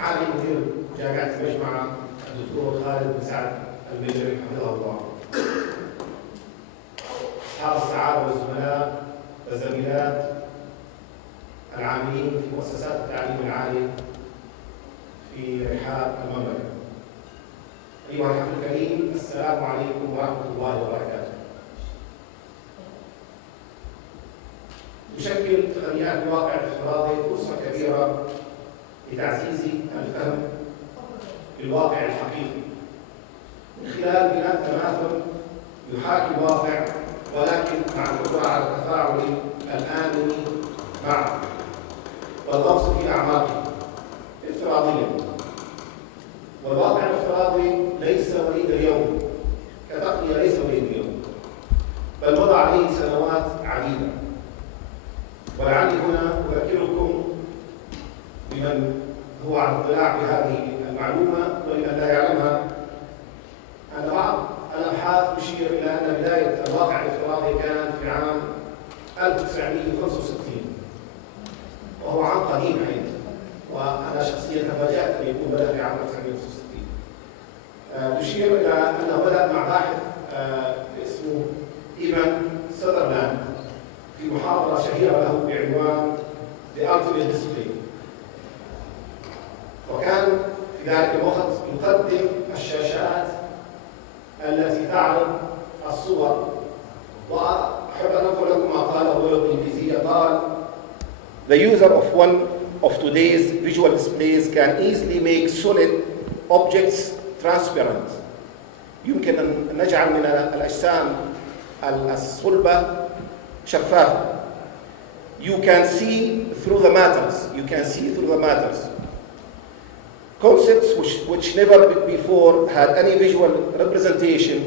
عالي مدير جامعة المجمع الدكتور خالد بن سعد المجري حفظه الله. أصحاب السعادة والزملاء والزميلات العاملين في مؤسسات التعليم العالي في رحاب المملكة. أيها الحفل الكريم، السلام عليكم ورحمة الله وبركاته. تشكل تقنيات الواقع الافتراضي فرصة كبيرة لتعزيز الفهم بالواقع الحقيقي من خلال بناء تماثل يحاكي الواقع، ولكن مع القدرة على التفاعل الآني معه والغوص في أعماقه افتراضيا. والواقع الافتراضي ليس وليد اليوم كتقنية، ليس وليد اليوم، بل مضى عليه سنوات عديدة. ولعلي هنا أذكركم بمن هو على اطلاع بهذه المعلومة ولمن لا يعلمها أن بعض الأبحاث تشير إلى أن بداية الواقع الافتراضي كان في عام 1965، وهو عام قديم حقيقة، وأنا شخصيا تفاجأت أن يكون بدأ في عام 1965. تشير إلى أنه بدأ مع باحث اسمه إيفان ساذرلاند في محاضرة شهيرة له بعنوان The Ultimate Display، وكان في ذلك الوقت يقدم الشاشات التي تعرض الصور. وأحب أن أقول لكم ما قاله هو بالإنجليزية. قال: The user of one of today's visual displays can easily make solid objects transparent. يمكن أن نجعل من الأجسام الصلبة شفافة. You can see through the matters. You can see through the matters. Concepts which never before had any visual representation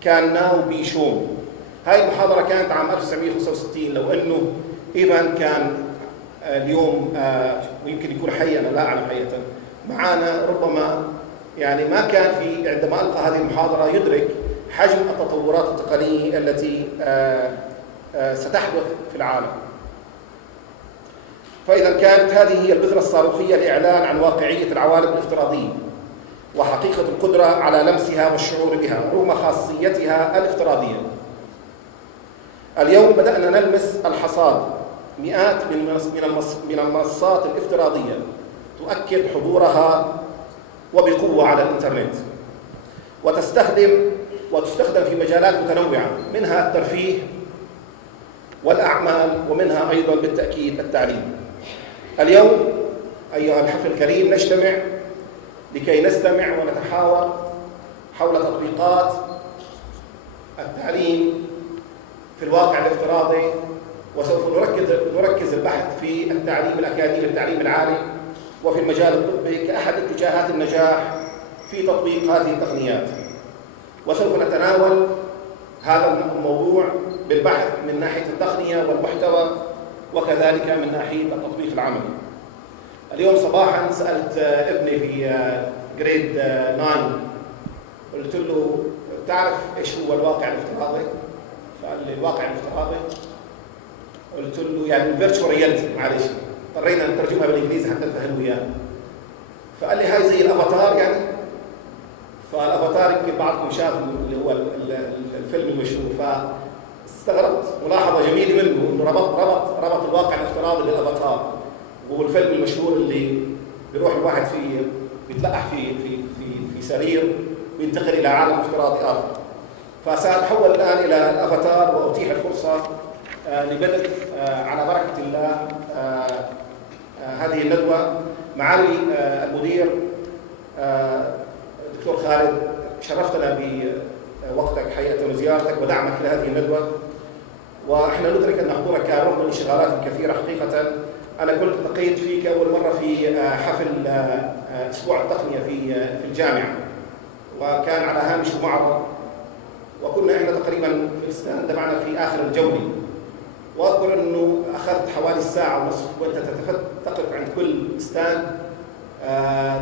can now be shown. هاي المحاضرة كانت عام 1965. لو أنه إيفان كان اليوم ويمكن يكون حي، أنا لا أعلم حقيقة معانا، ربما يعني ما كان في عندما ألقى هذه المحاضرة يدرك حجم التطورات التقنية التي ستحدث في العالم. فإذا كانت هذه هي البذرة الصاروخية لإعلان عن واقعية العوالم الافتراضية وحقيقة القدرة على لمسها والشعور بها رغم خاصيتها الافتراضية. اليوم بدأنا نلمس الحصاد. مئات من المنصات الافتراضية تؤكد حضورها وبقوة على الإنترنت، وتستخدم في مجالات متنوعة، منها الترفيه والأعمال، ومنها أيضا بالتأكيد التعليم. اليوم أيها الحفل الكريم نجتمع لكي نستمع ونتحاور حول تطبيقات التعليم في الواقع الافتراضي، وسوف نركز البحث في التعليم الأكاديمي، التعليم العالي، وفي المجال الطبي كأحد اتجاهات النجاح في تطبيق هذه التقنيات. وسوف نتناول هذا الموضوع بالبحث من ناحية التقنية والمحتوى، وكذلك من ناحية التطبيق العملي. اليوم صباحا سألت ابني في جريد 9، قلت له: تعرف ايش هو الواقع الافتراضي؟ فقال لي: الواقع الافتراضي؟ قلت له يعني الفيرتشوال رياليتي، معلش اضطرينا نترجمها بالانجليزي حتى نفهمه اياه. فقال لي: هاي زي الافاتار يعني؟ فالافاتار يمكن بعضكم شاف اللي هو الفيلم المشهور، فاستغربت. ملاحظه جميله منه انه ربط الواقع الافتراضي بالافاتار، وهو الفيلم المشهور اللي بيروح الواحد فيه بيتلقح في سرير وينتقل الى عالم افتراضي اخر. فسأتحول الان الى الافاتار، واتيح الفرصه لبدء على بركه الله هذه الندوه. معالي المدير دكتور خالد، شرفتنا بوقتك حقيقة وزيارتك ودعمك لهذه الندوة، واحنا ندرك ان حضورك كان رغم الانشغالات الكثيرة. حقيقة انا كنت التقيت فيك اول مرة في حفل اسبوع التقنية في الجامعة، وكان على هامش المعرض، وكنا احنا تقريبا في الاستاند معنا في اخر الجولة، واذكر انه اخذت حوالي ساعة ونصف وانت تقف عند كل ستاند،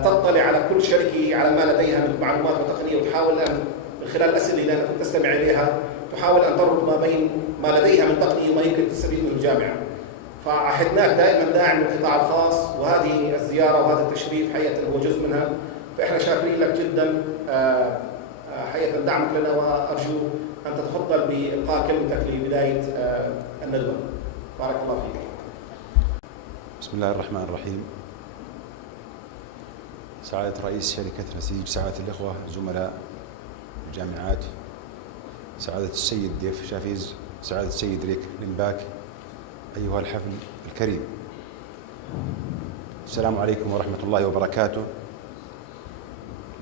تطلع على كل شركة على ما لديها من معلومات وتقنية، وتحاول أن من خلال الأسئلة اللي أنا كنت أستمع إليها تحاول أن تربط ما بين ما لديها من تقنية وما يمكن تستفيد من الجامعة. فعهدناك دائما داعم للقطاع الخاص، وهذه الزيارة وهذا التشريف حقيقة هو جزء منها، فإحنا شاكرين لك جدا حقيقة دعمك لنا، وأرجو أن تتفضل بإلقاء كلمتك لبداية الندوة. بارك الله فيك. بسم الله الرحمن الرحيم. سعادة رئيس شركة نسيج، سعادة الإخوة زملاء الجامعات، سعادة السيد ضيف شافيز، سعادة السيد ريك لمباك، أيها الحفل الكريم، السلام عليكم ورحمة الله وبركاته.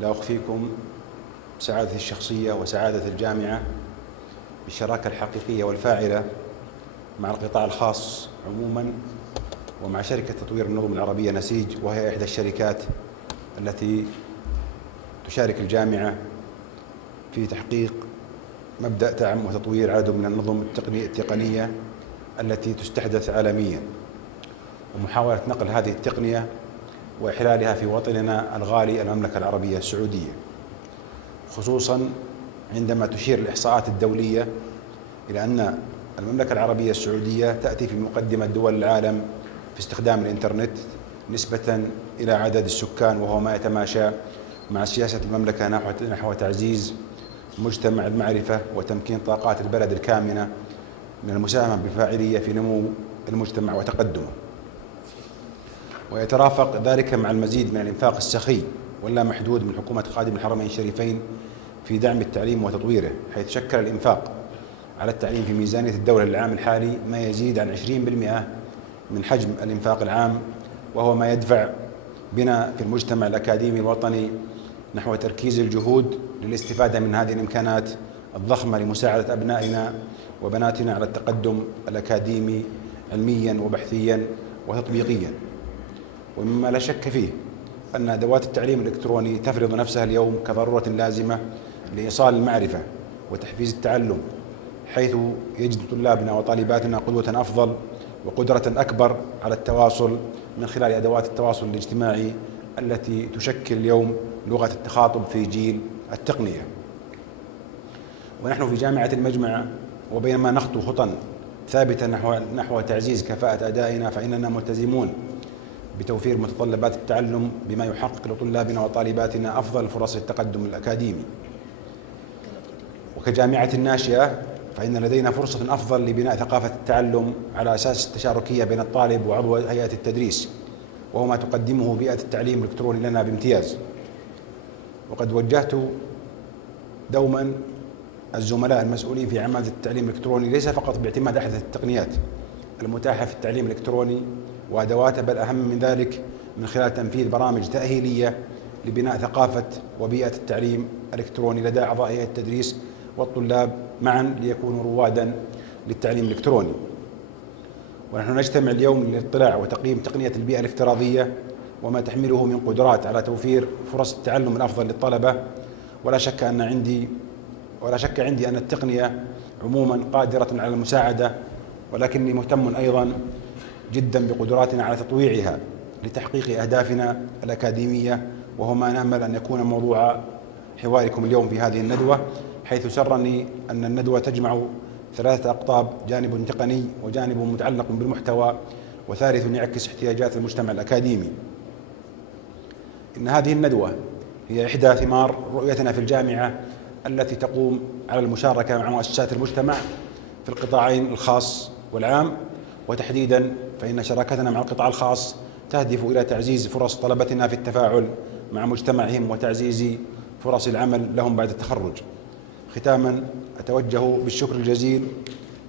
لا أخفيكم سعادتي الشخصية وسعادة الجامعة بالشراكة الحقيقية والفاعلة مع القطاع الخاص عموما، ومع شركة تطوير النظم العربية نسيج، وهي إحدى الشركات التي تشارك الجامعة في تحقيق مبدأ دعم وتطوير عدد من النظم التقنية التي تستحدث عالميا، ومحاولة نقل هذه التقنية وإحلالها في وطننا الغالي المملكة العربية السعودية، خصوصا عندما تشير الإحصاءات الدولية إلى أن المملكة العربية السعودية تأتي في مقدمة دول العالم في استخدام الإنترنت نسبة إلى عدد السكان، وهو ما يتماشى مع سياسة المملكة نحو تعزيز مجتمع المعرفة وتمكين طاقات البلد الكامنة من المساهمة بفاعلية في نمو المجتمع وتقدمه. ويترافق ذلك مع المزيد من الإنفاق السخي واللا محدود من حكومة خادم الحرمين الشريفين في دعم التعليم وتطويره، حيث شكل الإنفاق على التعليم في ميزانية الدولة للعام الحالي ما يزيد عن 20% من حجم الإنفاق العام، وهو ما يدفع بنا في المجتمع الأكاديمي الوطني نحو تركيز الجهود للاستفادة من هذه الإمكانات الضخمة لمساعدة أبنائنا وبناتنا على التقدم الأكاديمي علميا وبحثيا وتطبيقيا. ومما لا شك فيه أن أدوات التعليم الإلكتروني تفرض نفسها اليوم كضرورة لازمة لإيصال المعرفة وتحفيز التعلم، حيث يجد طلابنا وطالباتنا قدوة أفضل وقدرة أكبر على التواصل من خلال أدوات التواصل الاجتماعي التي تشكل اليوم لغة التخاطب في جيل التقنية. ونحن في جامعة المجمع وبينما نخطو خطى ثابتة نحو تعزيز كفاءة أدائنا، فإننا ملتزمون بتوفير متطلبات التعلم بما يحقق لطلابنا وطالباتنا أفضل فرص التقدم الأكاديمي. وكجامعة ناشئة فإن لدينا فرصة أفضل لبناء ثقافة التعلم على أساس التشاركية بين الطالب وعضو هيئة التدريس، وهو ما تقدمه بيئة التعليم الإلكتروني لنا بامتياز. وقد وجهت دوما الزملاء المسؤولين في عمادة التعليم الإلكتروني ليس فقط باعتماد أحدث التقنيات المتاحة في التعليم الإلكتروني وأدواته، بل أهم من ذلك من خلال تنفيذ برامج تأهيلية لبناء ثقافة وبيئة التعليم الإلكتروني لدى أعضاء هيئة التدريس والطلاب معا ليكونوا روادا للتعليم الإلكتروني. ونحن نجتمع اليوم للاطلاع وتقييم تقنية البيئة الافتراضية وما تحمله من قدرات على توفير فرص التعلم الأفضل للطلبة. ولا شك عندي أن التقنية عموما قادرة على المساعدة، ولكني مهتم أيضا جدا بقدراتنا على تطويعها لتحقيق أهدافنا الأكاديمية، وهو ما نأمل أن يكون موضوع حواركم اليوم في هذه الندوة، حيث سرني أن الندوة تجمع 3 أقطاب: جانب تقني، وجانب متعلق بالمحتوى، وثالث يعكس احتياجات المجتمع الأكاديمي. إن هذه الندوة هي إحدى ثمار رؤيتنا في الجامعة التي تقوم على المشاركة مع مؤسسات المجتمع في القطاعين الخاص والعام، وتحديدا فإن شراكتنا مع القطاع الخاص تهدف إلى تعزيز فرص طلبتنا في التفاعل مع مجتمعهم وتعزيز فرص العمل لهم بعد التخرج. ختاما أتوجه بالشكر الجزيل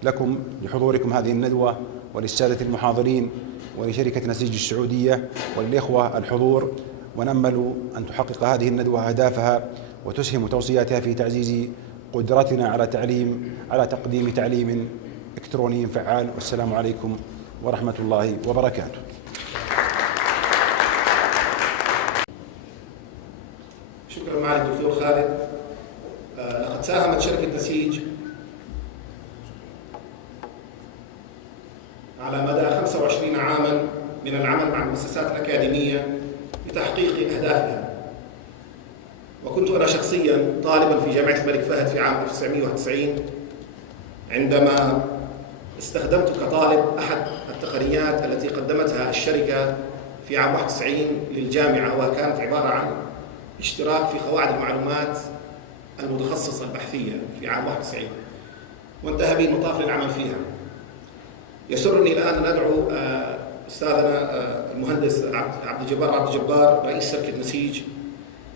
لكم لحضوركم هذه الندوة، وللسادة المحاضرين، ولشركة نسيج السعودية، وللإخوة الحضور، ونأمل أن تحقق هذه الندوة أهدافها وتسهم توصياتها في تعزيز قدرتنا على تقديم تعليم إلكتروني فعال. والسلام عليكم ورحمة الله وبركاته. شكرا معالي الدكتور خالد. لقد ساهمت شركة نسيج على مدى 25 عاما من العمل مع المؤسسات الأكاديمية لتحقيق أهدافها، وكنت أنا شخصيا طالبا في جامعة الملك فهد في عام 1991 عندما استخدمت كطالب أحد التقنيات التي قدمتها الشركة في عام 91 للجامعة، وكانت عبارة عن اشتراك في قواعد المعلومات المتخصصة البحثية في عام 91، وانتهى بي المطاف للعمل فيها. يسرني الآن أن أدعو أستاذنا المهندس عبد الجبار رئيس شركة نسيج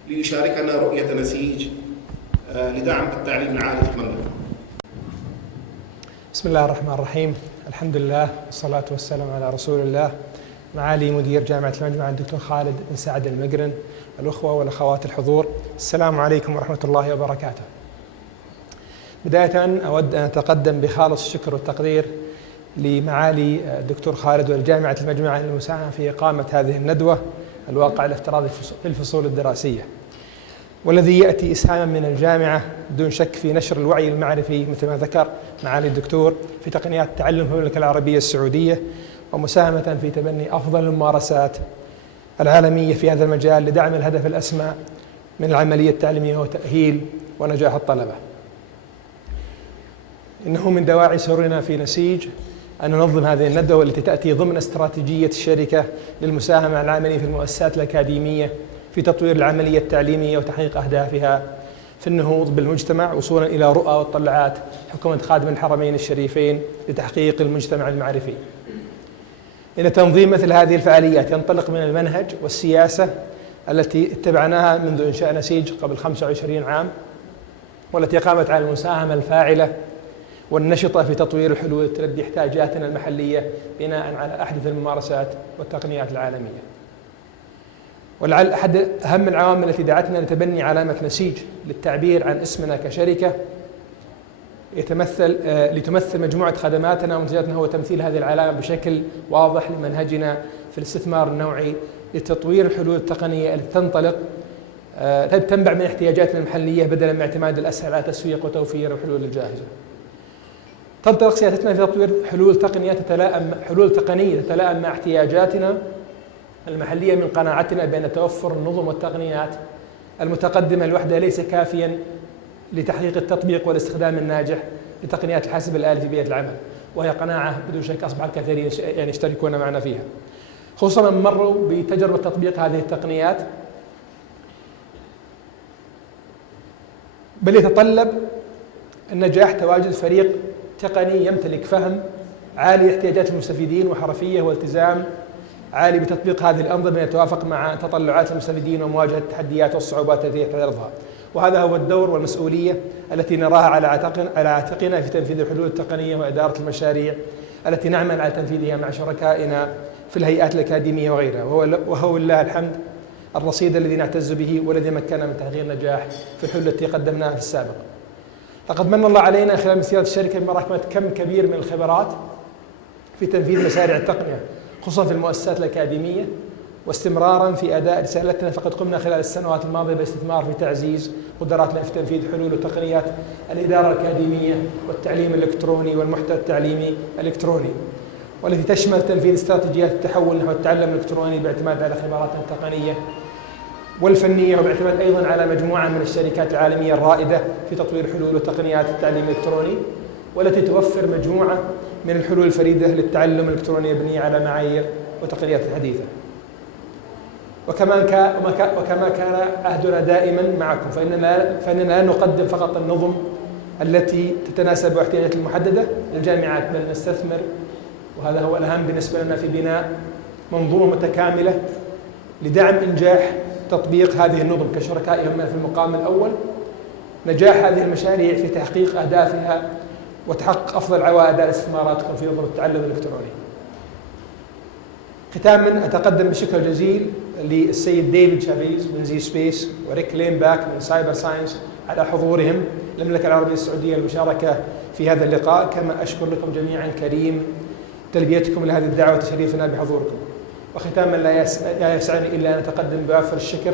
ليشاركنا رؤية نسيج لدعم التعليم العالي في المملكة. بسم الله الرحمن الرحيم، الحمد لله والصلاة والسلام على رسول الله. معالي مدير جامعة المجمع الدكتور خالد بن سعد المقرن، الأخوة والأخوات الحضور، السلام عليكم ورحمة الله وبركاته. بداية أود أن أتقدم بخالص الشكر والتقدير لمعالي الدكتور خالد والجامعة المجمع للمساهمة في إقامة هذه الندوة الواقع الافتراضي في الفصول الدراسية، والذي يأتي إسهاما من الجامعة بدون شك في نشر الوعي المعرفي مثل ما ذكر معالي الدكتور في تقنيات التعلم في المملكة العربية السعودية، ومساهمة في تبني أفضل الممارسات العالمية في هذا المجال لدعم الهدف الأسمى من العملية التعليمية وتأهيل ونجاح الطلبة. إنه من دواعي سرنا في نسيج أن ننظم هذه الندوة والتي تأتي ضمن استراتيجية الشركة للمساهمة العملية في المؤسسات الأكاديمية في تطوير العملية التعليمية وتحقيق أهدافها في النهوض بالمجتمع وصولا إلى رؤى وتطلعات حكومة خادم الحرمين الشريفين لتحقيق المجتمع المعرفي. إن تنظيم مثل هذه الفعاليات ينطلق من المنهج والسياسة التي اتبعناها منذ إنشاء نسيج قبل 25 عام، والتي قامت على المساهمة الفاعلة والنشطة في تطوير الحلول تلبي احتياجاتنا المحلية بناء على أحدث الممارسات والتقنيات العالمية. ولعل أحد أهم العوامل التي دعتنا لتبني علامة نسيج للتعبير عن اسمنا كشركة لتمثل مجموعة خدماتنا ومنتجاتنا هو تمثيل هذه العلامة بشكل واضح لمنهجنا في الاستثمار النوعي لتطوير الحلول التقنية التي تنبع من احتياجاتنا المحلية بدلا من اعتماد الأسهل على تسويق وتوفير الحلول الجاهزة. تنطلق سياستنا في تطوير حلول تقنية تتلائم مع احتياجاتنا المحلية من قناعتنا بأن توفر النظم والتقنيات المتقدمة لوحدها ليس كافيا لتحقيق التطبيق والاستخدام الناجح لتقنيات الحاسب الآلي في بيئة العمل، وهي قناعة بدون شك أصبح الكثيرين يشتركون معنا فيها، خصوصا من مروا بتجربة تطبيق هذه التقنيات، بل يتطلب النجاح تواجد فريق تقني يمتلك فهم عالي احتياجات المستفيدين وحرفية والتزام عالي بتطبيق هذه الأنظمة يتوافق مع تطلعات المستفيدين ومواجهة التحديات والصعوبات التي يتعرضها. وهذا هو الدور والمسؤولية التي نراها على عاتقنا في تنفيذ الحلول التقنية وإدارة المشاريع التي نعمل على تنفيذها مع شركائنا في الهيئات الأكاديمية وغيرها، وهو لله الحمد الرصيد الذي نعتز به والذي مكننا من تحقيق النجاح في الحلول التي قدمناها في السابق. لقد من الله علينا خلال مسيرة الشركة بمراكمة كم كبير من الخبرات في تنفيذ مشاريع التقنية خصوصا في المؤسسات الأكاديمية، واستمرارا في أداء رسالتنا، فقد قمنا خلال السنوات الماضية بالاستثمار في تعزيز قدراتنا في تنفيذ حلول وتقنيات الإدارة الأكاديمية والتعليم الإلكتروني والمحتوى التعليمي الإلكتروني، والتي تشمل تنفيذ استراتيجيات التحول نحو التعلم الإلكتروني باعتماد على خبراتنا التقنية والفنية، وباعتماد أيضا على مجموعة من الشركات العالمية الرائدة في تطوير حلول وتقنيات التعليم الإلكتروني، والتي توفر مجموعة من الحلول الفريدة للتعلم الإلكتروني المبنية على معايير وتقنيات حديثة. وكما كان عهدنا دائما معكم، فإننا لا نقدم فقط النظم التي تتناسب احتياجات المحددة للجامعات، بل نستثمر، وهذا هو الأهم بالنسبة لنا، في بناء منظومة متكاملة لدعم إنجاح تطبيق هذه النظم كشركاء يهمنا في المقام الأول نجاح هذه المشاريع في تحقيق أهدافها وتحقق أفضل عوائد على استثماراتكم في نظم التعلم الإلكتروني. ختاما أتقدم بشكر جزيل للسيد ديفيد شافيز من زي سبيس وريك لينباك من سايبر ساينس على حضورهم المملكة العربية السعودية للمشاركة في هذا اللقاء، كما أشكر لكم جميعا كريم تلبيتكم لهذه الدعوة وتشريفنا بحضوركم. وختاما لا يسعني إلا أن أتقدم بوافر الشكر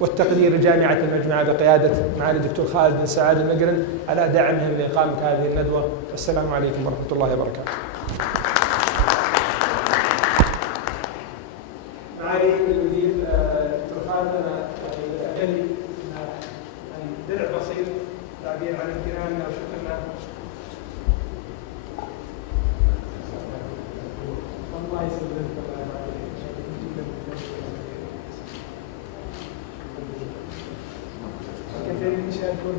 والتقدير لجامعة المجمع بقيادة معالي الدكتور خالد بن سعد المقرن على دعمهم لإقامة هذه الندوة. والسلام عليكم ورحمة الله وبركاته. معالي المدير الدكتور خالد، أنا أجلي درع بسيط تعبير عن امتناننا وشكرنا يسرني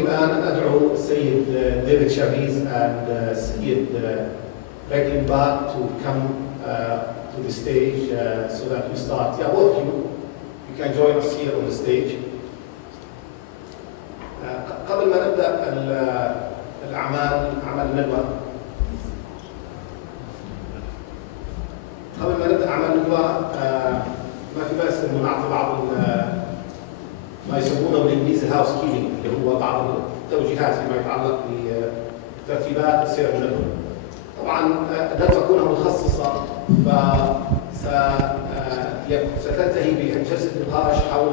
الآن أن أدعو السيد ديفيد شافيز and السيد Beglin Bart to come to the stage so that we start. Yeah, both of you can join us here on the stage. قبل ما نبدأ أعمال الندوة، ما في بأس إنه نعطي بعض ما يسمونه بالإنجليزي هاوس كيبنج، اللي هو بعض التوجيهات فيما يتعلق بترتيبات سير الندوة. طبعا الندوة كونها متخصصة ستنتهي بجلسة نقاش حول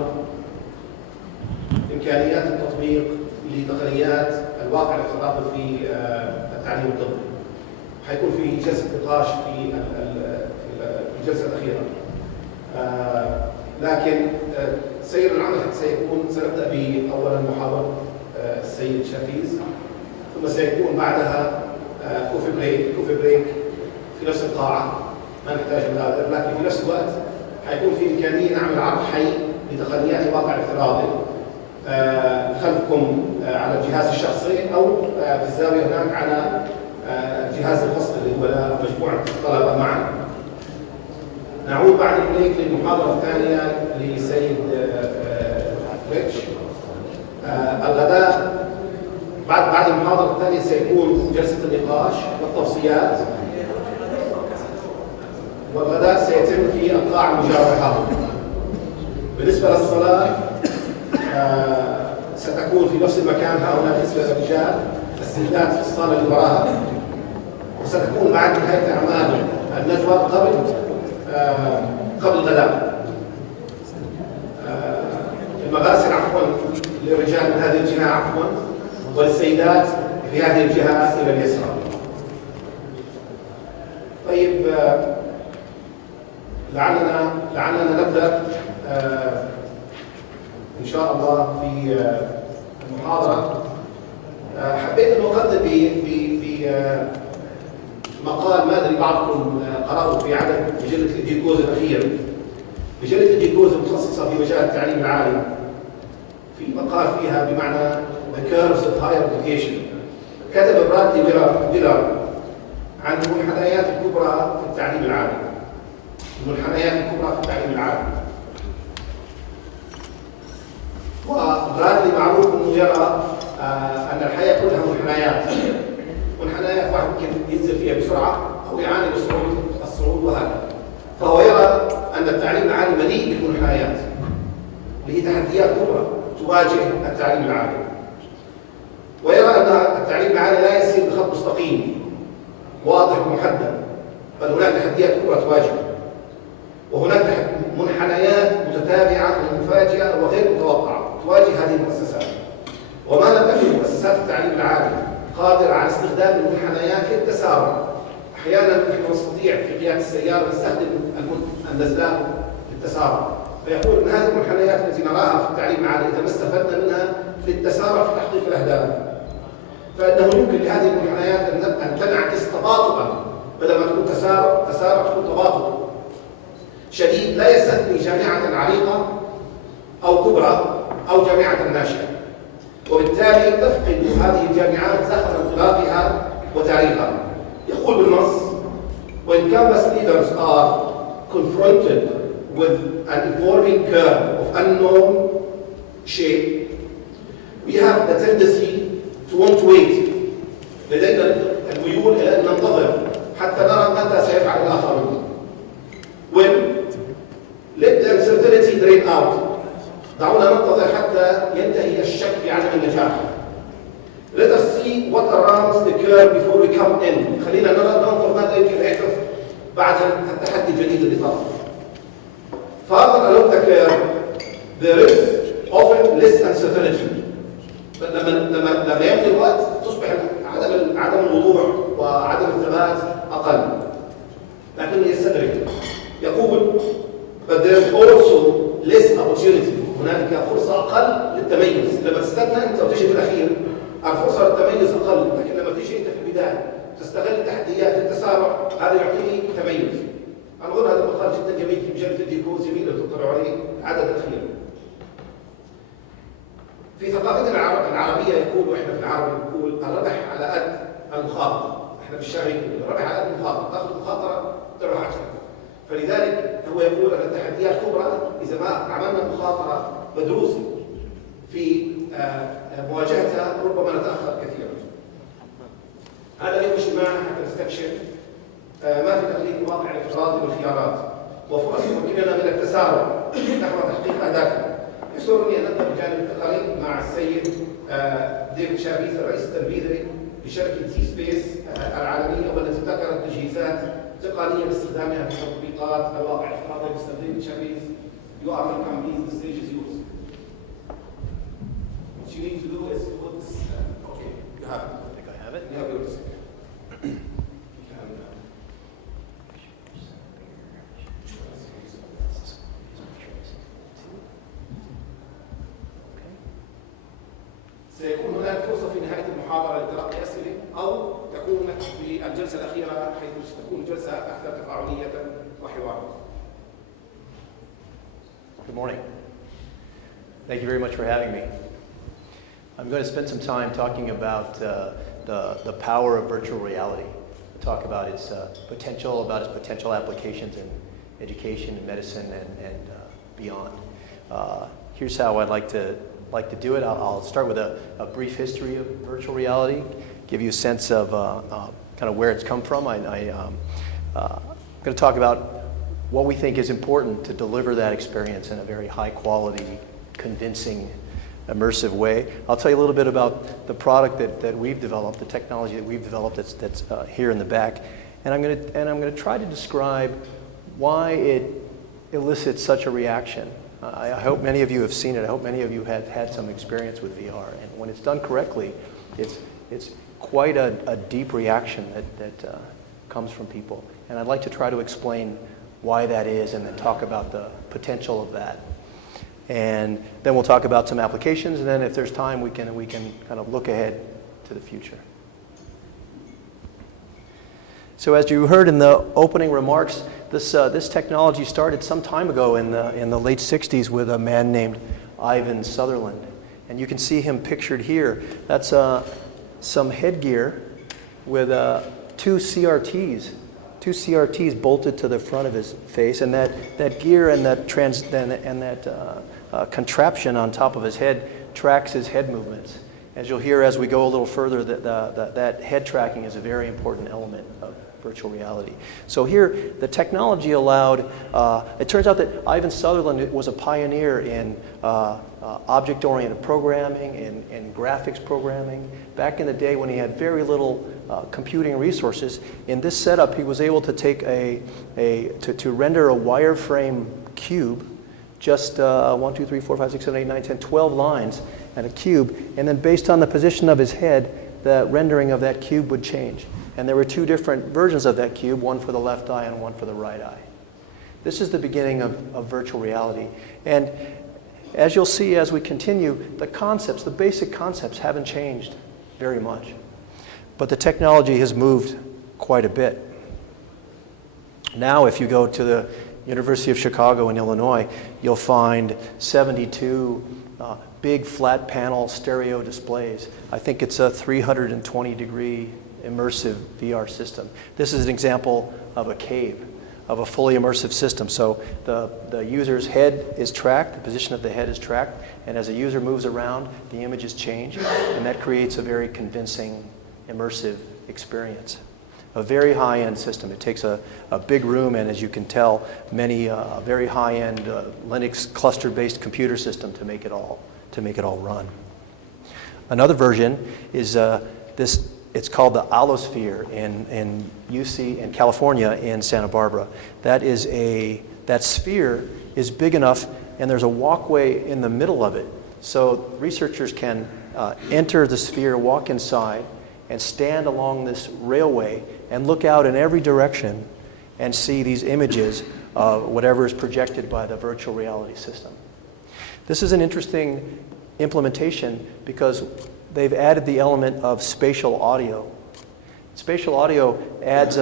إمكانيات التطبيق لتقنيات الواقع الافتراضي في التعليم الطبي. حيكون في جلسة نقاش في الجلسة الأخيرة، لكن سير العمل سنبدأ بأولا محاضرة السيد شافيز، ثم سيكون بعدها كوفي بريك في نفس القاعة، ما نحتاج هذا، لكن في نفس الوقت حيكون في إمكانية نعمل عرض حي لتقنيات الواقع الافتراضي خلفكم على الجهاز الشخصي أو في الزاوية هناك على جهاز الفصل اللي هو مجموعة الطلبة معا. نعود بعد البريك للمحاضرة الثانية لسيد ريتش. الغداء بعد المحاضرة الثانية سيكون جلسة النقاش والتوصيات، والغداء سيتم في القاعة المجاورة. بالنسبة للصلاة ستكون في نفس المكان هنا بالنسبة للرجال، السيدات في الصالة اللي وراها، وستكون بعد نهاية أعمال الندوة قبل الغداء. المغاسل عفوا للرجال من هذه الجهة عفوا، والسيدات في هذه الجهة إلى اليسار. طيب، لعلنا نبدأ إن شاء الله في المحاضرة. حبيت أن أقدم بمقال ما أدري بعضكم قرأوا في عدد مجلة الإديكوز الأخير. مجلة الإديكوز المتخصصة في مجال التعليم العالي، في مقال فيها بمعنى The Curves of Higher Education. كتب برادلي ويلر عن المنحنيات الكبرى في التعليم العالي. المنحنيات الكبرى في التعليم العالي. وبرادلي معروف انه يرى ان الحياه كلها منحنيات واحد ممكن ينزل فيها بسرعه او يعاني بالصعود وهكذا. فهو يرى ان التعليم العالي مليء بالمنحنيات اللي هي تحديات كبرى تواجه التعليم العالي، ويرى ان التعليم العالي لا يسير بخط مستقيم واضح ومحدد، بل هناك تحديات كبرى تواجه، وهناك منحنيات متتابعه ومفاجئه وغير متوقعه تواجه هذه المؤسسات. وما لم تكن مؤسسات التعليم العالي قادره على استخدام المنحنيات للتسارع، احيانا نحن نستطيع في قياده السياره نستخدم النزلات للتسارع، فيقول ان هذه المنحنيات التي نراها في التعليم العالي اذا ما استفدنا منها للتسارع في تحقيق الاهداف، فانه يمكن لهذه المنحنيات ان تنعكس تباطؤا، بدل ما تكون تسارع تكون تباطؤ شديد لا يستثني جامعه عريقه او كبرى او جامعه ناشئه، وبالتالي تفقد هذه الجامعات زخم انطلاقها وتاريخها. يقول بالنص: When campus leaders are confronted with an evolving curve of unknown shape, we have the tendency to want to wait. لدينا الميول إلى أن ننتظر حتى نرى ماذا سيفعل الآخرون. When let the uncertainty drain out. دعونا ننتظر حتى ينتهي الشك في عدم النجاح. Let us see what arounds the curve before we come in. خلينا ننظر ماذا يمكن أن يحدث بعد التحدي الجديد اللي طرح. Further along the curve, there is often less uncertainty. لما يمضي الوقت تصبح عدم الوضوح وعدم الثبات أقل. لكنه يستدرك. يقول but there's also less opportunity. هنالك فرصة أقل للتميز. لما تستنى أنت وتجي في الأخير الفرصة للتميز أقل، لكن لما تيجي أنت في البداية تستغل التحديات التسارع هذا يعطيك تميز. أنا أظن هذا المقال جدا جميل في مجلة الديكو، زميل لو تطلعوا عليه العدد الأخير. في ثقافتنا العربية يقول، وإحنا في العرب نقول الربح على قد المخاطرة. إحنا في الشام يقول الربح على قد المخاطرة، تأخذ المخاطرة تربح أكثر. فلذلك هو يقول أن التحديات كبرى إذا ما عملنا مخاطرة مدروسة في مواجهتها ربما نتأخر كثيرا. هذا يمشي معنا حتى نستكشف ما في تقليد الواقع الافتراضي والخيارات وفرص يمكننا من التسارع نحو تحقيق أهدافنا. يسرني أن أبدأ بجانب التقارير مع السيد ديفيد شابيث الرئيس التنفيذي لشركة سي سبيس العالمية والتي ابتكرت تجهيزات تقنية باستخدامها في تطبيقات الواقع الافتراضي. Mr. David Chavis, you are welcome. Please, the stage is yours. What you need to do is to put this. Okay, you have it. I think I have it. You have yours. سيكون هناك فرصة في نهاية المحاضرة لتلقي أسئلة أو تكون في الجلسة الأخيرة حيث تكون الجلسة أكثر تفاعلية وحوارا. Good morning. Thank you very much for having me. I'm going to spend some time talking about the power of virtual reality. Talk about its potential applications in education and medicine and beyond. Here's how I'd like to do it. I'll start with a brief history of virtual reality, give you a sense of kind of where it's come from. I'm going to talk about what we think is important to deliver that experience in a very high quality, convincing, immersive way. I'll tell you a little bit about the product that we've developed, the technology that we've developed that's here in the back, and I'm going to try to describe why it elicits such a reaction. I hope many of you have seen it. I hope many of you have had some experience with VR, and when it's done correctly, it's quite a deep reaction that comes from people. And I'd like to try to explain why that is, and then talk about the potential of that. And then we'll talk about some applications, and then if there's time, we can kind of look ahead to the future. So as you heard in the opening remarks, this technology started some time ago in the late 60s with a man named Ivan Sutherland. And you can see him pictured here. That's some headgear with two CRTs bolted to the front of his face, and that gear and that contraption on top of his head tracks his head movements. As you'll hear as we go a little further, that head tracking is a very important element of virtual reality. So here, the technology allowed, it turns out that Ivan Sutherland was a pioneer in object-oriented programming, in graphics programming. Back in the day when he had very little computing resources, in this setup he was able to take to render a wireframe cube, just 1, 2, 3, 4, 5, 6, 7, 8, 9, 10, 12 lines and a cube, and then based on the position of his head, the rendering of that cube would change. And there were two different versions of that cube, one for the left eye and one for the right eye. This is the beginning of virtual reality. And as you'll see as we continue, the basic concepts haven't changed very much. But the technology has moved quite a bit. Now if you go to the University of Chicago in Illinois, you'll find 72 big flat panel stereo displays. I think it's a 320-degree immersive VR system. This is an example of a cave, of a fully immersive system. So the user's head is tracked, the position of the head is tracked, and as a user moves around, the images change, and that creates a very convincing, immersive experience. A very high-end system. It takes a big room, and as you can tell, many very high-end Linux cluster-based computer system to make it all run. Another version is it's called the Allosphere in UC in California in Santa Barbara. That sphere is big enough, and there's a walkway in the middle of it. So researchers can enter the sphere, walk inside, and stand along this railway and look out in every direction and see these images whatever is projected by the virtual reality system. This is an interesting implementation because they've added the element of spatial audio. Spatial audio adds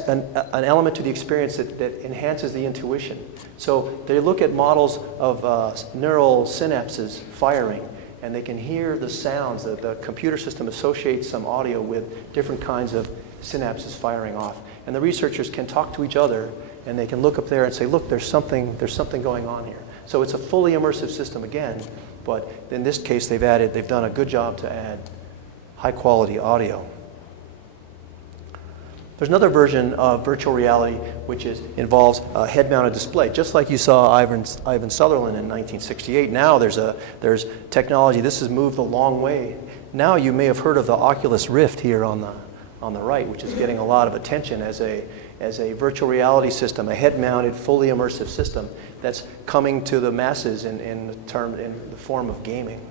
an element to the experience that enhances the intuition. So they look at models of neural synapses firing, and they can hear the sounds. The computer system associates some audio with different kinds of synapses firing off. And the researchers can talk to each other, and they can look up there and say, look, there's something going on here. So it's a fully immersive system again, but in this case they've done a good job to add high quality audio. There's another version of virtual reality which involves a head-mounted display. Just like you saw Ivan Sutherland in 1968, now there's technology. This has moved a long way. Now you may have heard of the Oculus Rift here on the right, which is getting a lot of attention as a virtual reality system, a head-mounted, fully immersive system that's coming to the masses in the form of gaming.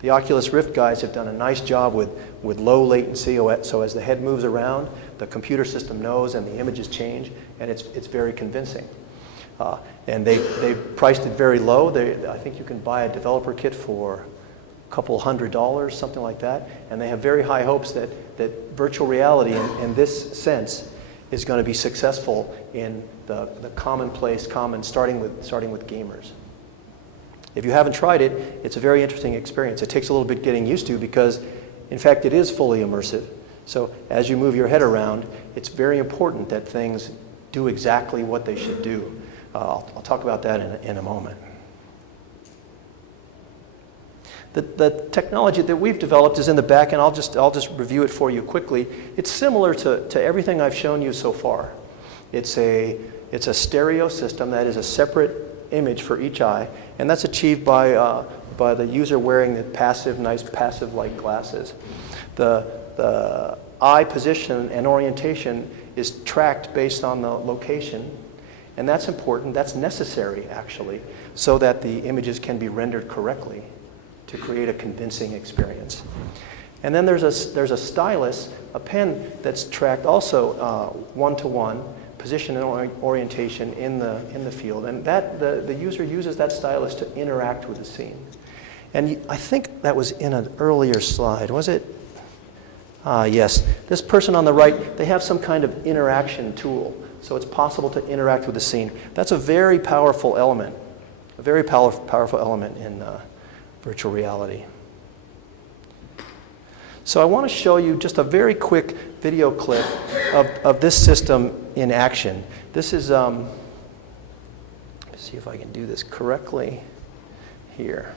The Oculus Rift guys have done a nice job with low latency, so as the head moves around, the computer system knows and the images change, and it's very convincing. And they've priced it very low. I think you can buy a developer kit for a couple $100, something like that, and they have very high hopes that virtual reality in this sense is going to be successful in the starting with gamers. If you haven't tried it, it's a very interesting experience. It takes a little bit getting used to because, in fact, it is fully immersive. So as you move your head around, it's very important that things do exactly what they should do. I'll talk about that in a moment. The technology that we've developed is in the back, and I'll just review it for you quickly. It's similar to everything I've shown you so far. It's a stereo system that is a separate image for each eye, and that's achieved by the user wearing the nice passive light glasses. The eye position and orientation is tracked based on the location, and that's important. That's necessary, actually, so that the images can be rendered correctly to create a convincing experience. And then there's a stylus, a pen that's tracked also one-to-one, position and orientation in the field, and the user uses that stylus to interact with the scene. And I think that was in an earlier slide, was it? Yes. This person on the right, they have some kind of interaction tool, so it's possible to interact with the scene. That's a very powerful element, in virtual reality. So I want to show you just a very quick video clip of this system in action. This is, let's see if I can do this correctly here.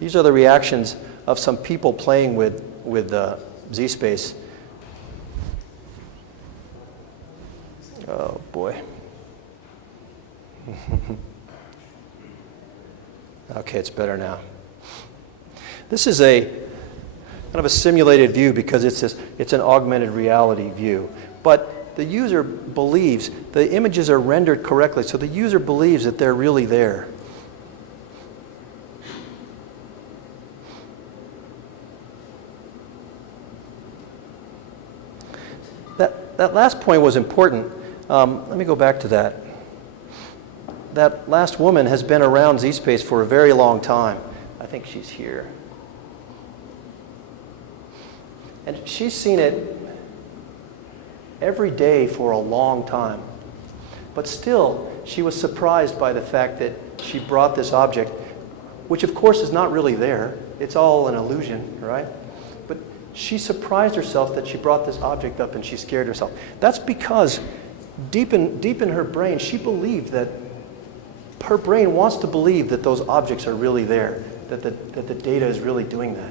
These are the reactions of some people playing with zSpace. Oh boy. Okay, it's better now. This is a kind of a simulated view because it's an augmented reality view. But the user believes the images are rendered correctly, so the user believes that they're really there. That last point was important. Let me go back to that. That last woman has been around zSpace for a very long time. I think she's here. And she's seen it every day for a long time. But still, she was surprised by the fact that she brought this object, which of course is not really there. It's all an illusion, right? But she surprised herself that she brought this object up and she scared herself. That's because deep in her brain, she believed that her brain wants to believe that those objects are really there, that the data is really doing that.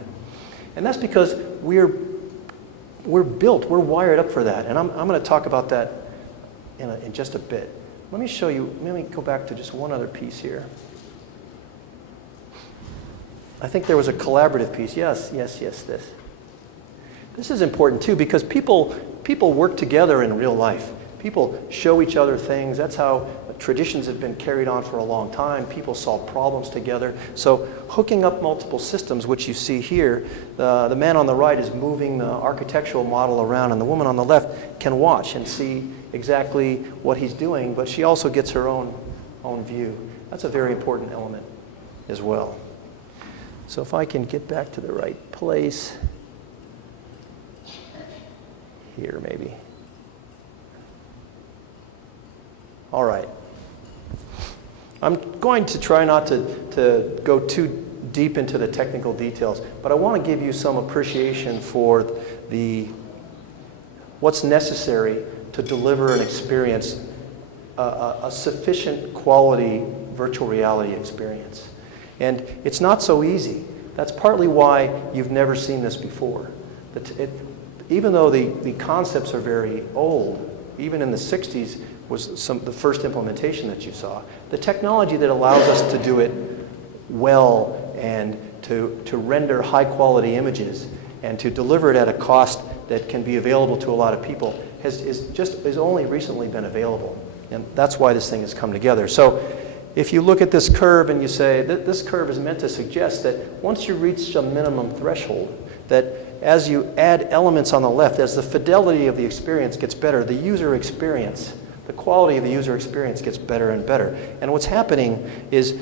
And that's because we're wired up for that. And I'm going to talk about that in just a bit. Let me show you, let me go back to just one other piece here. I think there was a collaborative piece. Yes, this. This is important too because people work together in real life. People show each other things. That's how traditions have been carried on for a long time. People solve problems together. So hooking up multiple systems, which you see here, the man on the right is moving the architectural model around, and the woman on the left can watch and see exactly what he's doing, but she also gets her own view. That's a very important element as well. So if I can get back to the right place, here maybe. All right. I'm going to try not to go too deep into the technical details, but I want to give you some appreciation for what's necessary to deliver an experience, a sufficient quality virtual reality experience. And it's not so easy. That's partly why you've never seen this before. Even though the concepts are very old, even in the 60s was the first implementation that you saw, the technology that allows us to do it well and to render high quality images and to deliver it at a cost that can be available to a lot of people has only recently been available. And that's why this thing has come together. So if you look at this curve and you say that this curve is meant to suggest that once you reach a minimum threshold, that as you add elements on the left, as the fidelity of the experience gets better, the user experience, the quality of the user experience gets better and better. And what's happening is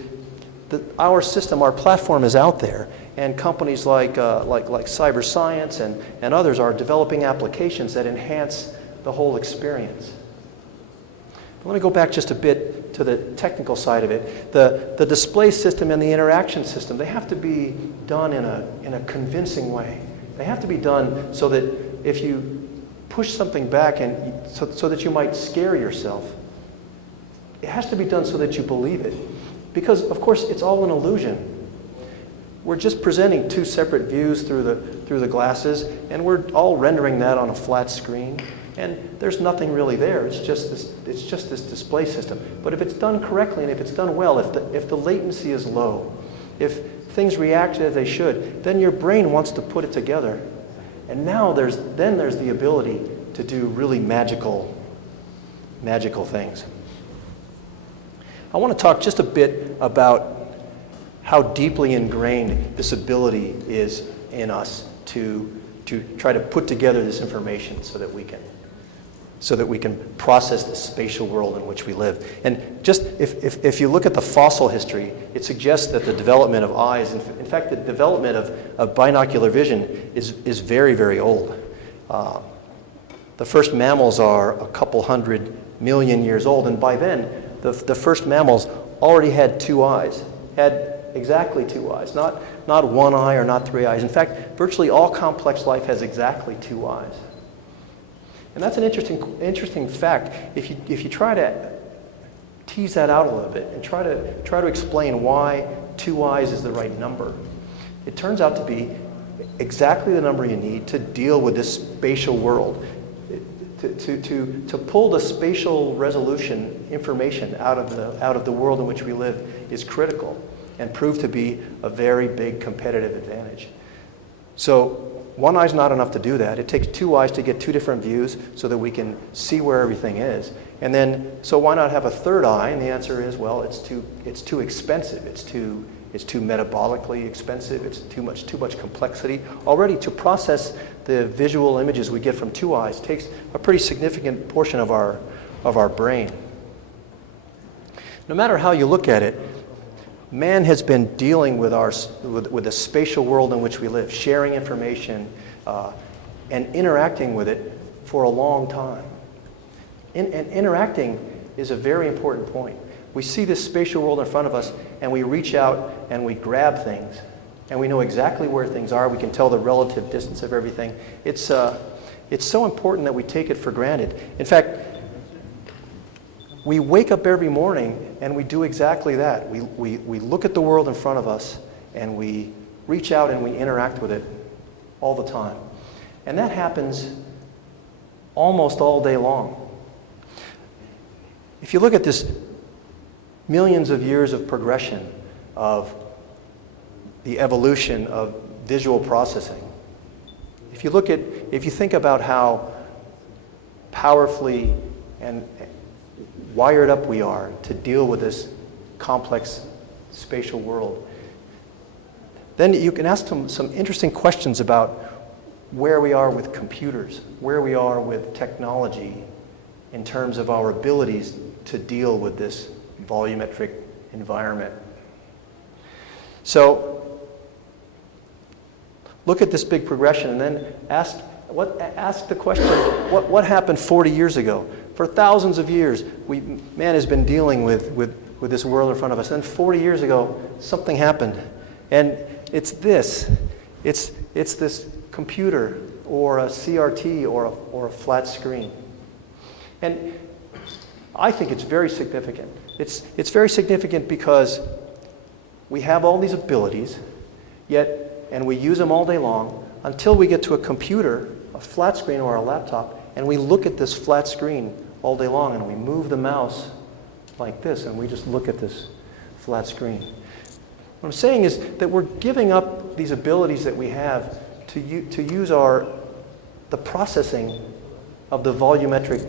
that our system, our platform is out there, and companies like Cyberscience and others are developing applications that enhance the whole experience. Let me go back just a bit to the technical side of it. The display system and the interaction system, they have to be done in a convincing way. They have to be done so that if you push something back and so that you might scare yourself, it has to be done so that you believe it. Because, of course, it's all an illusion. We're just presenting two separate views through the glasses, and we're all rendering that on a flat screen. And there's nothing really there. It's just this display system. But if it's done correctly and if it's done well, if the latency is low, if things react as they should, then your brain wants to put it together. And now there's the ability to do really magical things. I want to talk just a bit about how deeply ingrained this ability is in us to try to put together this information so that we can process the spatial world in which we live. And just if you look at the fossil history, it suggests that the development of eyes, in fact, the development of binocular vision is very, very old. The first mammals are a couple 100 million years old, and by then, the first mammals already had two eyes, had exactly two eyes, not one eye or not three eyes. In fact, virtually all complex life has exactly two eyes. And that's an interesting fact. If you try to tease that out a little bit and try to explain why two eyes is the right number, it turns out to be exactly the number you need to deal with this spatial world. To pull the spatial resolution information out of the world in which we live is critical and proved to be a very big competitive advantage. So one eye's not enough to do that. It takes two eyes to get two different views so that we can see where everything is. And then, so why not have a third eye? And the answer is, well, it's too expensive. It's too metabolically expensive. It's too much complexity. Already to process the visual images we get from two eyes takes a pretty significant portion of our brain. No matter how you look at it, man has been dealing with the spatial world in which we live, sharing information and interacting with it for a long time. And interacting is a very important point. We see this spatial world in front of us, and we reach out and we grab things, and we know exactly where things are. We can tell the relative distance of everything. It's so important that we take it for granted. In fact, we wake up every morning and we do exactly that. We look at the world in front of us and we reach out and we interact with it all the time. And that happens almost all day long. If you look at this millions of years of progression of the evolution of visual processing, if you think about how powerfully and wired up we are to deal with this complex spatial world. Then you can ask some interesting questions about where we are with computers, where we are with technology in terms of our abilities to deal with this volumetric environment. So look at this big progression and then ask the question, what happened 40 years ago? For thousands of years, man has been dealing with this world in front of us. And then 40 years ago, something happened. And it's this. It's this computer or a CRT or a flat screen. And I think it's very significant. It's very significant because we have all these abilities, and we use them all day long until we get to a computer, a flat screen or a laptop, and we look at this flat screen all day long, and we move the mouse like this, and we just look at this flat screen. What I'm saying is that we're giving up these abilities that we have to use the processing of the volumetric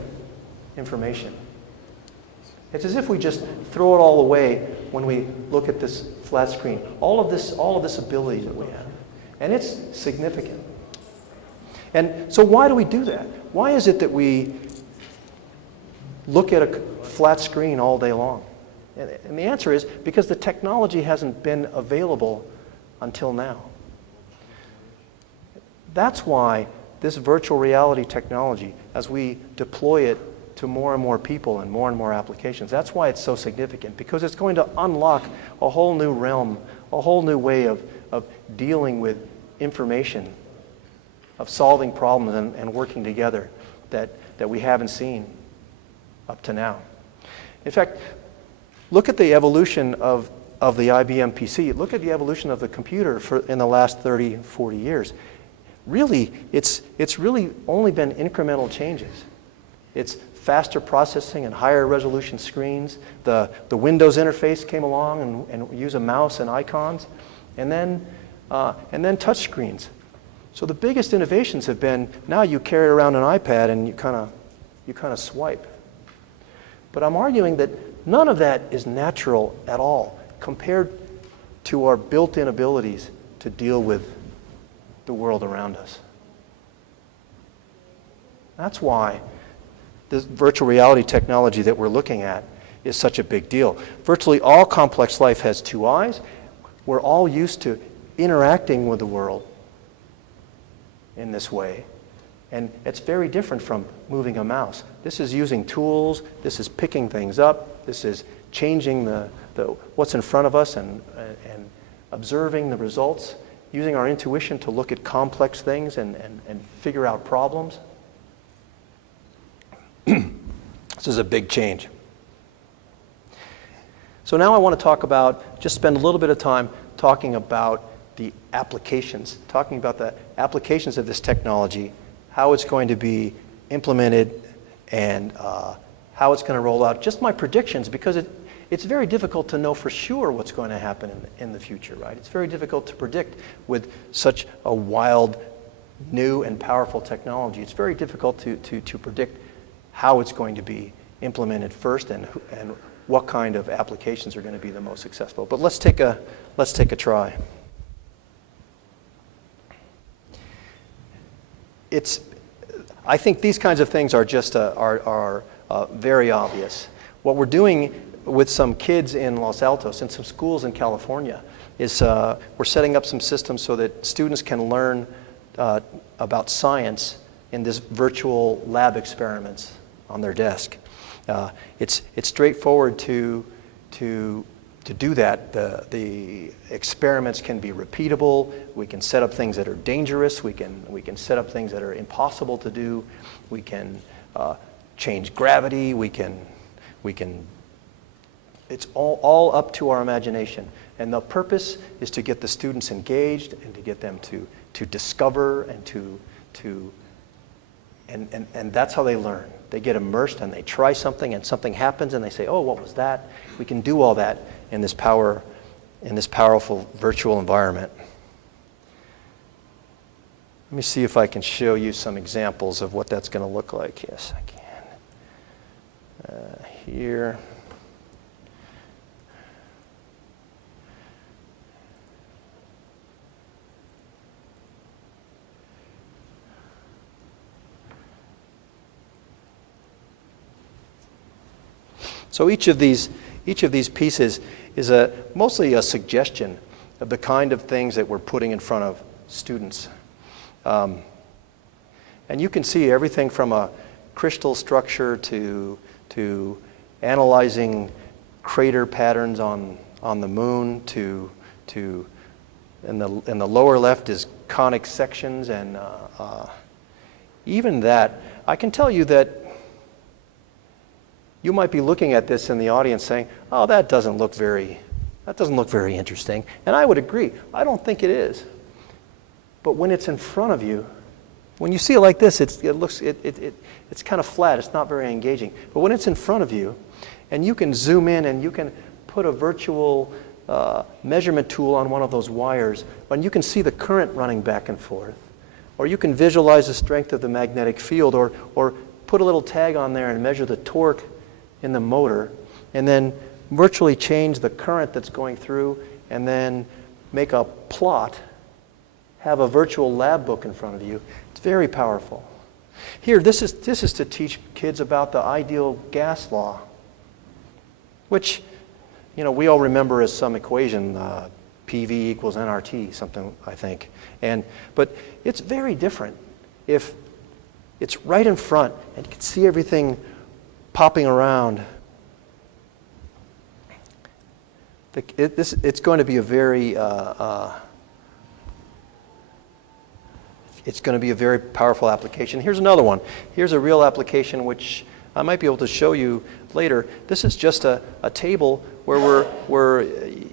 information. It's as if we just throw it all away when we look at this flat screen. All of this ability that we have. And it's significant. And so why do we do that? Why is it that we look at a flat screen all day long? And the answer is because the technology hasn't been available until now. That's why this virtual reality technology, as we deploy it to more and more people and more applications, that's why it's so significant, because it's going to unlock a whole new realm, a whole new way of dealing with information, of solving problems and working together that we haven't seen up to now. In fact, look at the evolution of the IBM PC. Look at the evolution of the computer in the last 30, 40 years. Really, it's really only been incremental changes. It's faster processing and higher resolution screens. The Windows interface came along and use a mouse and icons, and then touch screens. So the biggest innovations have been now you carry around an iPad and you kind of swipe. But I'm arguing that none of that is natural at all compared to our built-in abilities to deal with the world around us. That's why this virtual reality technology that we're looking at is such a big deal. Virtually all complex life has two eyes. We're all used to interacting with the world in this way. And it's very different from moving a mouse. This is using tools, this is picking things up, this is changing what's in front of us and observing the results, using our intuition to look at complex things and figure out problems. This is a big change. So now I want to just spend a little bit of time talking about the applications, talking about the applications of this technology, how it's going to be implemented, and how it's going to roll out. Just my predictions, because it's very difficult to know for sure what's going to happen in the future, right? It's very difficult to predict with such a wild, new, and powerful technology. It's very difficult to predict how it's going to be implemented first and what kind of applications are going to be the most successful. But let's take a try. I think these kinds of things are just very obvious. What we're doing with some kids in Los Altos and some schools in California is we're setting up some systems so that students can learn about science in this virtual lab experiments on their desk. It's straightforward to do that. The experiments can be repeatable. We can set up things that are dangerous. We can set up things that are impossible to do. We can change gravity. We can. It's all up to our imagination. And the purpose is to get the students engaged and to get them to discover and that's how they learn. They get immersed and they try something and something happens and they say, oh, what was that? We can do all that in this powerful virtual environment. Let me see if I can show you some examples of what that's going to look like. Yes, I can. here. So each of these pieces is mostly a suggestion of the kind of things that we're putting in front of students. And you can see everything from a crystal structure to analyzing crater patterns on the moon to in the lower left is conic sections, and even that, I can tell you that you might be looking at this in the audience saying, "Oh, that doesn't look very interesting." And I would agree. I don't think it is. But when it's in front of you, when you see it like this, it's kind of flat. It's not very engaging. But when it's in front of you, and you can zoom in and you can put a virtual measurement tool on one of those wires, and you can see the current running back and forth, or you can visualize the strength of the magnetic field, or put a little tag on there and measure the torque in the motor, and then virtually change the current that's going through, and then make a plot, have a virtual lab book in front of you. It's very powerful. Here, this is to teach kids about the ideal gas law, which, we all remember as some equation, PV equals nRT, something, I think. But it's very different if it's right in front and you can see everything popping around. It's going to be a very powerful application. Here's another one. Here's a real application which I might be able to show you later. This is just a table where we're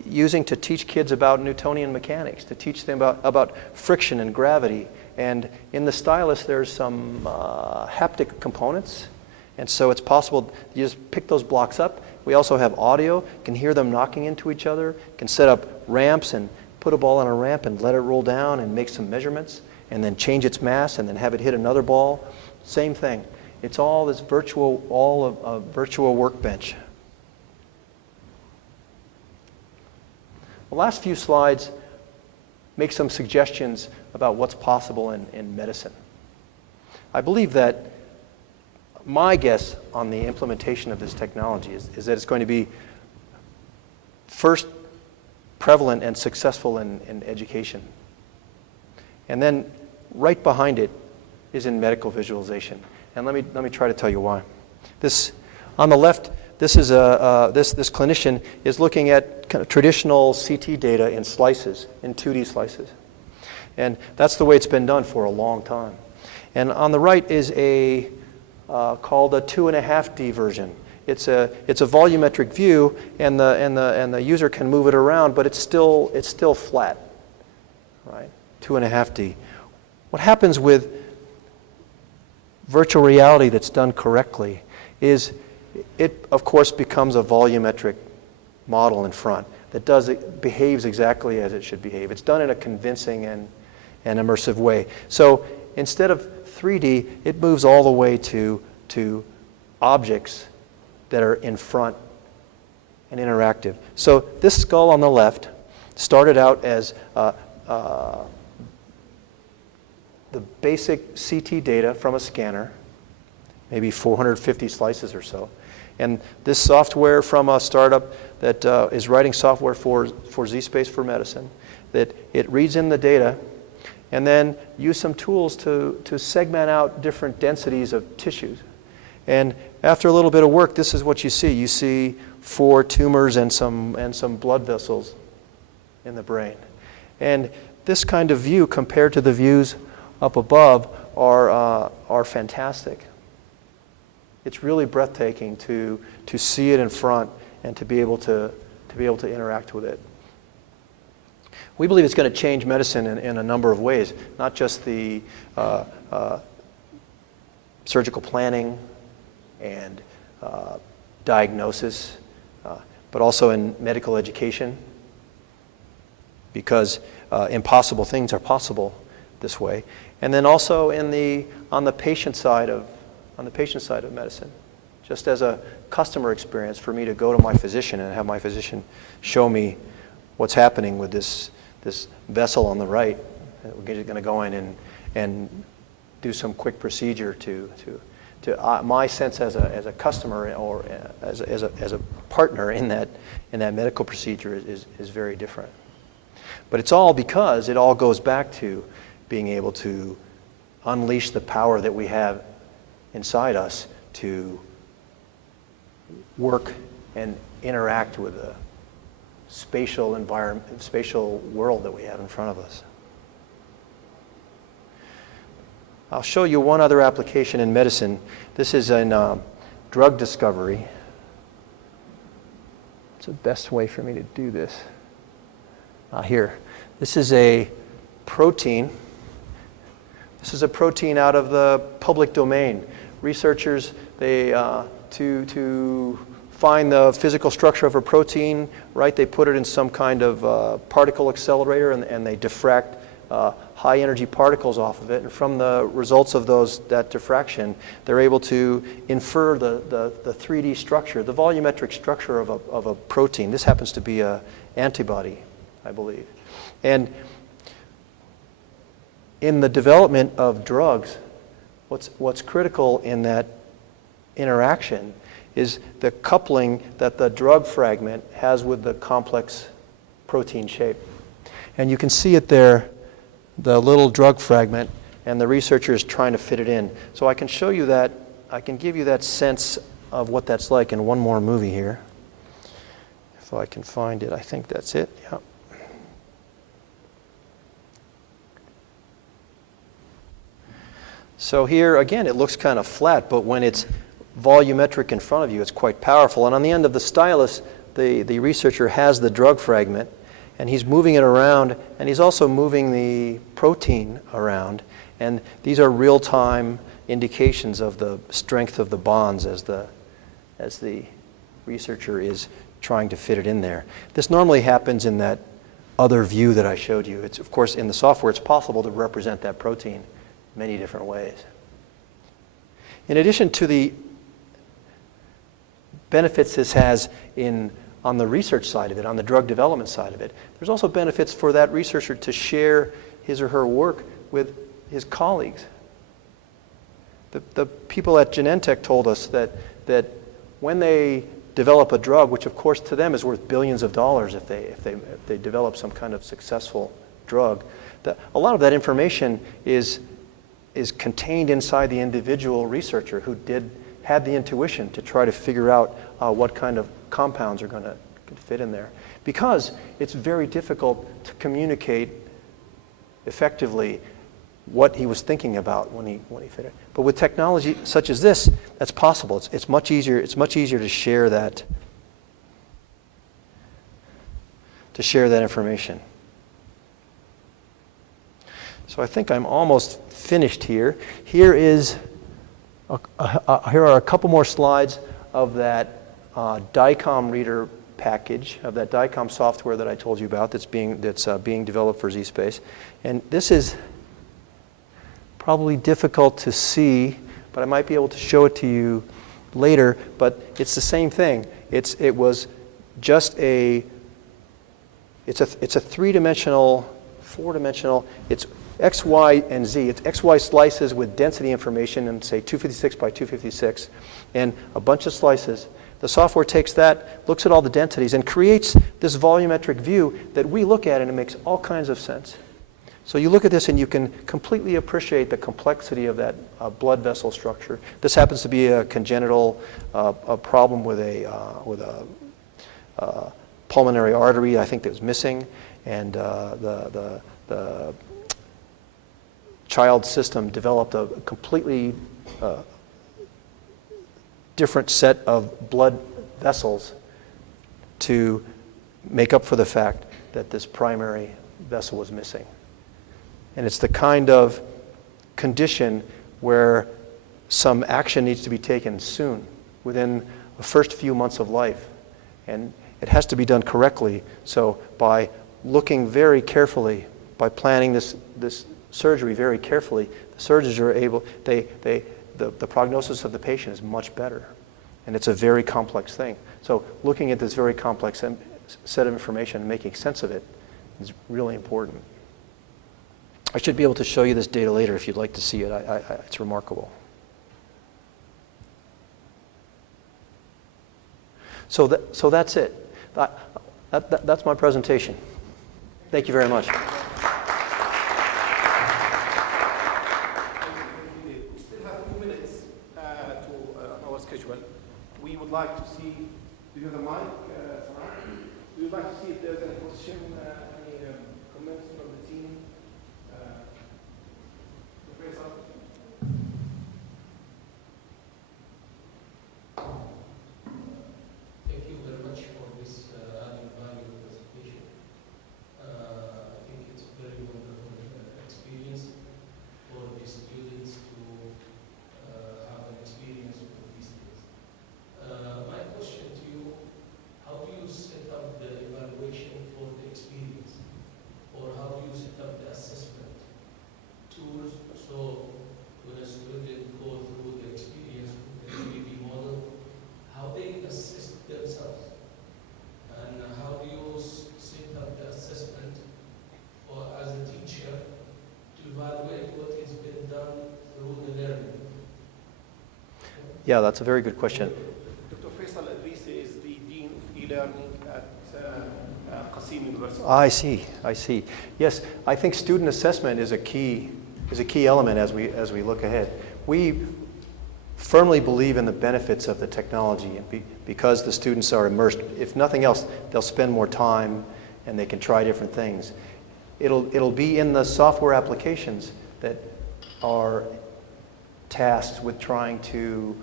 using to teach kids about Newtonian mechanics, to teach them about friction and gravity. And in the stylus, there's some haptic components. And so it's possible you just pick those blocks up. We also have audio, can hear them knocking into each other, can set up ramps and put a ball on a ramp and let it roll down and make some measurements, and then change its mass and then have it hit another ball. Same thing. It's all this virtual workbench. The last few slides make some suggestions about what's possible in medicine. I believe that my guess on the implementation of this technology is that it's going to be first prevalent and successful in education. And then right behind it is in medical visualization. And let me try to tell you why. This on the left, this is this clinician is looking at kind of traditional CT data in slices, in 2D slices. And that's the way it's been done for a long time. And on the right is a called a 2.5D version. It's a volumetric view, and the user can move it around, but it's still flat, right? 2.5D. What happens with virtual reality that's done correctly is it, of course, becomes a volumetric model in front that behaves exactly as it should behave. It's done in a convincing and immersive way. So instead of 3D, it moves all the way to objects that are in front and interactive. So this skull on the left started out as the basic CT data from a scanner, maybe 450 slices or so. And this software from a startup that is writing software for zSpace for Medicine, that it reads in the data and then use some tools to segment out different densities of tissues. And after a little bit of work, this is what you see. You see 4 tumors and some blood vessels in the brain. And this kind of view compared to the views up above are fantastic. It's really breathtaking to see it in front and to be able to interact with it. We believe it's going to change medicine in a number of ways, not just the surgical planning and diagnosis, but also in medical education, because impossible things are possible this way. And then also on the patient side of medicine, just as a customer experience, for me to go to my physician and have my physician show me what's happening with this vessel on the right. We're going to go in and do some quick procedure to my sense as a customer or as a partner in that medical procedure is very different. But it's all because it all goes back to being able to unleash the power that we have inside us to work and interact with the spatial environment, spatial world that we have in front of us. I'll show you one other application in medicine. This is in drug discovery. It's the best way for me to do this. Here. This is a protein. This is a protein out of the public domain. Researchers, they to find the physical structure of a protein, right? They put it in some kind of particle accelerator, and they diffract high energy particles off of it. And from the results of that diffraction, they're able to infer the 3D structure, the volumetric structure of a protein. This happens to be an antibody, I believe. And in the development of drugs, what's critical in that interaction is the coupling that the drug fragment has with the complex protein shape. And you can see it there, the little drug fragment, and the researcher is trying to fit it in. So I can show you that, I can give you that sense of what that's like in one more movie here. If I can find it, I think that's it, yeah. So here, again, it looks kind of flat, but when it's volumetric in front of you, it's quite powerful. And on the end of the stylus, the researcher has the drug fragment, and he's moving it around, and he's also moving the protein around. And these are real-time indications of the strength of the bonds as the researcher is trying to fit it in there. This normally happens in that other view that I showed you. It's, of course, in the software, it's possible to represent that protein many different ways. In addition to the benefits this has on the research side of it, on the drug development side of it, there's also benefits for that researcher to share his or her work with his colleagues. The people at Genentech told us that when they develop a drug, which of course to them is worth billions of dollars if they develop some kind of successful drug, that a lot of that information is contained inside the individual researcher who had the intuition to try to figure out what kind of compounds are going to fit in there. Because it's very difficult to communicate effectively what he was thinking about when he fit it. But with technology such as this, that's possible. It's much easier. It's much easier to share that information. So I think I'm almost finished here. Here are a couple more slides of that DICOM reader package, of that DICOM software that I told you about that's being developed for zSpace. And this is probably difficult to see, but I might be able to show it to you later. But it's the same thing. It's a three-dimensional, four-dimensional. It's X, Y, and Z. It's X, Y slices with density information in, say, 256 by 256, and a bunch of slices. The software takes that, looks at all the densities, and creates this volumetric view that we look at, and it makes all kinds of sense. So you look at this, and you can completely appreciate the complexity of that blood vessel structure. This happens to be a congenital problem with a pulmonary artery, I think, that was missing, and the child system developed a completely different set of blood vessels to make up for the fact that this primary vessel was missing. And it's the kind of condition where some action needs to be taken soon, within the first few months of life. And it has to be done correctly. So by looking very carefully, by planning this surgery very carefully, the surgeons are able, the prognosis of the patient is much better. And it's a very complex thing. So looking at this very complex set of information and making sense of it is really important. I should be able to show you this data later if you'd like to see it. It's remarkable. So that's it. That's my presentation. Thank you very much. We still have a few minutes to our schedule. We would like to see, do you have a mic, Farah? We would like to see if there's any question, any comments from the team. Professor? Thank you very much for this added value presentation. I think it's a very wonderful experience for the students to have an experience with these things. My question to you, how do you set up the evaluation for the experience? Or how do you set up the assessment tools so when a student goes through the experience with the 3D model, how they assess themselves? And how do you set up the assessment or as a teacher to evaluate what has been done through the learning? Yeah, that's a very good question. Dr. Faisal Idrisi is the Dean of E-Learning at Qasim University. I see. Yes, I think student assessment is a key element as we look ahead. We firmly believe in the benefits of the technology, and because the students are immersed. If nothing else, they'll spend more time and they can try different things. It'll be in the software applications that are tasked with trying to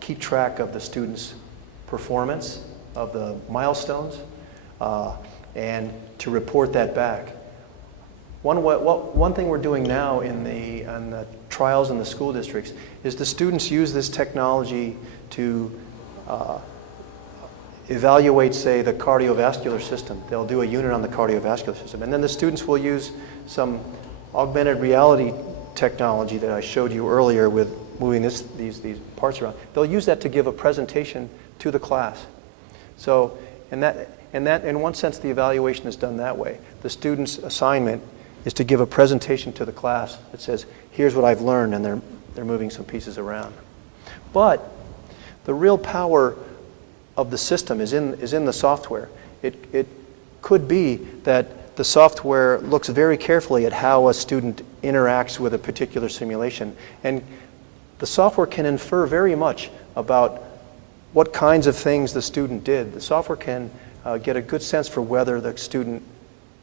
keep track of the students' performance, of the milestones, and to report that back. One thing we're doing now in the trials in the school districts is the students use this technology to evaluate, say, the cardiovascular system. They'll do a unit on the cardiovascular system. And then the students will use some augmented reality technology that I showed you earlier with moving these parts around. They'll use that to give a presentation to the class. So, and that, in one sense, the evaluation is done that way. The student's assignment is to give a presentation to the class that says, here's what I've learned, and they're moving some pieces around. But the real power of the system is in the software. It could be that the software looks very carefully at how a student interacts with a particular simulation, and the software can infer very much about what kinds of things the student did. The software can get a good sense for whether the student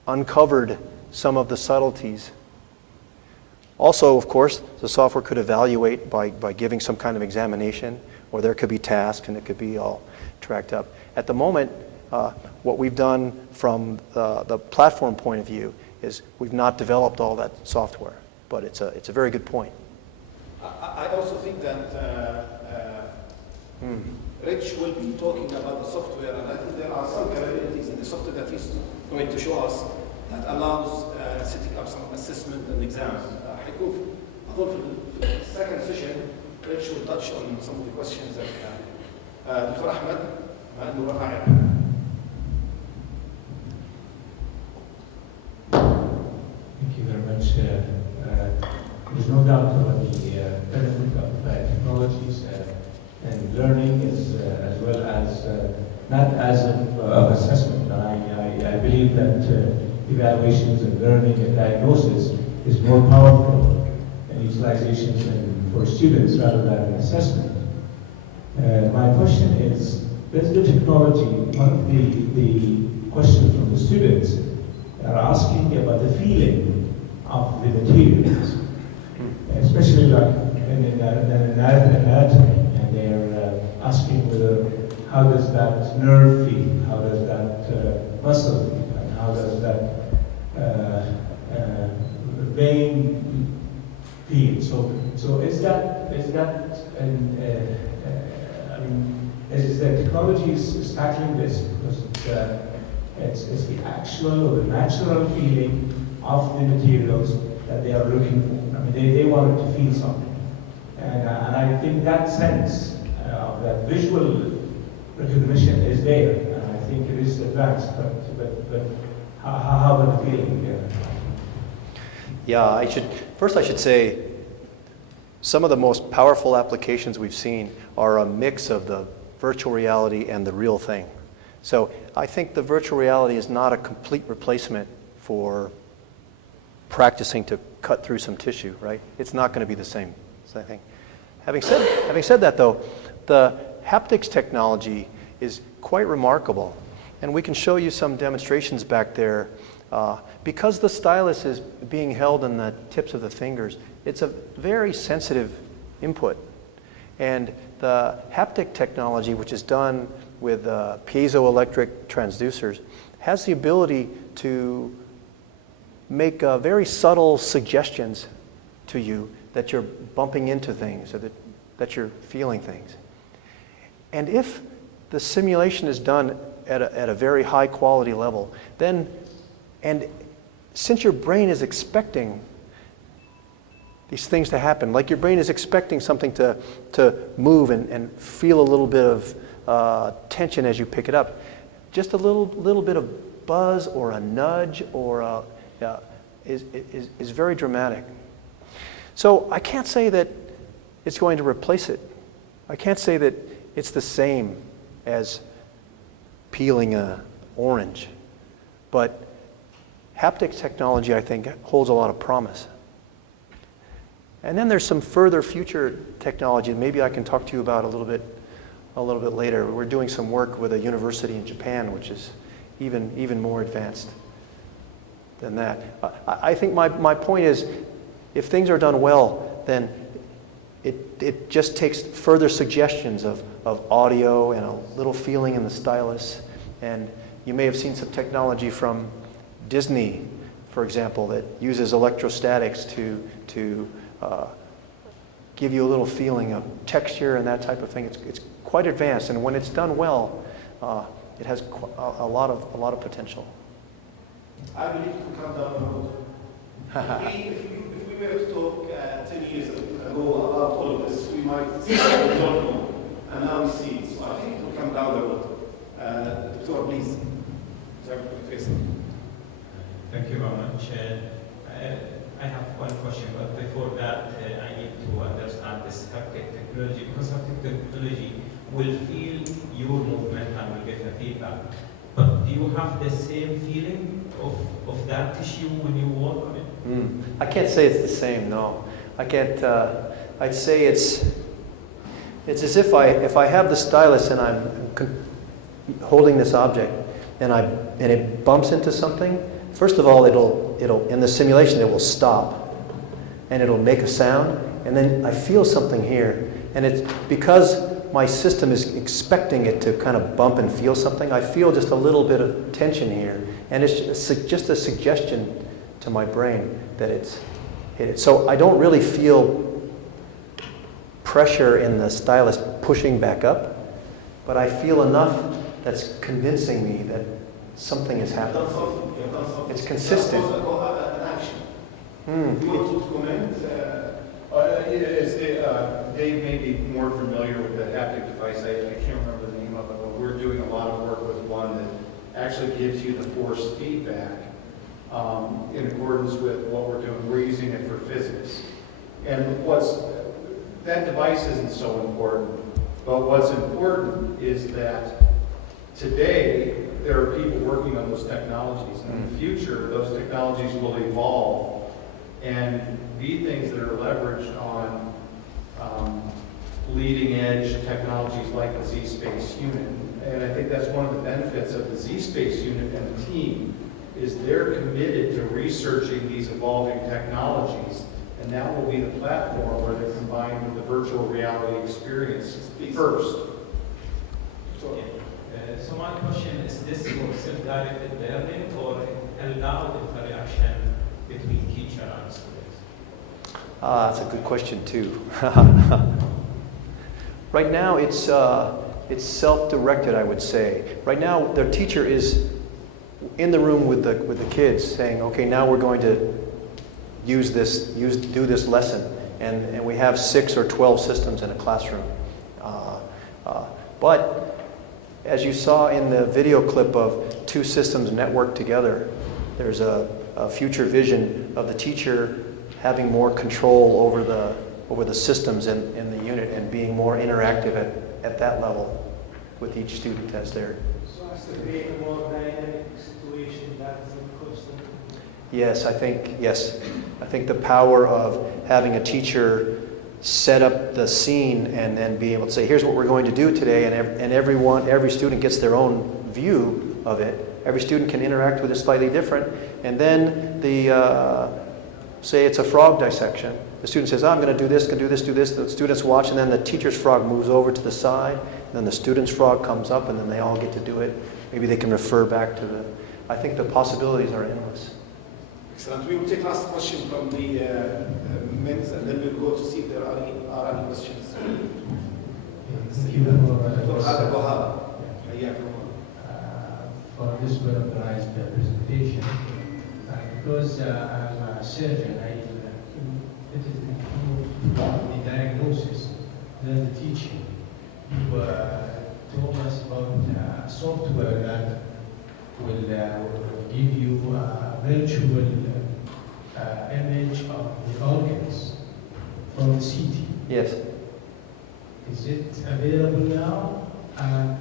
uncovered some of the subtleties. Also, of course, the software could evaluate by giving some kind of examination, or there could be tasks, and it could be all tracked up. At the moment, what we've done from the platform point of view is we've not developed all that software, but it's a very good point. I also think that Rich will be talking about the software, and I think there are some capabilities in the software that he's going to show us that allows setting up some assessment and exams. حيكون أظن في السكند سيشن Rich will touch on some of the questions that we have. Dr. Ahmed, مع إنه رفع يده. Thank you very much. There's no doubt about the benefit of technologies and learning as well as not as of assessment. I believe that evaluations and learning and diagnosis is more powerful and utilizations for students rather than an assessment. My question is, does the technology, one of the questions from the students are asking about the feeling of the materials, especially like in anatomy, and they're asking how does that nerve feel, how does that muscle feel, and how does that vein feel. So is that is the technology is tackling this because it's the actual or the natural feeling of the materials that they are looking for. I mean, they wanted to feel something. And I think that sense of that visual recognition is there, and I think it is advanced, but how about the feeling? Yeah, first I should say some of the most powerful applications we've seen are a mix of the virtual reality and the real thing. So I think the virtual reality is not a complete replacement for practicing to cut through some tissue, right? It's not going to be the same thing. Having said that though, the haptics technology is quite remarkable. And we can show you some demonstrations back there. Because the stylus is being held in the tips of the fingers, it's a very sensitive input. And the haptic technology, which is done with piezoelectric transducers, has the ability to make very subtle suggestions to you that you're bumping into things or that you're feeling things. And if the simulation is done at a very high quality level, then, and since your brain is expecting these things to happen, like your brain is expecting something to move and feel a little bit of tension as you pick it up, just a little bit of buzz or a nudge or is very dramatic. So I can't say that it's going to replace it. I can't say that it's the same as peeling an orange, but haptic technology, I think, holds a lot of promise. And then there's some further future technology that maybe I can talk to you about a little bit later. We're doing some work with a university in Japan, which is even more advanced than that. I think my point is, if things are done well, then it just takes further suggestions of audio and a little feeling in the stylus. And you may have seen some technology from Disney, for example, that uses electrostatics to give you a little feeling of texture and that type of thing. It's quite advanced, and when it's done well, it has a lot of potential. I believe it will come down the road. If we were to talk 10 years ago about all of this, we might say we don't know, and now we see it. So I think it will come down the road. Doctor, please. Thank you very much. I have one question, but before that, I need to understand this haptic technology, because haptic technology will feel your movement and will give a feedback. But do you have the same feeling of that tissue when you walk on it? I can't say it's the same, no. I can't, I'd say it's as if I have the stylus and I'm holding this object and it bumps into something. First of all, it'll in the simulation, it will stop and it'll make a sound, and then I feel something here, and it's because my system is expecting it to kind of bump and feel something. I feel just a little bit of tension here, and it's just a suggestion to my brain that it's hit it. So I don't really feel pressure in the stylus pushing back up, but I feel enough that's convincing me that something is happening. It's consistent. An action. You want to comment? Dave may be more familiar with the haptic device. I can't remember the name of it, but we're doing a lot of work with one that actually gives you the force feedback in accordance with what we're doing. We're using it for physics. And that device isn't so important, but what's important is that today there are people working on those technologies. And in the future, those technologies will evolve and be things that are leveraged on leading edge technologies like the Z-Space unit. And I think that's one of the benefits of the Z-Space unit and the team, is they're committed to researching these evolving technologies. And that will be the platform where they're combined with the virtual reality experience first. So my question is, this for self-directed learning or allowed interaction between teacher and students? That's a good question too. Right now it's self-directed, I would say. Right now the teacher is in the room with the kids saying, okay, now we're going to do this lesson, and we have 6 or 12 systems in a classroom. But as you saw in the video clip of two systems networked together, there's a future vision of the teacher having more control over the systems in the unit and being more interactive at that level with each student as they're. So as to create a more dynamic situation that is constant. Yes, I think the power of having a teacher set up the scene and then be able to say, here's what we're going to do today, and every student gets their own view of it. Every student can interact with it slightly different, and then say it's a frog dissection. The student says, I'm going to do this, do this. The students watch, and then the teacher's frog moves over to the side, and then the student's frog comes up, and then they all get to do it. Maybe they can refer back to the. I think the possibilities are endless. Excellent. We will take last question from the men's, and then we'll go to see if there are any questions. Thank you for this well-organized presentation. Because I'm a surgeon, it is more the diagnosis than the teaching. You told us about software that will give you a virtual image of the organs from the CT. Yes. Is it available now? And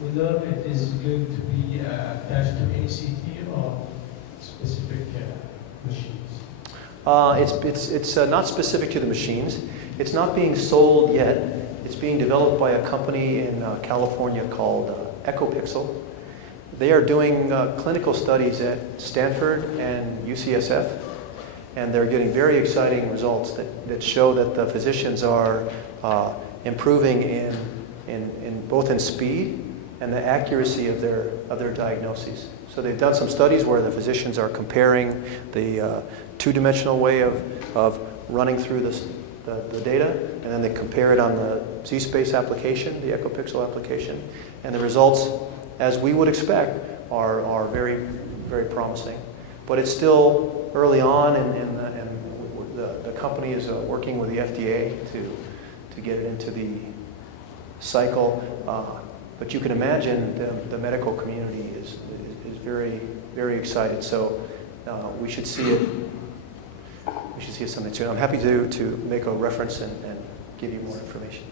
whether it is going to be attached to any CT or specific machines? It's not specific to the machines. It's not being sold yet. It's being developed by a company in California called EchoPixel. They are doing clinical studies at Stanford and UCSF, and they're getting very exciting results that show that the physicians are improving in both in speed and the accuracy of their diagnoses. So they've done some studies where the physicians are comparing the two-dimensional way of running through the data, and then they compare it on the Z-Space application, the EchoPixel application, and the results, as we would expect, are very, very promising. But it's still early on, and the company is working with the FDA to get it into the cycle. But you can imagine the medical community is very, very excited. So we should see it. We should see it sometime soon. I'm happy to make a reference and give you more information.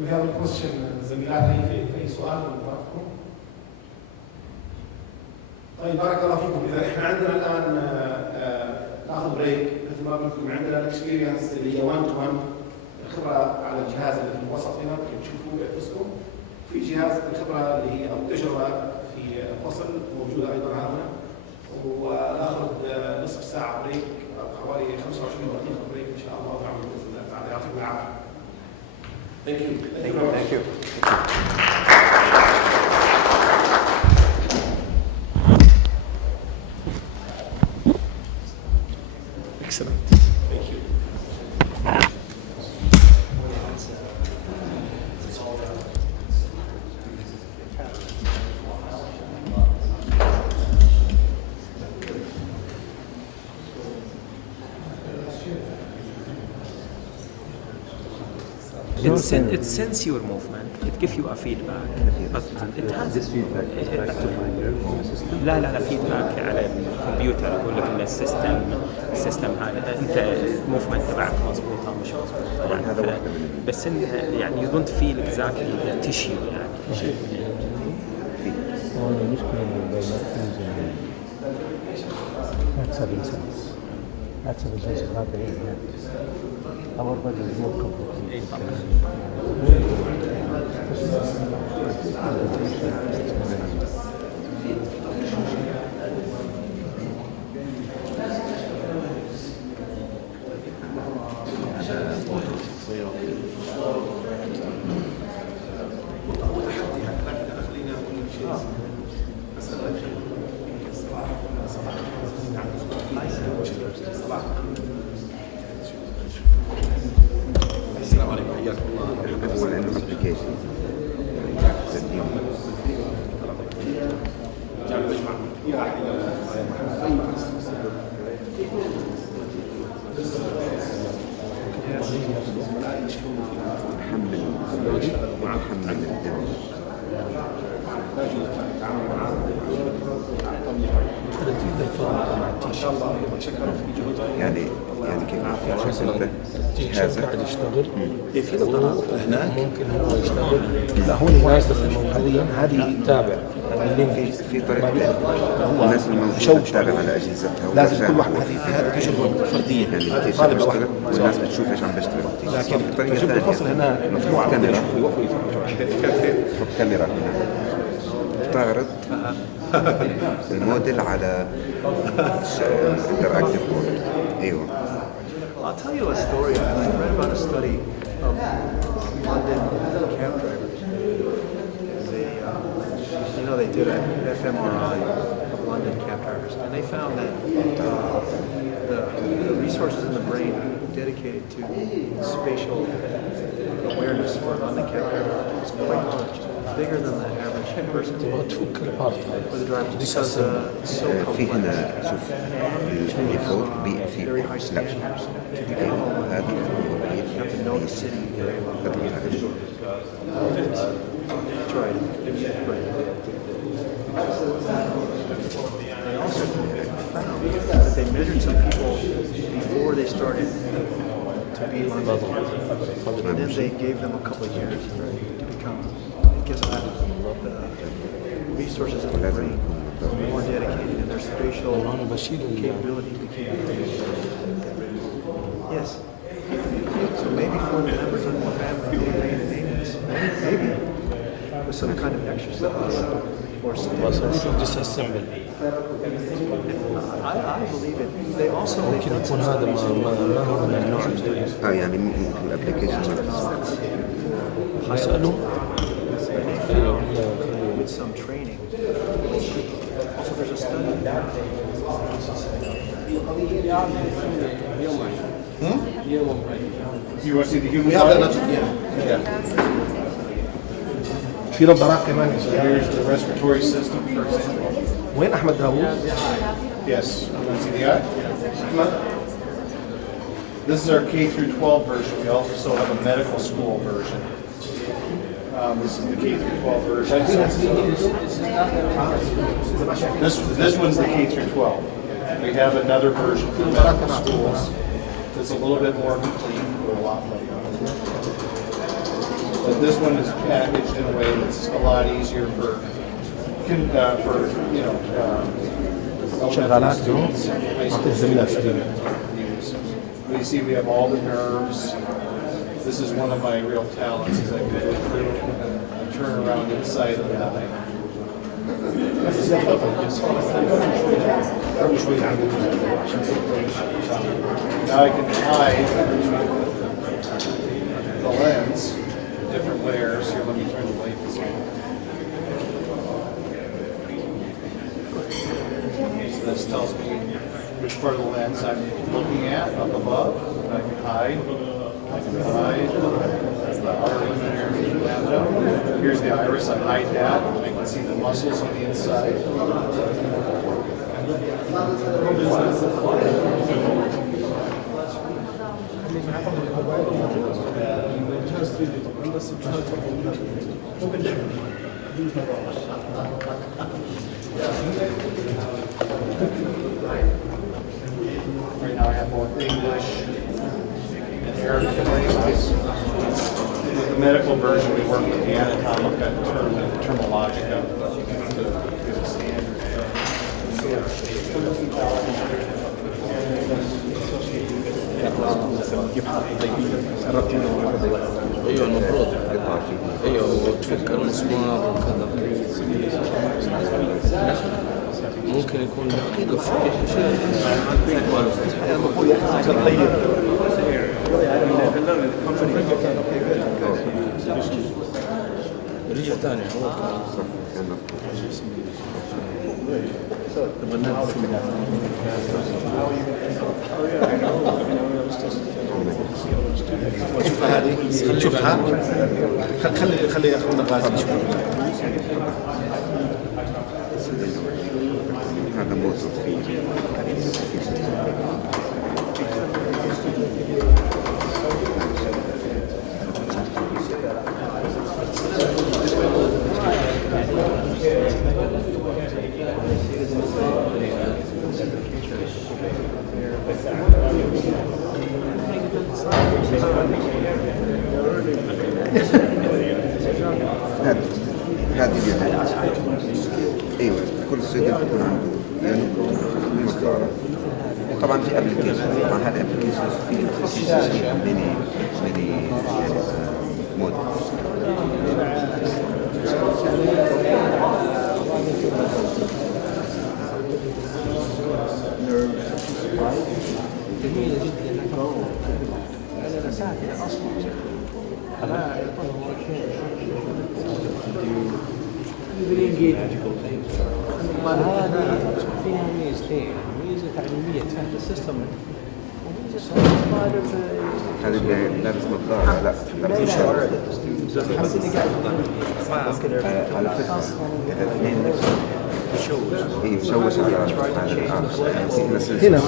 We have a question. زميلاتي في أي سؤال من طيب بارك الله فيكم. إذا إحنا عندنا الآن ناخذ بريك مثل ما قلت لكم. عندنا الإكسبيرينس اللي هي 1 to 1 الخبرة على الجهاز اللي في الوسط هنا ممكن تشوفوه بأنفسكم. في جهاز الخبرة اللي هي أو التجربة في فصل موجودة أيضا هنا. وناخذ نصف ساعة بريك أو حوالي 25 دقيقة بريك إن شاء الله ونعمل بإذن الله تعالى. يعطيكم العافية. Thank you. Thank you. Excellent. Thank you. It sends your movement. It gives you a feedback. But it has this feedback is back to my nervous system. لا فيدباك على الكمبيوتر يقول لك ان السيستم هذا انت الموفمنت تبعك مضبوطه مش مضبوطه يعني هذا واحده بس ان يعني you don't feel exactly the tissue يعني شيء هو المشكله اكثر الانسان اكثر الجنس الغابرين our body is more complicated. يعني كيف شكل الشاب قاعد يشتغل هناك ممكن هو يشتغل لا هو الناس الموجودين هذه تابع في طريقتين الناس الموجودة تتابع على أجهزتها لازم كل واحد هذه تجربة فردية يعني طالب بيشتغل والناس بتشوف ايش عم بيشتغل لكن تجربة الفصل هناك مجموعة كاميرا تحط كاميرا هنا تعرض الموديل على الانتراكتيف بورد. ايوه. I'll tell you a story. I read about a study of London cab drivers. They did an fMRI of London cab drivers, and they found that the resources in the brain dedicated to spatial awareness for London cab drivers is quite large, bigger than the average person for the drivers because it's so في complex. هنا شوف اللي فوق بي في Very high لا stations. هذا You have to know the city very well. Try it. They also found that they measured some people before they started to be London, and then they gave them a couple of years to become. Guess what? The resources in the brain were more dedicated, and their spatial capability became. Yes. So maybe for the members of the family, maybe with some kind of exercise or disassemble. I believe it. They also ممكن يكون هذا ما هو من النوع يعني ممكن الابلكيشن اساله with some training. Also, there's a study. You want to see the human We have body? that, yeah. في نظارات كمان. So here's the respiratory system, for example. وين أحمد داوود؟ Yes. You want to see the eye? Come on. This is our K through 12 version. We also have a medical school version. This is the K through 12 version. This one's the K through 12. We have another version for medical schools that's a little bit more complete, or a lot more. But this one is packaged in a way that's a lot easier for elementary students, high school students to use. You see, we have all the nerves. This is one of my real talents, is I can go through and turn around inside of the eye. Now I can hide the lens, different layers. Here, let me turn the light this way. So this tells me which part of the lens I'm looking at up above. I can hide. Here's the iris. I hide that. I can see the muscles on the inside. Right now I have both English and Arabic languages. With the medical version, we work with the Anatomica Termologica to get a standard. ايوه المفروض ايوه وتفك المسمار وكذا ممكن يكون دقيقة في شيء المفروض رجع ثاني شوف هذه شفتها خلي اخونا غازي يشوف هذا موصف فيه هذه اليدين. ايوه كل صيدلي بيكون عنده ينبض بمقداره. وطبعا في ابلكيشن، طبعا هذا ابلكيشن في ميني مود. جميلة جدا. أنا أساتذة أصلا. هذا فيها ميزتين، ميزة تعليمية تفهم السيستم وميزة الطالب هذا اللي لابس نظارة لا لابس شارع. على فكرة إذا اثنين يشوش على هنا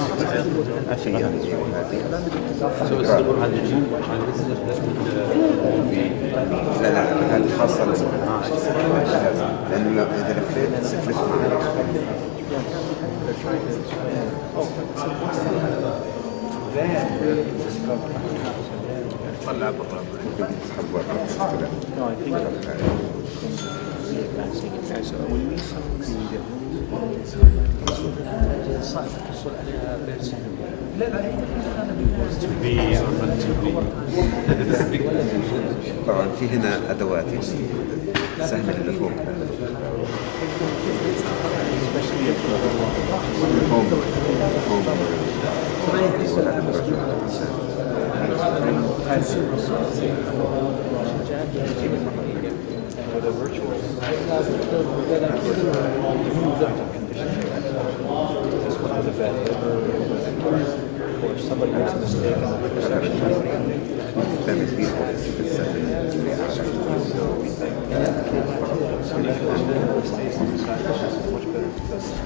لا هذه خاصة لأنه إذا لفيت ستلف معك. طلع بطل طبعا في هنا ادوات سهله اللي فوق somebody makes a mistake in the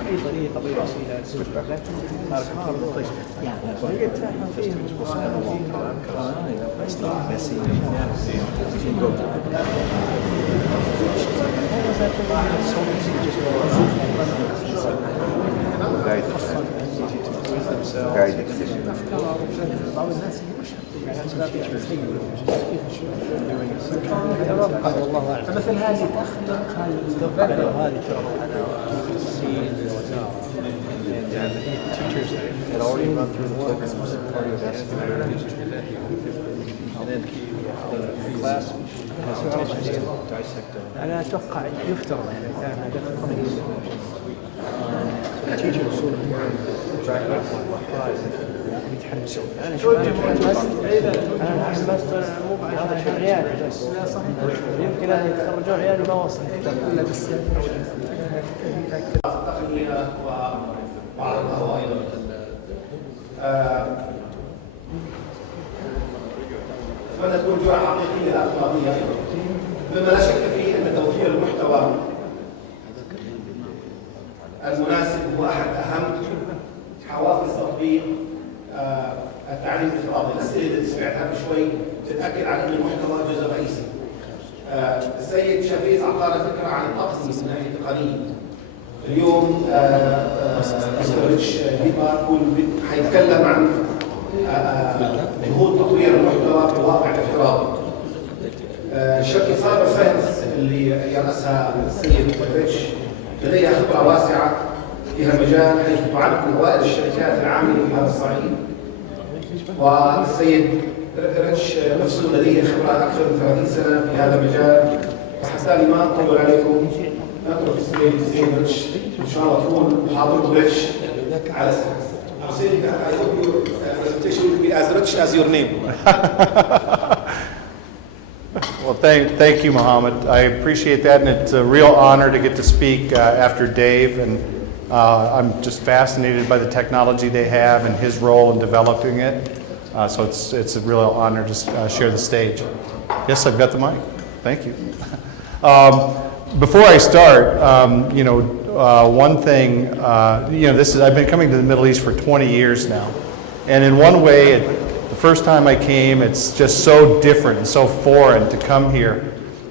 اي طريقه باي وسيله لكن الارقام يعني يتفاهم فيهم guided فمثل هذه تخلق هذه teachers had already run through the book as part of the class has attention to dissect أنا أتوقع يفترض يعني كان هذا the teachers sort of يتحمسون أنا حمست مو عشان عيالي بس يمكن أن يتخرجون عيالي ما وصل إلا بالسنة وعرضه ايضا. اتمنى تكون جرعه حقيقيه افراديه ايضا، مما لا شك فيه ان توفير المحتوى المناسب هو احد اهم حوافز تطبيق التعليم الافرادي. الاسئله اللي سمعتها بشوي تتاكد على ان المحتوى جزء رئيسي. السيد شفيق اعطانا فكره عن الطقس من الناحيه التقنيه. اليوم مستر ريتش ليبر حيتكلم عن جهود تطوير المحتوى في الواقع الافتراضي. شركة سايبر ساينس اللي يرأسها السيد ريتش لديها خبرة واسعة في هذا المجال، حيث تعد من أوائل الشركات العاملة في هذا الصعيد. والسيد ريتش نفسه لديه خبرة أكثر من 30 سنة في هذا المجال. حتى ما أطول عليكم نترك السيد ريتش إن شاء الله تكون حاضركم ريتش على السيد. I hope your presentation will be as rich as your name. Well, thank you, Mohammed. I appreciate that, and it's a real honor to get to speak after Dave. And I'm just fascinated by the technology they have and his role in developing it. So it's a real honor to share the stage. Yes, I've got the mic. Thank you. Before I start, one thing, I've been coming to the Middle East for 20 years now, and in one way, the first time I came, it's just so different and so foreign to come here.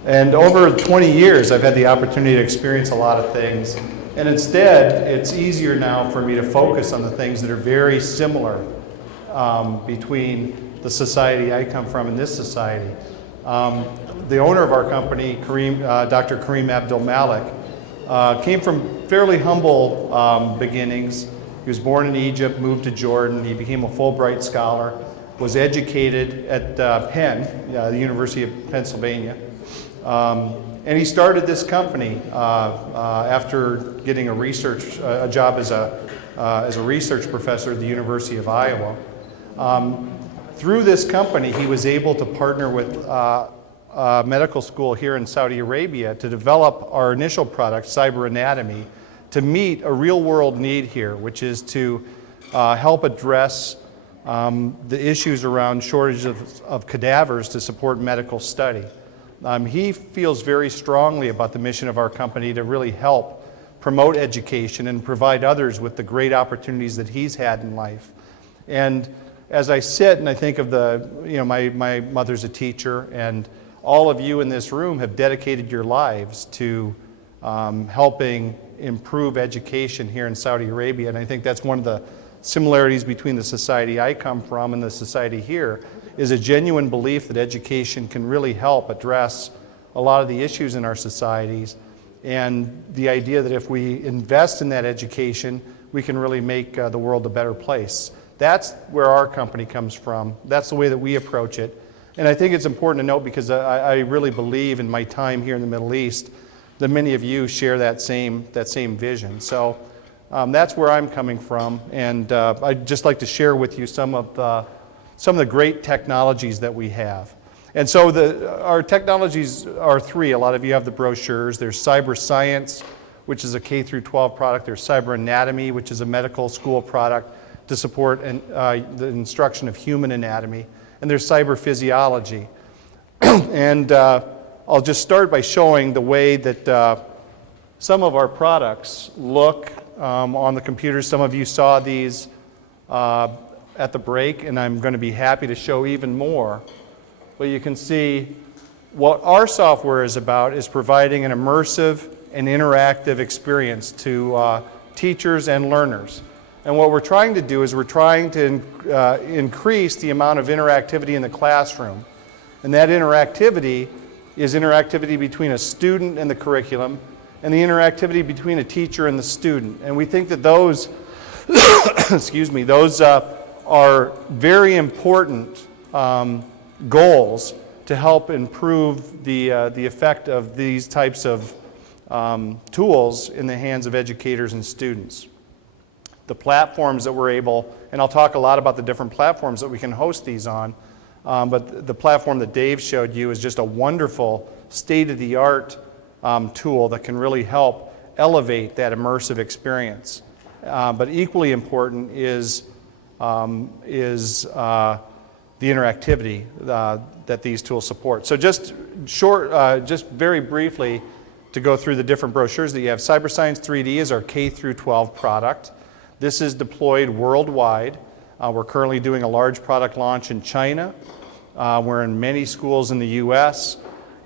And over 20 years, I've had the opportunity to experience a lot of things, and instead, it's easier now for me to focus on the things that are very similar between the society I come from and this society. The owner of our company, Dr. Kareem Abdul Malik, came from fairly humble beginnings. He was born in Egypt, moved to Jordan. He became a Fulbright scholar, was educated at Penn, the University of Pennsylvania. And he started this company after getting a job as a research professor at the University of Iowa. Through this company, he was able to partner with a medical school here in Saudi Arabia to develop our initial product, Cyber Anatomy, to meet a real-world need here, which is to help address the issues around shortages of cadavers to support medical study. He feels very strongly about the mission of our company to really help promote education and provide others with the great opportunities that he's had in life. And as I sit and I think of my mother's a teacher, and all of you in this room have dedicated your lives to helping improve education here in Saudi Arabia, and I think that's one of the similarities between the society I come from and the society here, is a genuine belief that education can really help address a lot of the issues in our societies, and the idea that if we invest in that education, we can really make the world a better place. That's where our company comes from. That's the way that we approach it. And I think it's important to note, because I really believe in my time here in the Middle East that many of you share that same vision. So that's where I'm coming from, and I'd just like to share with you some of the great technologies that we have. And so our technologies are three. A lot of you have the brochures. There's Cyber Science, which is a K-12 product. There's Cyber Anatomy, which is a medical school product to support the instruction of human anatomy. And there's Cyber Physiology. And I'll just start by showing the way that some of our products look on the computers. Some of you saw these at the break, and I'm going to be happy to show even more. But you can see what our software is about is providing an immersive and interactive experience to teachers and learners. And what we're trying to do is we're trying to increase the amount of interactivity in the classroom. And that interactivity is interactivity between a student and the curriculum, and the interactivity between a teacher and the student. And we think that those, excuse me, those are very important goals to help improve the effect of these types of tools in the hands of educators and students. The platforms that we're able, and I'll talk a lot about the different platforms that we can host these on, but the platform that Dave showed you is just a wonderful state-of-the-art tool that can really help elevate that immersive experience. But equally important is the interactivity that these tools support. So just very briefly to go through the different brochures that you have. Cyber Science 3D is our K-12 product. This is deployed worldwide. We're currently doing a large product launch in China. We're in many schools in the US.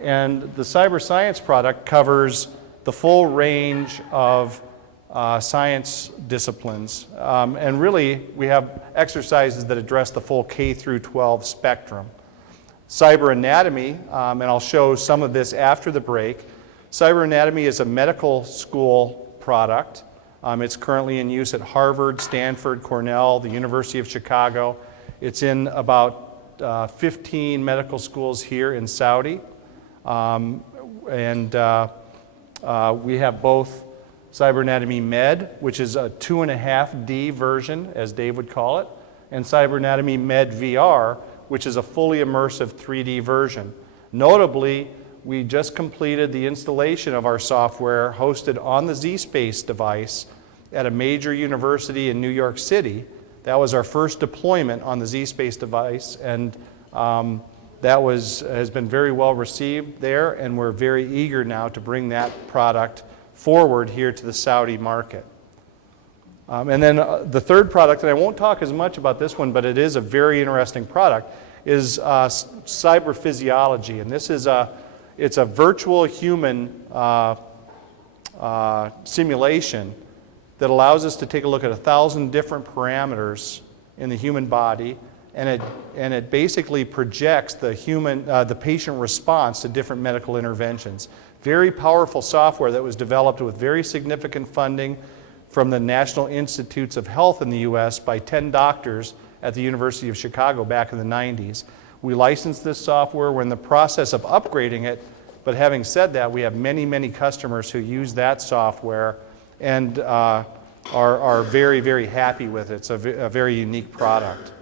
And the Cyber Science product covers the full range of science disciplines. And really, we have exercises that address the full K-12 spectrum. Cyber Anatomy, and I'll show some of this after the break. Cyber Anatomy is a medical school product. It's currently in use at Harvard, Stanford, Cornell, the University of Chicago. It's in about 15 medical schools here in Saudi. We have both Cyber Anatomy Med, which is a 2.5D version, as Dave would call it, and Cyber Anatomy Med VR, which is a fully immersive 3D version. Notably, we just completed the installation of our software hosted on the zSpace device at a major university in New York City. That was our first deployment on the zSpace device, and that has been very well received there, and we're very eager now to bring that product forward here to the Saudi market. And then the third product, and I won't talk as much about this one, but it is a very interesting product, is Cyber Physiology. And this is it's a virtual human simulation that allows us to take a look at 1,000 different parameters in the human body and it basically projects the patient response to different medical interventions. Very powerful software that was developed with very significant funding from the National Institutes of Health in the US by 10 doctors at the University of Chicago back in the 90s. We licensed this software. We're in the process of upgrading it, but having said that, we have many, many customers who use that software and are very, very happy with it. It's a very unique product.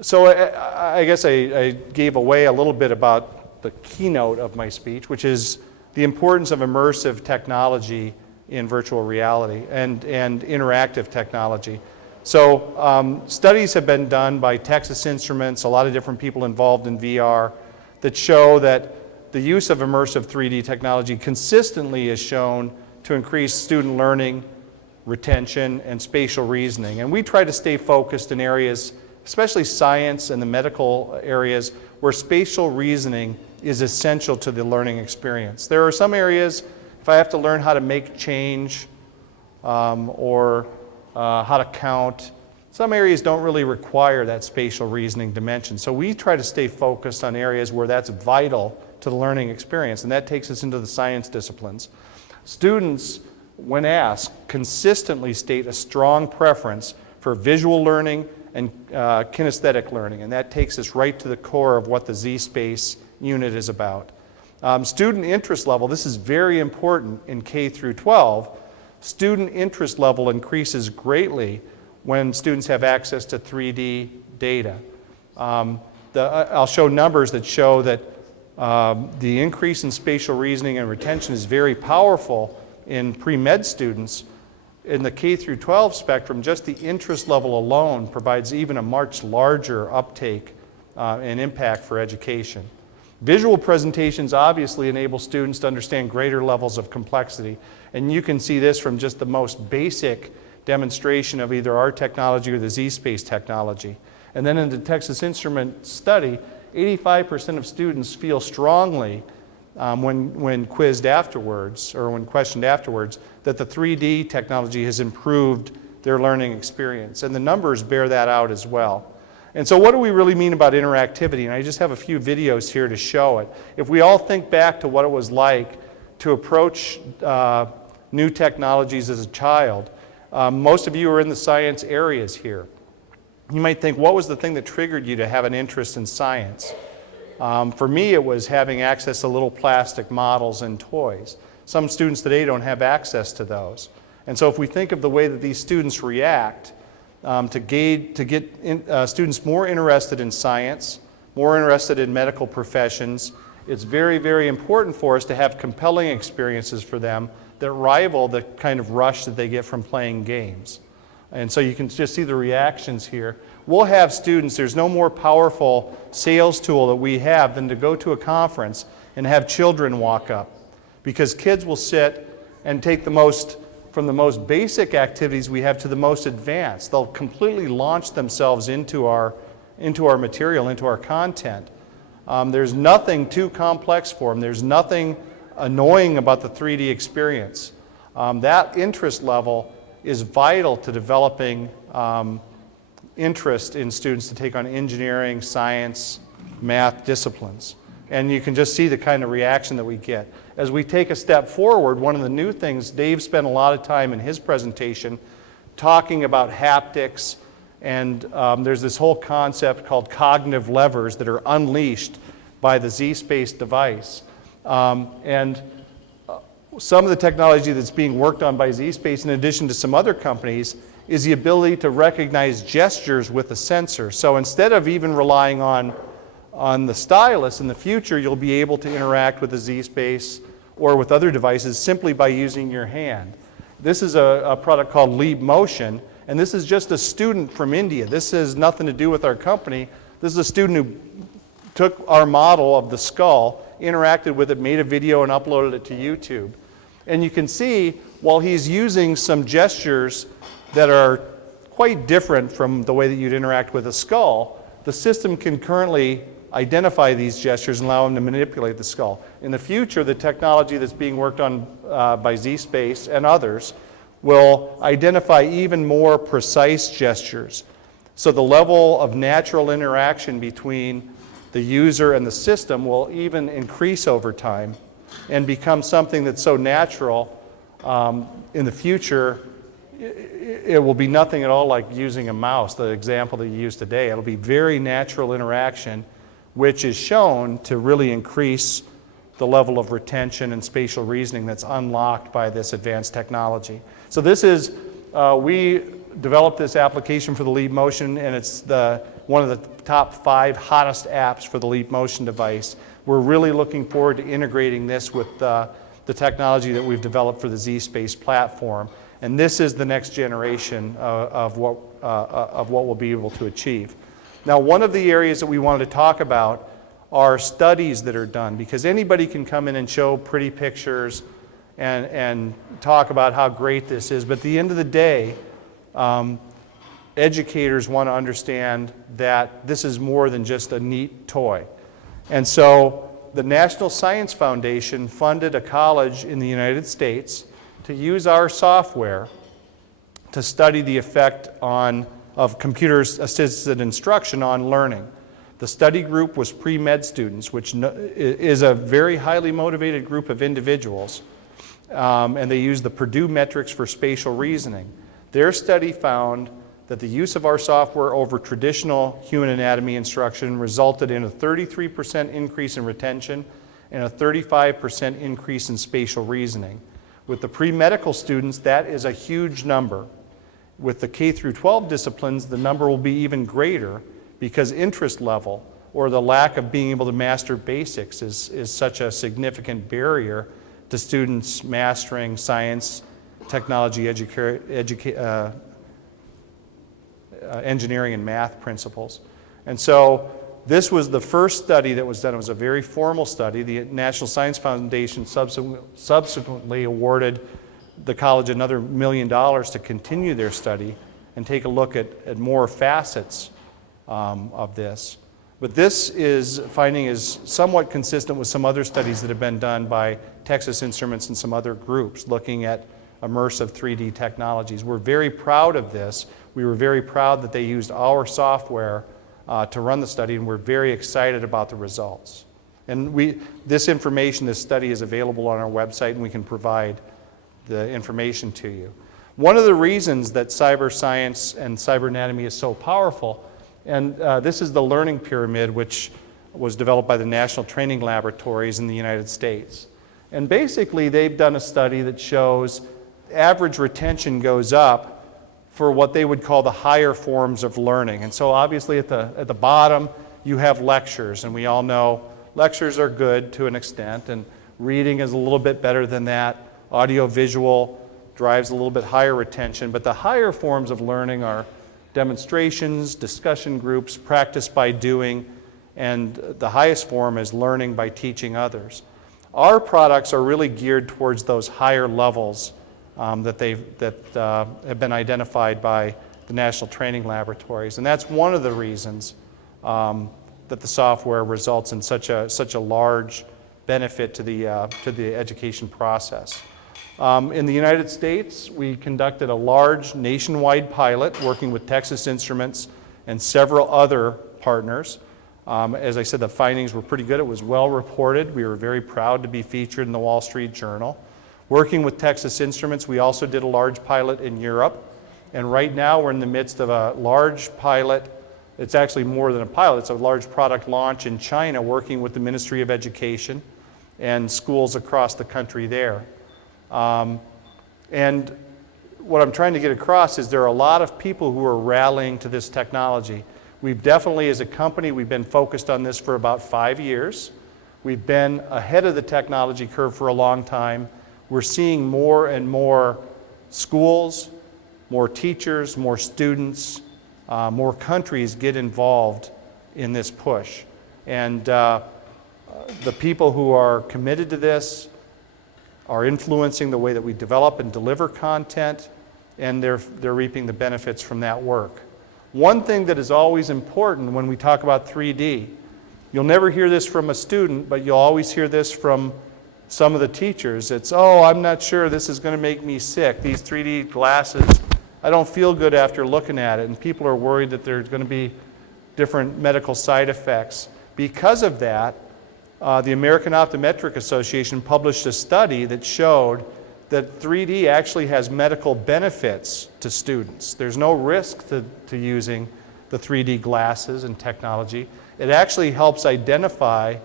So I guess I gave away a little bit about the keynote of my speech, which is the importance of immersive technology in virtual reality and interactive technology. So studies have been done by Texas Instruments, a lot of different people involved in VR, that show that the use of immersive 3D technology consistently is shown to increase student learning, retention, and spatial reasoning. And we try to stay focused in areas, especially science and the medical areas, where spatial reasoning is essential to the learning experience. There are some areas, if I have to learn how to make change or how to count, some areas don't really require that spatial reasoning dimension. So we try to stay focused on areas where that's vital to the learning experience, and that takes us into the science disciplines. Students, when asked, consistently state a strong preference for visual learning and kinesthetic learning, and that takes us right to the core of what the zSpace unit is about. Student interest level, this is very important in K through 12. Student interest level increases greatly when students have access to 3D data. I'll show numbers that show that the increase in spatial reasoning and retention is very powerful in pre-med students. In the K through 12 spectrum, just the interest level alone provides even a much larger uptake and impact for education. Visual presentations obviously enable students to understand greater levels of complexity, and you can see this from just the most basic demonstration of either our technology or the zSpace technology. And then in the Texas Instruments study, 85% of students feel strongly when quizzed afterwards, or when questioned afterwards, that the 3D technology has improved their learning experience. And the numbers bear that out as well. And so what do we really mean about interactivity? And I just have a few videos here to show it. If we all think back to what it was like to approach new technologies as a child, most of you are in the science areas here. You might think, what was the thing that triggered you to have an interest in science? For me, it was having access to little plastic models and toys. Some students today don't have access to those. And so if we think of the way that these students react, to get students more interested in science, more interested in medical professions, it's very, very important for us to have compelling experiences for them that rival the kind of rush that they get from playing games. And so you can just see the reactions here. We'll have students, there's no more powerful sales tool that we have than to go to a conference and have children walk up. Because kids will sit and take from the most basic activities we have to the most advanced. They'll completely launch themselves into our material, into our content. There's nothing too complex for them. There's nothing annoying about the 3D experience. That interest level is vital to developing interest in students to take on engineering, science, math disciplines. And you can just see the kind of reaction that we get. As we take a step forward, one of the new things, Dave spent a lot of time in his presentation talking about haptics, and there's this whole concept called cognitive levers that are unleashed by the zSpace device. And some of the technology that's being worked on by zSpace, in addition to some other companies, is the ability to recognize gestures with a sensor. So instead of even relying on the stylus, in the future you'll be able to interact with the zSpace or with other devices simply by using your hand. This is a product called Leap Motion, and this is just a student from India. This has nothing to do with our company. This is a student who took our model of the skull, interacted with it, made a video, and uploaded it to YouTube. And you can see, while he's using some gestures that are quite different from the way that you'd interact with a skull, the system can currently identify these gestures and allow him to manipulate the skull. In the future, the technology that's being worked on by zSpace and others will identify even more precise gestures. So the level of natural interaction between the user and the system will even increase over time and become something that's so natural in the future, it will be nothing at all like using a mouse, the example that you use today. It'll be very natural interaction, which is shown to really increase the level of retention and spatial reasoning that's unlocked by this advanced technology. So this is, we developed this application for the Leap Motion, and it's one of the top 5 hottest apps for the Leap Motion device. We're really looking forward to integrating this with the technology that we've developed for the zSpace platform. And this is the next generation of what we'll be able to achieve. Now, one of the areas that we wanted to talk about are studies that are done, because anybody can come in and show pretty pictures and talk about how great this is. But at the end of the day, educators want to understand that this is more than just a neat toy. And so the National Science Foundation funded a college in the United States to use our software to study the effect of computer-assisted instruction on learning. The study group was pre-med students, which is a very highly motivated group of individuals, and they used the Purdue metrics for spatial reasoning. Their study found that the use of our software over traditional human anatomy instruction resulted in a 33% increase in retention and a 35% increase in spatial reasoning. With the pre-medical students, that is a huge number. With the K through 12 disciplines, the number will be even greater, because interest level or the lack of being able to master basics is such a significant barrier to students mastering science, technology, engineering, and math principles. And so this was the first study that was done. It was a very formal study. The National Science Foundation subsequently awarded the college another $1 million to continue their study and take a look at more facets of this. But this finding is somewhat consistent with some other studies that have been done by Texas Instruments and some other groups looking at immersive 3D technologies. We're very proud of this. We were very proud that they used our software to run the study, and we're very excited about the results. And this information, this study, is available on our website, and we can provide the information to you. One of the reasons that cyber science and cyber anatomy is so powerful, and this is the learning pyramid, which was developed by the National Training Laboratories in the United States. And basically, they've done a study that shows average retention goes up for what they would call the higher forms of learning. And so obviously at the bottom, you have lectures, and we all know lectures are good to an extent, and reading is a little bit better than that. Audio-visual drives a little bit higher retention, but the higher forms of learning are demonstrations, discussion groups, practice by doing, and the highest form is learning by teaching others. Our products are really geared towards those higher levels that have been identified by the National Training Laboratories, and that's one of the reasons that the software results in such a large benefit to the education process. In the United States, we conducted a large nationwide pilot working with Texas Instruments and several other partners. As I said, the findings were pretty good. It was well reported. We were very proud to be featured in the Wall Street Journal. Working with Texas Instruments, we also did a large pilot in Europe. And right now we're in the midst of a large pilot. It's actually more than a pilot. It's a large product launch in China, working with the Ministry of Education and schools across the country there. And what I'm trying to get across is there are a lot of people who are rallying to this technology. We've definitely, as a company, we've been focused on this for about 5 years. We've been ahead of the technology curve for a long time. We're seeing more and more schools, more teachers, more students, more countries get involved in this push. And the people who are committed to this are influencing the way that we develop and deliver content, and they're reaping the benefits from that work. One thing that is always important when we talk about 3D, you'll never hear this from a student, but you'll always hear this from some of the teachers. It's, oh, I'm not sure, this is going to make me sick. These 3D glasses I don't feel good after looking at it, and people are worried that there's going to be different medical side effects. Because of that, the American Optometric Association published a study that showed that 3D actually has medical benefits to students. There's no risk to using the 3D glasses and technology. It actually helps identify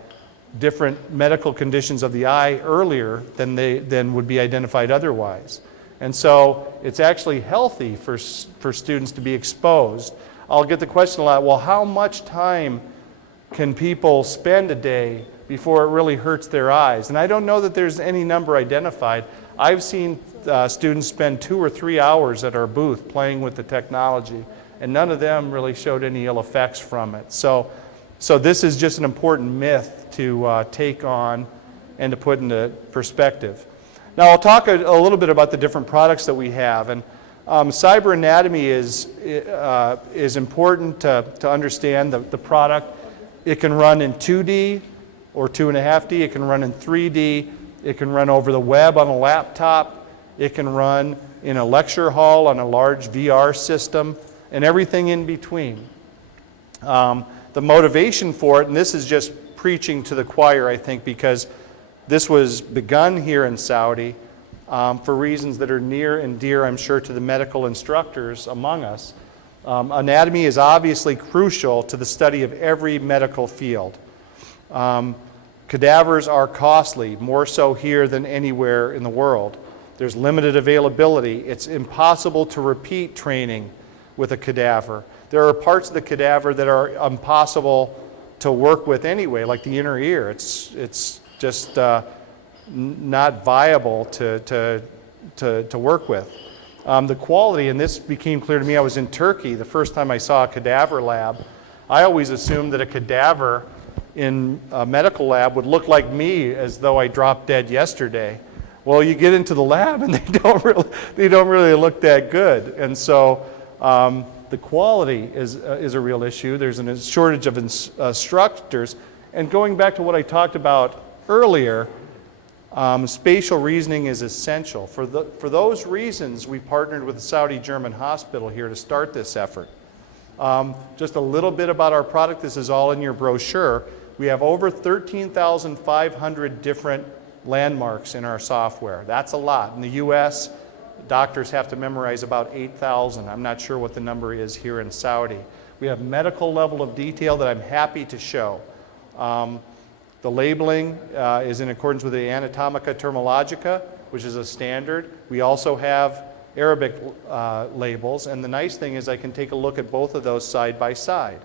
different medical conditions of the eye earlier than would be identified otherwise. And so it's actually healthy for students to be exposed. I'll get the question a lot, well, how much time can people spend a day before it really hurts their eyes? And I don't know that there's any number identified. I've seen students spend 2 or 3 hours at our booth playing with the technology, and none of them really showed any ill effects from it. So this is just an important myth to take on and to put into perspective. Now I'll talk a little bit about the different products that we have. And Cyber Anatomy is important to understand the product. It can run in 2D or 2.5D. It can run in 3D. It can run over the web on a laptop. It can run in a lecture hall on a large VR system, and everything in between. The motivation for it, and this is just preaching to the choir, I think, because this was begun here in Saudi for reasons that are near and dear, I'm sure, to the medical instructors among us. Anatomy is obviously crucial to the study of every medical field. Cadavers are costly, more so here than anywhere in the world. There's limited availability. It's impossible to repeat training with a cadaver. There are parts of the cadaver that are impossible to work with anyway, like the inner ear. It's just not viable to work with. The quality, and this became clear to me, I was in Turkey the first time I saw a cadaver lab. I always assumed that a cadaver in a medical lab would look like me, as though I dropped dead yesterday. Well, you get into the lab and they don't really look that good. And so the quality is a real issue. There's a shortage of instructors. And going back to what I talked about earlier, spatial reasoning is essential. For those reasons, we partnered with the Saudi German hospital here to start this effort. Just a little bit about our product. This is all in your brochure. We have over 13,500 different landmarks in our software. That's a lot. In the US, doctors have to memorize about 8,000. I'm not sure what the number is here in Saudi. We have medical level of detail that I'm happy to show. The labeling is in accordance with the Anatomica Terminologica, which is a standard. We also have Arabic labels, and the nice thing is I can take a look at both of those side by side.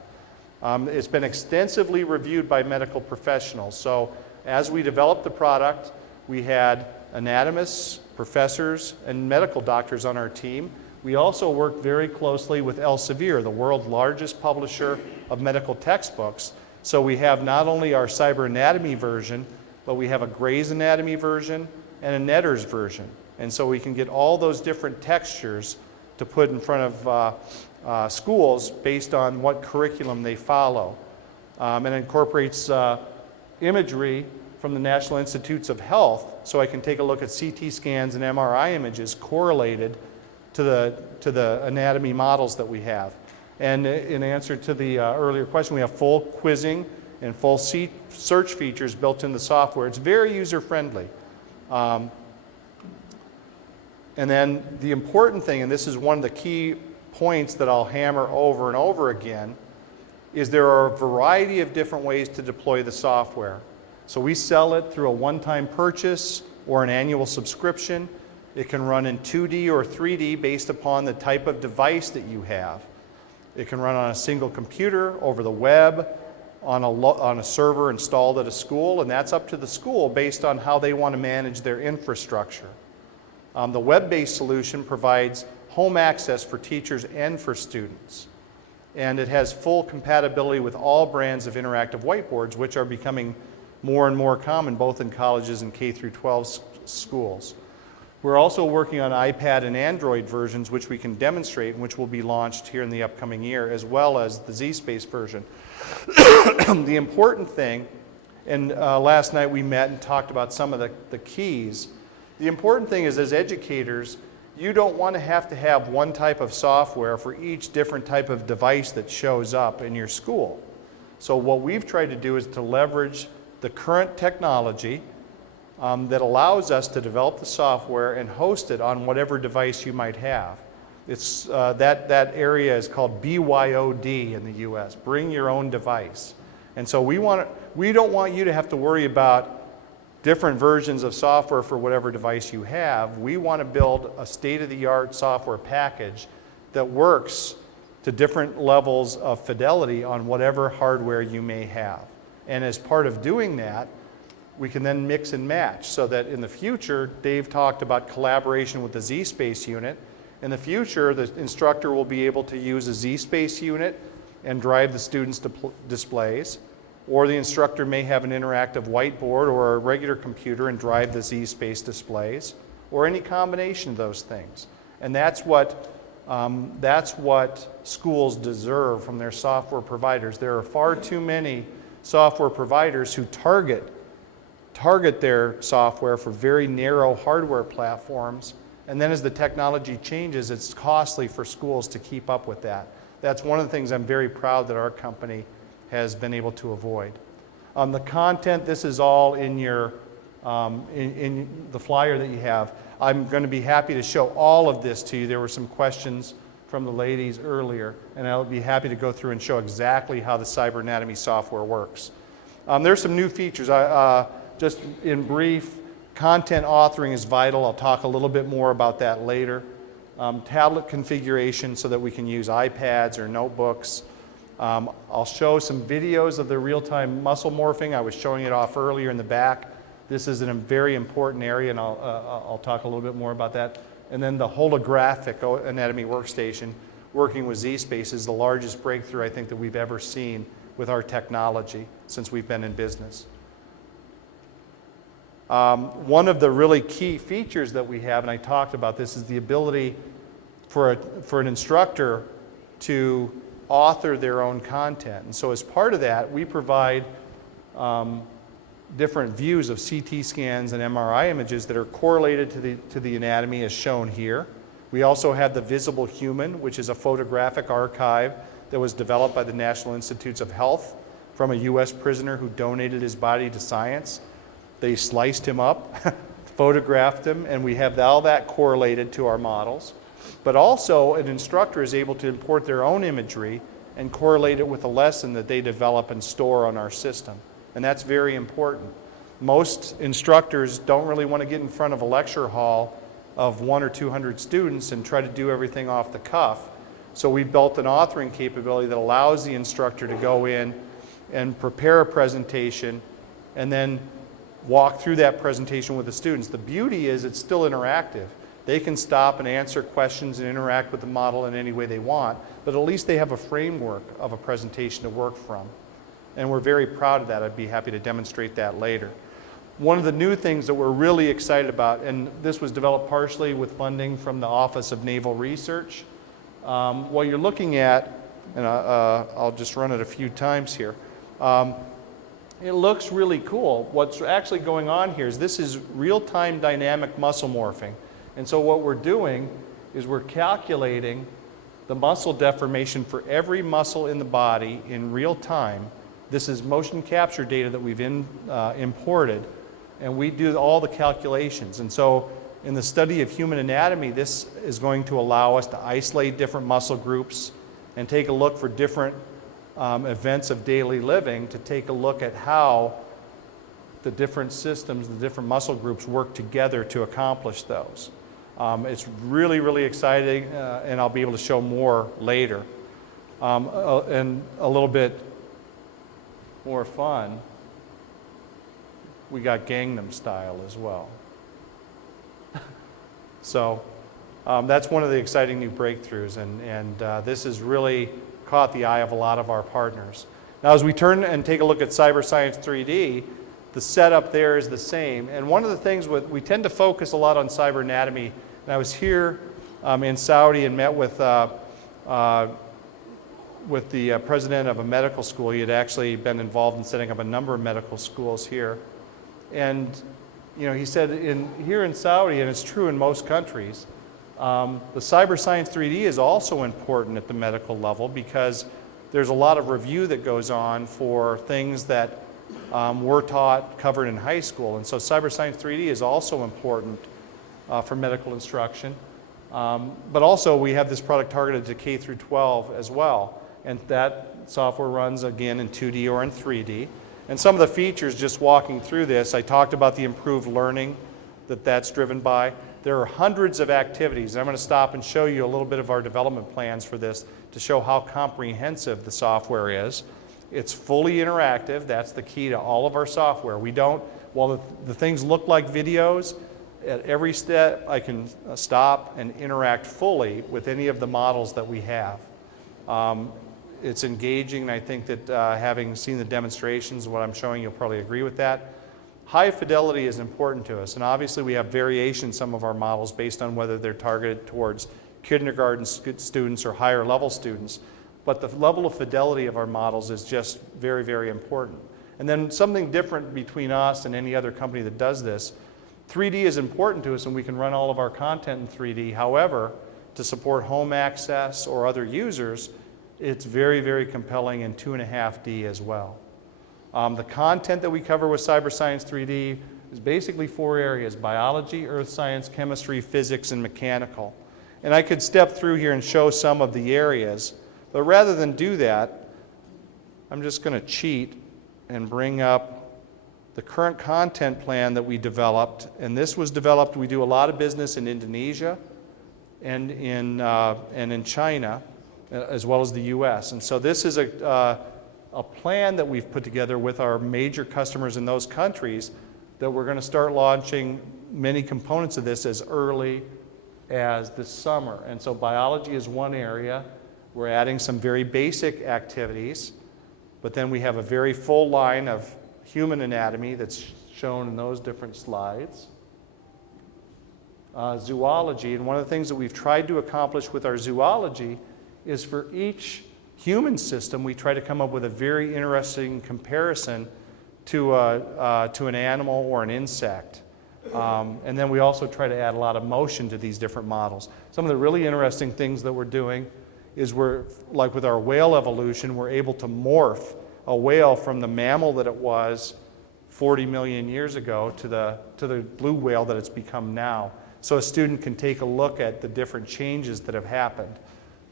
It's been extensively reviewed by medical professionals. So as we developed the product, we had anatomists, professors, and medical doctors on our team. We also worked very closely with Elsevier, the world's largest publisher of medical textbooks. So we have not only our Cyber Anatomy version, but we have a Gray's Anatomy version and a Netter's version. And so we can get all those different textures to put in front of schools based on what curriculum they follow. And it incorporates imagery from the National Institutes of Health, so I can take a look at CT scans and MRI images correlated to the anatomy models that we have. And in answer to the earlier question, we have full quizzing and full search features built in the software. It's very user-friendly. And then the important thing, and this is one of the key points that I'll hammer over and over again, is there are a variety of different ways to deploy the software. So we sell it through a one-time purchase or an annual subscription. It can run in 2D or 3D based upon the type of device that you have. It can run on a single computer, over the web, on a server installed at a school, and that's up to the school based on how they want to manage their infrastructure. The web-based solution provides home access for teachers and for students. And it has full compatibility with all brands of interactive whiteboards, which are becoming more and more common both in colleges and K-12 schools. We're also working on iPad and Android versions, which we can demonstrate and which will be launched here in the upcoming year, as well as the zSpace version. The important thing, and last night we met and talked about some of the keys. The important thing is, as educators, you don't want to have one type of software for each different type of device that shows up in your school. So what we've tried to do is to leverage the current technology that allows us to develop the software and host it on whatever device you might have. It's, that area is called BYOD in the US, bring your own device. And so we don't want you to have to worry about different versions of software for whatever device you have. We want to build a state-of-the-art software package that works to different levels of fidelity on whatever hardware you may have. And as part of doing that, we can then mix and match so that in the future, Dave talked about collaboration with the zSpace unit. In the future, the instructor will be able to use a zSpace unit and drive the students' displays, or the instructor may have an interactive whiteboard or a regular computer and drive the zSpace displays, or any combination of those things. And that's what schools deserve from their software providers. There are far too many software providers who target their software for very narrow hardware platforms, and then as the technology changes, it's costly for schools to keep up with that. That's one of the things I'm very proud that our company has been able to avoid. The content, this is all in your in the flyer that you have. I'm going to be happy to show all of this to you. There were some questions from the ladies earlier, and I'll be happy to go through and show exactly how the Cybernatomy software works. There's some new features. Just in brief, content authoring is vital. I'll talk a little bit more about that later. Tablet configuration so that we can use iPads or notebooks. I'll show some videos of the real-time muscle morphing. I was showing it off earlier in the back. This is a very important area, and I'll talk a little bit more about that. And then the holographic anatomy workstation working with zSpace is the largest breakthrough I think that we've ever seen with our technology since we've been in business. One of the really key features that we have, and I talked about this, is the ability for an instructor to author their own content. And so as part of that, we provide different views of CT scans and MRI images that are correlated to the anatomy as shown here. We also have the Visible Human, which is a photographic archive that was developed by the National Institutes of Health from a US prisoner who donated his body to science. They sliced him up, photographed him, and we have all that correlated to our models. But also, an instructor is able to import their own imagery and correlate it with a lesson that they develop and store on our system. And that's very important. Most instructors don't really want to get in front of a lecture hall of 100 or 200 students and try to do everything off the cuff. So we built an authoring capability that allows the instructor to go in and prepare a presentation and then walk through that presentation with the students. The beauty is it's still interactive. They can stop and answer questions and interact with the model in any way they want, but at least they have a framework of a presentation to work from. And we're very proud of that. I'd be happy to demonstrate that later. One of the new things that we're really excited about, and this was developed partially with funding from the Office of Naval Research. What you're looking at, and I'll just run it a few times here, it looks really cool. What's actually going on here is this is real-time dynamic muscle morphing. And so what we're doing is we're calculating the muscle deformation for every muscle in the body in real time. This is motion capture data that we've imported, and we do all the calculations. And so in the study of human anatomy, this is going to allow us to isolate different muscle groups and take a look for different events of daily living, to take a look at how the different systems, the different muscle groups work together to accomplish those. It's really, really exciting, and I'll be able to show more later. And a little bit more fun, we got Gangnam Style as well. So that's one of the exciting new breakthroughs, and this has really caught the eye of a lot of our partners. Now as we turn and take a look at CyberScience 3D, the setup there is the same. And one of the things we tend to focus a lot on cybernatomy. And I was here in Saudi and met with the president of a medical school. He had actually been involved in setting up a number of medical schools here. And you know, he said here in Saudi, and it's true in most countries, The Cyber Science 3D is also important at the medical level because there's a lot of review that goes on for things that were taught, covered in high school. And so Cyber Science 3D is also important for medical instruction. But also we have this product targeted to K through 12 as well. And that software runs again in 2D or in 3D. And some of the features, just walking through this, I talked about the improved learning that's driven by. There are hundreds of activities. I'm going to stop and show you a little bit of our development plans for this to show how comprehensive the software is. It's fully interactive. That's the key to all of our software. We don't, while the things look like videos, at every step I can stop and interact fully with any of the models that we have. It's engaging, and I think that having seen the demonstrations and what I'm showing, you'll probably agree with that. High fidelity is important to us, and obviously we have variation in some of our models based on whether they're targeted towards kindergarten students or higher level students. But the level of fidelity of our models is just very, very important. And then something different between us and any other company that does this, 3D is important to us and we can run all of our content in 3D. However, to support home access or other users, it's very, very compelling in 2.5D as well. The content that we cover with Cyber Science 3D is basically 4 areas: biology, earth science, chemistry, physics, and mechanical. And I could step through here and show some of the areas, but rather than do that, I'm just going to cheat and bring up the current content plan that we developed. And this was developed, we do a lot of business in Indonesia and in China, as well as the US. And so this is a plan that we've put together with our major customers in those countries that we're going to start launching many components of this as early as this summer. And so biology is one area. We're adding some very basic activities, but then we have a very full line of human anatomy that's shown in those different slides. Zoology, and one of the things that we've tried to accomplish with our zoology is for each human system, we try to come up with a very interesting comparison to an animal or an insect. And then we also try to add a lot of motion to these different models. Some of the really interesting things that we're doing is like with our whale evolution, we're able to morph a whale from the mammal that it was 40 million years ago to the blue whale that it's become now. So a student can take a look at the different changes that have happened.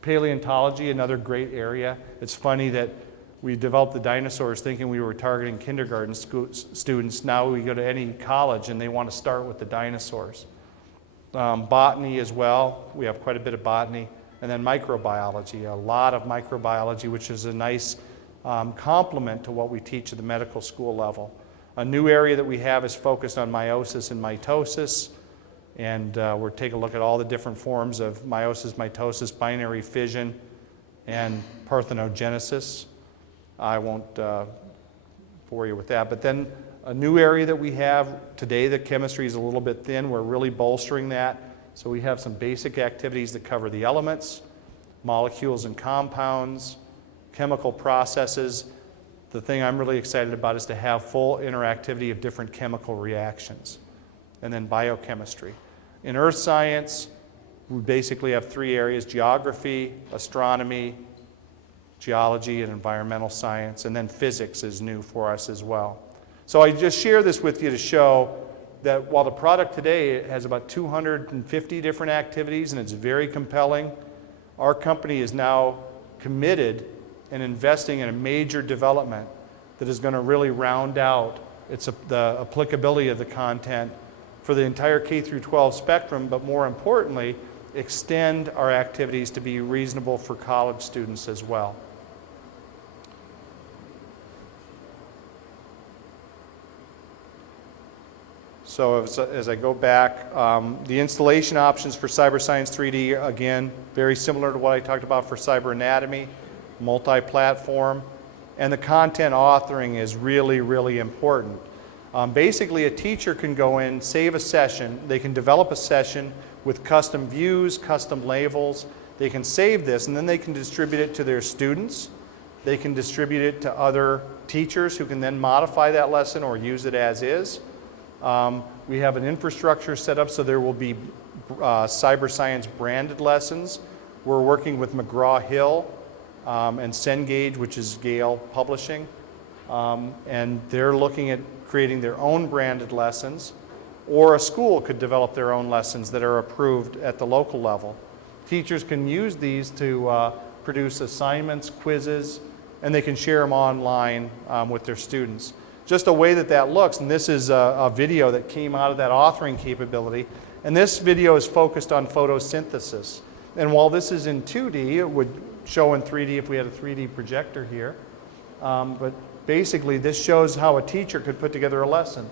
Paleontology, another great area. It's funny that we developed the dinosaurs thinking we were targeting kindergarten students. Now we go to any college and they want to start with the dinosaurs. Botany as well. We have quite a bit of botany. And then microbiology, a lot of microbiology, which is a nice complement to what we teach at the medical school level. A new area that we have is focused on meiosis and mitosis. And we're taking a look at all the different forms of meiosis, mitosis, binary fission, and parthenogenesis. I won't bore you with that. But then a new area that we have today, the chemistry is a little bit thin. We're really bolstering that. So we have some basic activities that cover the elements, molecules and compounds, chemical processes. The thing I'm really excited about is to have full interactivity of different chemical reactions. And then biochemistry. In earth science, we basically have 3 areas: geography, astronomy, geology, and environmental science. And then physics is new for us as well. So I just share this with you to show that while the product today has about 250 different activities and it's very compelling, our company is now committed and investing in a major development that is going to really round out the applicability of the content for the entire K through 12 spectrum, but more importantly, extend our activities to be reasonable for college students as well. So as I go back, the installation options for Cyber Science 3D, again, very similar to what I talked about for Cyber Anatomy, multi-platform, and the content authoring is really, really important. Basically, a teacher can go in, save a session, they can develop a session with custom views, custom labels, they can save this, and then they can distribute it to their students, they can distribute it to other teachers who can then modify that lesson or use it as is. We have an infrastructure set up so there will be cyber science branded lessons. We're working with McGraw-Hill and Cengage, which is Gale Publishing, and they're looking at creating their own branded lessons, or a school could develop their own lessons that are approved at the local level. Teachers can use these to produce assignments, quizzes, and they can share them online with their students. Just a way that that looks, and this is a video that came out of that authoring capability, and this video is focused on photosynthesis. And while this is in 2D, it would show in 3D if we had a 3D projector here. But basically, this shows how a teacher could put together a lesson.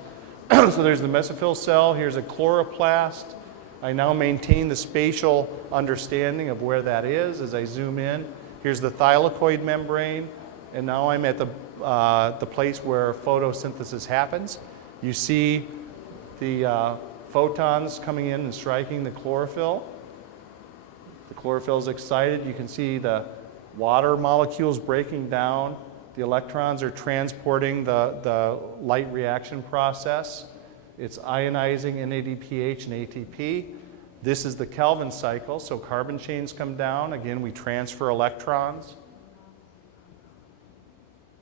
So there's the mesophyll cell, here's a chloroplast. I now maintain the spatial understanding of where that is as I zoom in. Here's the thylakoid membrane, and now I'm at the place where photosynthesis happens. You see the photons coming in and striking the chlorophyll. The chlorophyll is excited. You can see the water molecules breaking down. The electrons are transporting the light reaction process. It's ionizing NADPH and ATP. This is the Calvin cycle, so carbon chains come down. Again, we transfer electrons.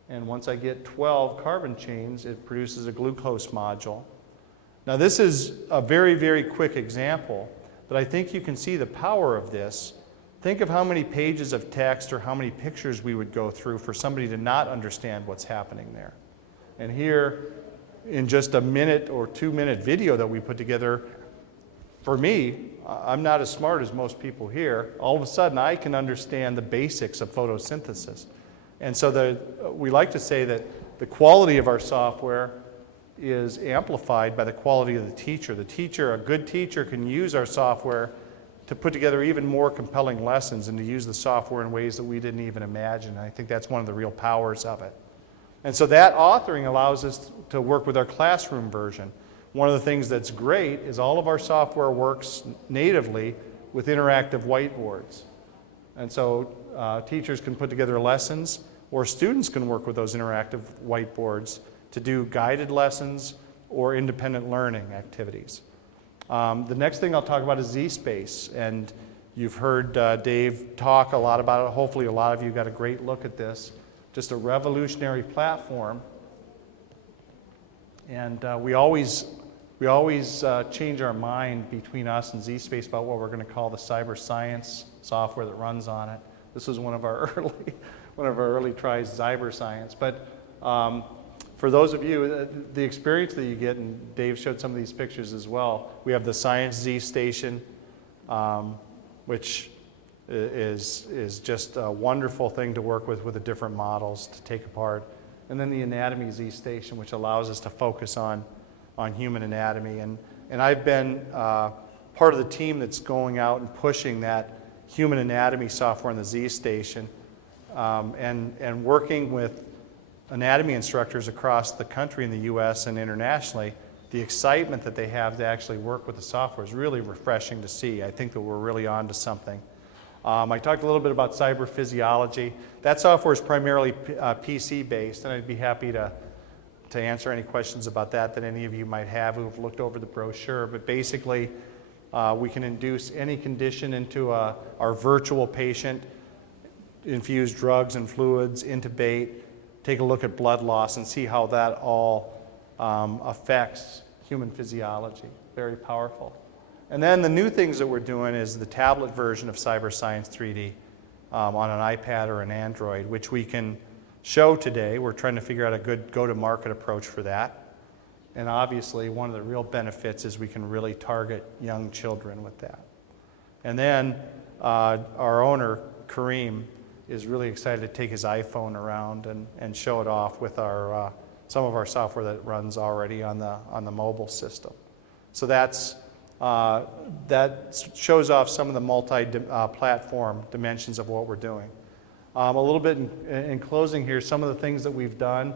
And once I get 12 carbon chains, it produces a glucose module. Now this is a very, very quick example, but I think you can see the power of this. Think of how many pages of text or how many pictures we would go through for somebody to not understand what's happening there. And here, in just a minute or 2 minute video that we put together, for me, I'm not as smart as most people here. All of a sudden, I can understand the basics of photosynthesis. And so we like to say that the quality of our software is amplified by the quality of the teacher. The teacher, a good teacher, can use our software to put together even more compelling lessons and to use the software in ways that we didn't even imagine. I think that's one of the real powers of it. And so that authoring allows us to work with our classroom version. One of the things that's great is all of our software works natively with interactive whiteboards. And so teachers can put together lessons, or students can work with those interactive whiteboards to do guided lessons or independent learning activities. The next thing I'll talk about is zSpace, and you've heard Dave talk a lot about it. Hopefully a lot of you got a great look at this. Just a revolutionary platform, and we always change our mind between us and zSpace about what we're going to call the cyber science software that runs on it. This was one of our early tries, cyber science. But for those of you, the experience that you get, and Dave showed some of these pictures as well, we have the Science Z Station, which is just a wonderful thing to work with the different models to take apart. And then the Anatomy Z Station, which allows us to focus on human anatomy. And I've been part of the team that's going out and pushing that human anatomy software on the Z Station, and working with anatomy instructors across the country in the US and internationally. The excitement that they have to actually work with the software is really refreshing to see. I think that we're really on to something. I talked a little bit about cyber physiology. That software is primarily PC based, and I'd be happy to answer any questions about that any of you might have who have looked over the brochure. But basically, we can induce any condition into our virtual patient, infuse drugs and fluids, intubate, take a look at blood loss, and see how that all affects human physiology. Very powerful. And then the new things that we're doing is the tablet version of Cyber Science 3D on an iPad or an Android, which we can show today. We're trying to figure out a good go-to-market approach for that. And obviously, one of the real benefits is we can really target young children with that. And then our owner, Kareem, is really excited to take his iPhone around and show it off with some of our software that runs already on the mobile system. So that shows off some of the multi-platform dimensions of what we're doing. A little bit in closing here, some of the things that we've done.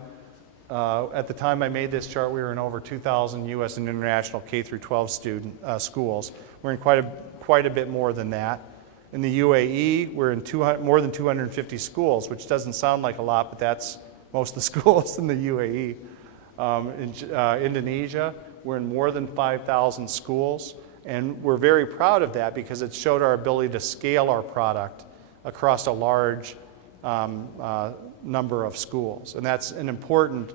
At the time I made this chart, we were in over 2,000 U.S. and international K-12 schools. We're in quite a bit more than that. In the UAE, we're in more than 250 schools, which doesn't sound like a lot, but that's most of the schools in the UAE. In Indonesia, we're in more than 5,000 schools. And we're very proud of that because it showed our ability to scale our product across a large number of schools. And that's an important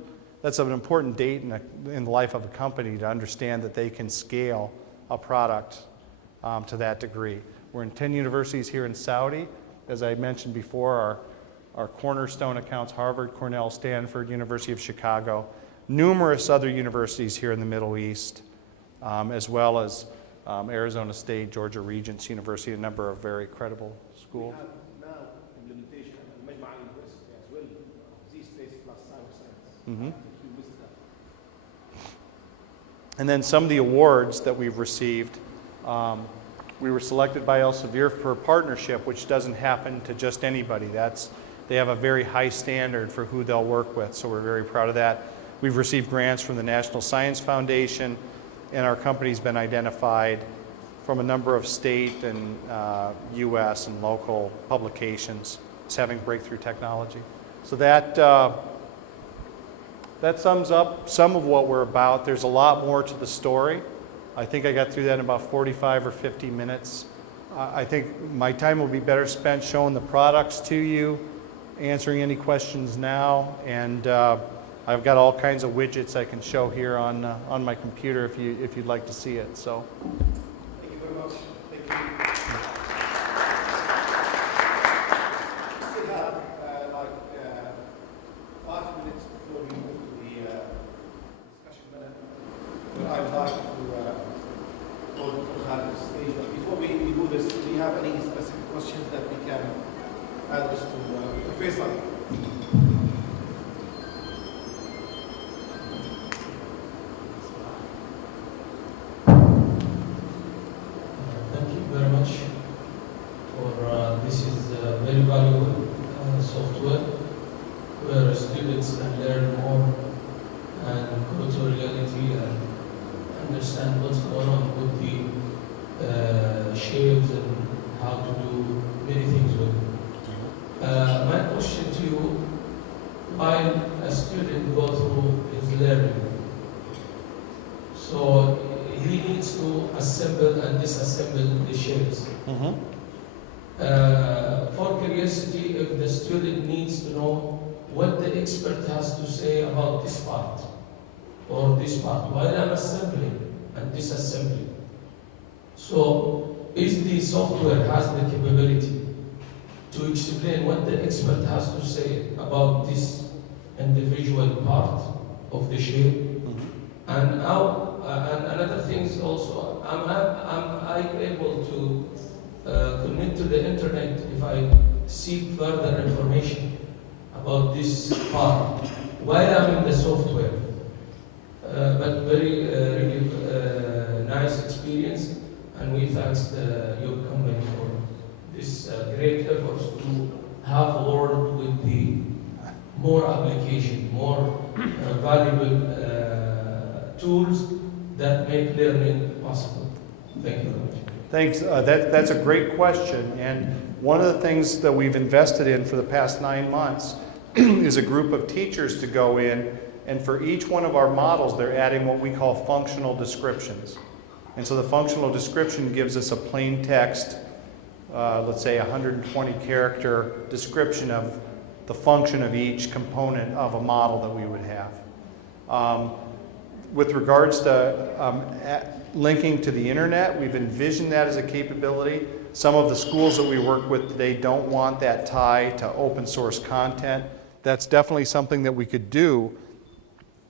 date in the life of a company to understand that they can scale a product to that degree. We're in 10 universities here in Saudi. As I mentioned before, our cornerstone accounts, Harvard, Cornell, Stanford, University of Chicago, numerous other universities here in the Middle East, as well as Arizona State, Georgia Regents University, a number of very credible schools. We have now implementation at the Majma University as well, Z-Space plus cyber science. Mm-hmm. You missed that. And then some of the awards that we've received, we were selected by Elsevier for a partnership, which doesn't happen to just anybody. They have a very high standard for who they'll work with, so we're very proud of that. We've received grants from the National Science Foundation, and our company's been identified from a number of state and U.S. and local publications as having breakthrough technology. So that sums up some of what we're about. There's a lot more to the story. I think I got through that in about 45 or 50 minutes. I think my time will be better spent showing the products to you, answering any questions now, and I've got all kinds of widgets I can show here on my computer if you'd like to see it. So. Thank you very much. Thank you. We still have 5 minutes before we move to the discussion minute. But I'd like to go to the stage. But before we do this, do you have any specific questions that we can address to Faisal? This is very valuable software where students can learn more and go to reality and understand what's going on with the shapes and how to do many things with it. My question to you, while a student goes through his learning, so he needs to assemble and disassemble the shapes. Mm-hmm. For curiosity, if the student needs to know what the expert has to say about this part or this part while I'm assembling and disassembling. So, is the software has the capability to explain what the expert has to say about this individual part of the shape? Mm-hmm. And how, and another thing is also, am I able to connect to the internet if I seek further information about this part while I'm in the software? But very really nice experience, and we thank your company for this great efforts to have worked with the more application, more valuable tools that make learning possible. Thank you very much. Thanks. That's a great question. And one of the things that we've invested in for the past 9 months is a group of teachers to go in, and for each one of our models, they're adding what we call functional descriptions. And so the functional description gives us a plain text, let's say 120 character description of the function of each component of a model that we would have. With regards to linking to the internet, we've envisioned that as a capability. Some of the schools that we work with today don't want that tie to open source content. That's definitely something that we could do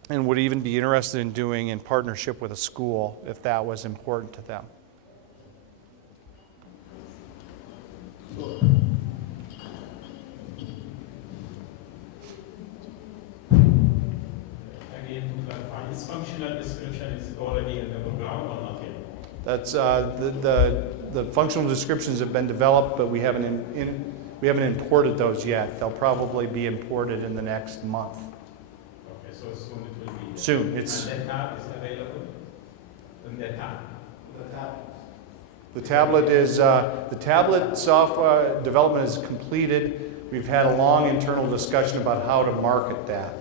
and would even be interested in doing in partnership with a school if that was important to them. Again, to clarify, this functional description is already in the program or not yet? That's the functional descriptions have been developed, but we haven't imported those yet. They'll probably be imported in the next month. Okay, so soon it will be. Soon. It's and the tab is available in the tab. The tablet software development is completed. We've had a long internal discussion about how to market that.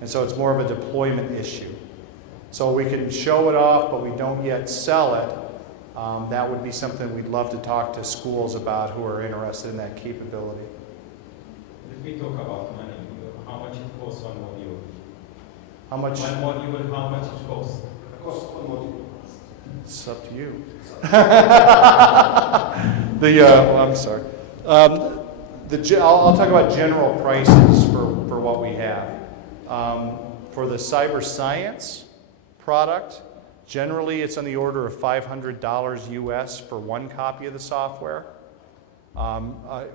And so it's more of a deployment issue. So we can show it off, but we don't yet sell it. That would be something we'd love to talk to schools about who are interested in that capability. If we talk about money, how much it costs one module? How much? One module, how much it costs? It's up to you. I'm sorry. I'll talk about general prices for what we have. For the cyber science product, generally it's on the order of $500 US for one copy of the software.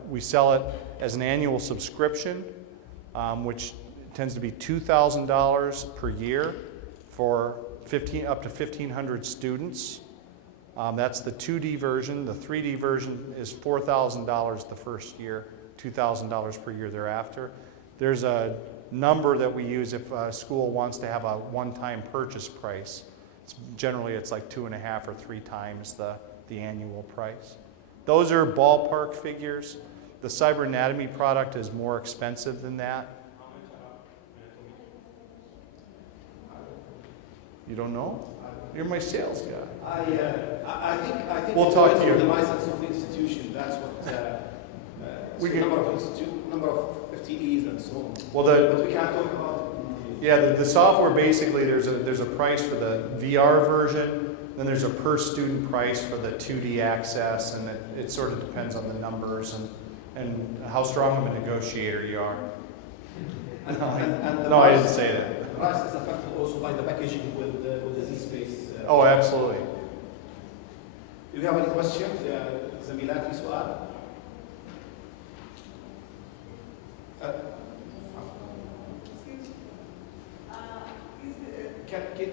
We sell it as an annual subscription, which tends to be $2,000 per year for up to 1,500 students. That's the 2D version. The 3D version is $4,000 the first year, $2,000 per year thereafter. There's a number that we use if a school wants to have a one-time purchase price. Generally, it's like 2.5 or 3 times the annual price. Those are ballpark figures. The Cyber Anatomy product is more expensive than that. You don't know? You're my sales guy. I think we'll talk to you. The license of the institution. That's what we can, number of FTEs and so on. Well, but we can't talk about it. Yeah, the software basically there's a price for the VR version, then there's a per student price for the 2D access, and it sort of depends on the numbers and how strong of a negotiator you are. No, I didn't say that. The price is affected also by the packaging with the Z-Space. Oh, absolutely. Do you have any questions? زميلات في سؤال؟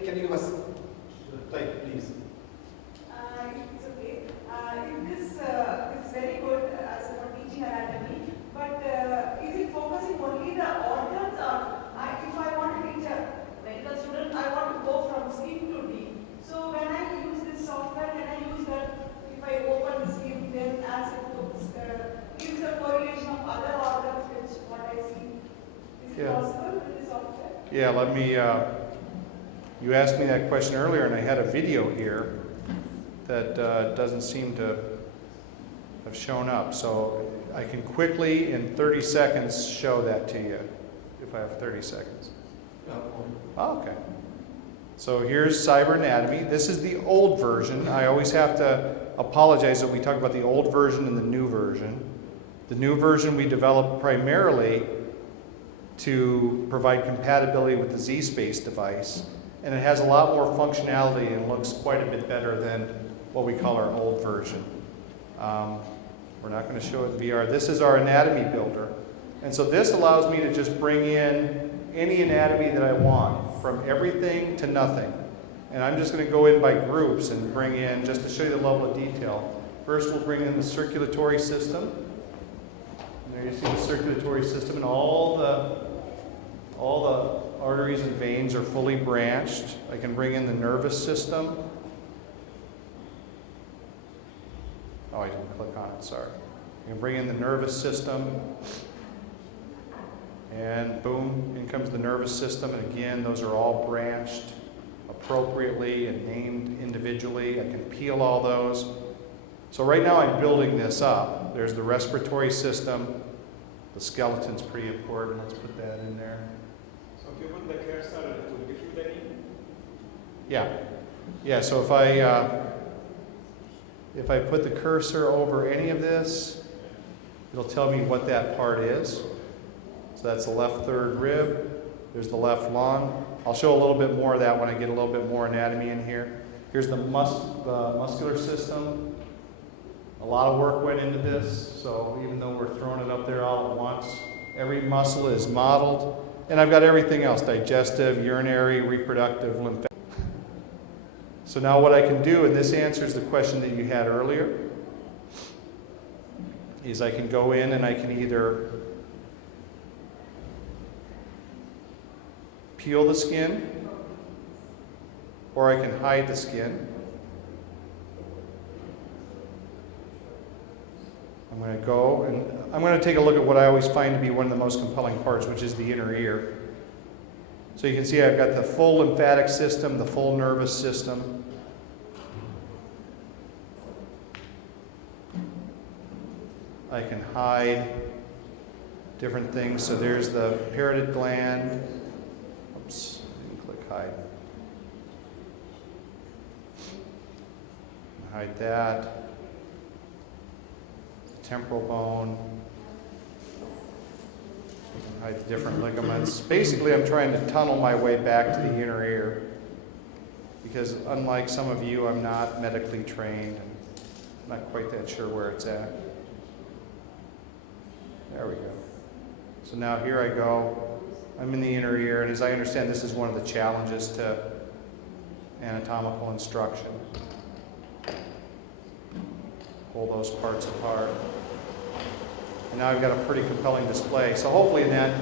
Can you give us type, please? It's okay. This is very good as for teaching anatomy, but is it focusing only the organs, or if I want to teach a medical student, I want to go from skin to deep. So when I use this software, can I use that? If I open the skin, then as it looks, gives a correlation of other organs, which what I see. Is it possible with this software? Yeah, let me. You asked me that question earlier, and I had a video here that doesn't seem to have shown up. So I can quickly, in 30 seconds, show that to you, if I have 30 seconds. Oh, okay. So here's Cyber Anatomy. This is the old version. I always have to apologize that we talk about the old version and the new version. The new version we developed primarily to provide compatibility with the Z-Space device. And it has a lot more functionality and looks quite a bit better than what we call our old version. We're not going to show it in VR. This is our anatomy builder. And so this allows me to just bring in any anatomy that I want, from everything to nothing. And I'm just going to go in by groups and bring in, just to show you the level of detail. First, we'll bring in the circulatory system. And there you see the circulatory system, and all the arteries and veins are fully branched. I can bring in the nervous system. Oh, I didn't click on it, sorry. I can bring in the nervous system. And boom, in comes the nervous system. And again, those are all branched appropriately and named individually. I can peel all those. So right now I'm building this up. There's the respiratory system. The skeleton's pretty important. Let's put that in there. So if you put the cursor, it will give you the name? Yeah. Yeah, so if I put the cursor over any of this, it'll tell me what that part is. So that's the left third rib. There's the left lung. I'll show a little bit more of that when I get a little bit more anatomy in here. Here's the muscular system. A lot of work went into this, so even though we're throwing it up there all at once, every muscle is modeled. And I've got everything else, digestive, urinary, reproductive, lymphatic. So now what I can do, and this answers the question that you had earlier, is I can go in and I can either peel the skin, or I can hide the skin. I'm going to go and I'm going to take a look at what I always find to be one of the most compelling parts, which is the inner ear. So you can see I've got the full lymphatic system, the full nervous system. I can hide different things. So there's the parotid gland. Oops, I didn't click hide. Hide that. Temporal bone. Hide the different ligaments. Basically, I'm trying to tunnel my way back to the inner ear because unlike some of you, I'm not medically trained. I'm not quite that sure where it's at. There we go. So now here I go. I'm in the inner ear, and as I understand, this is one of the challenges to anatomical instruction. Pull those parts apart. And now I've got a pretty compelling display. So hopefully in that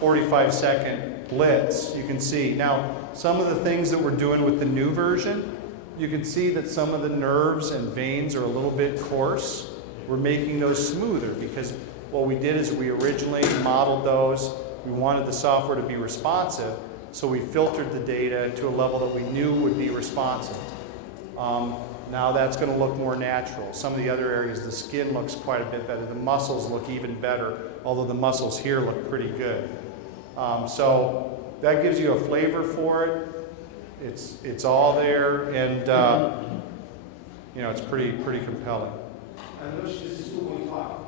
45-second blitz, you can see. Now, some of the things that we're doing with the new version, you can see that some of the nerves and veins are a little bit coarse. We're making those smoother because what we did is we originally modeled those. We wanted the software to be responsive, so we filtered the data to a level that we knew would be responsive. Now that's going to look more natural. Some of the other areas, the skin looks quite a bit better. The muscles look even better, although the muscles here look pretty good. So that gives you a flavor for it. It's all there, and you know, it's pretty compelling. And this is 2.5.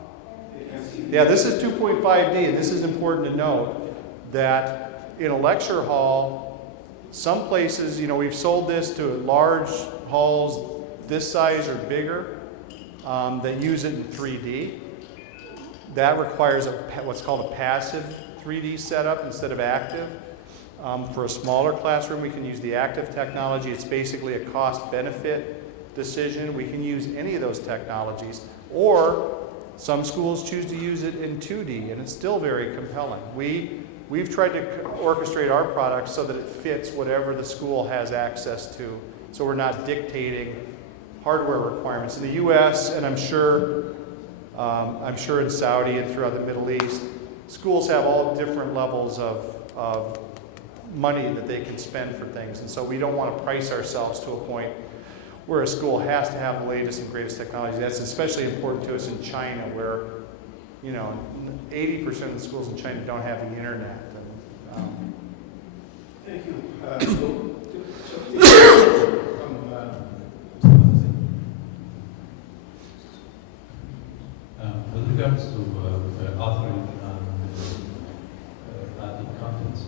Yeah, this is 2.5D, and this is important to note that in a lecture hall, some places, you know, we've sold this to large halls this size or bigger that use it in 3D. That requires what's called a passive 3D setup instead of active. For a smaller classroom, we can use the active technology. It's basically a cost-benefit decision. We can use any of those technologies, or some schools choose to use it in 2D, and it's still very compelling. We've tried to orchestrate our product so that it fits whatever the school has access to, so we're not dictating hardware requirements. In the U.S., and I'm sure in Saudi and throughout the Middle East, schools have all different levels of money that they can spend for things, and so we don't want to price ourselves to a point where a school has to have the latest and greatest technology. That's especially important to us in China, where, you know, 80% of the schools in China don't have the internet. And, Thank you. With regards to authoring the contents,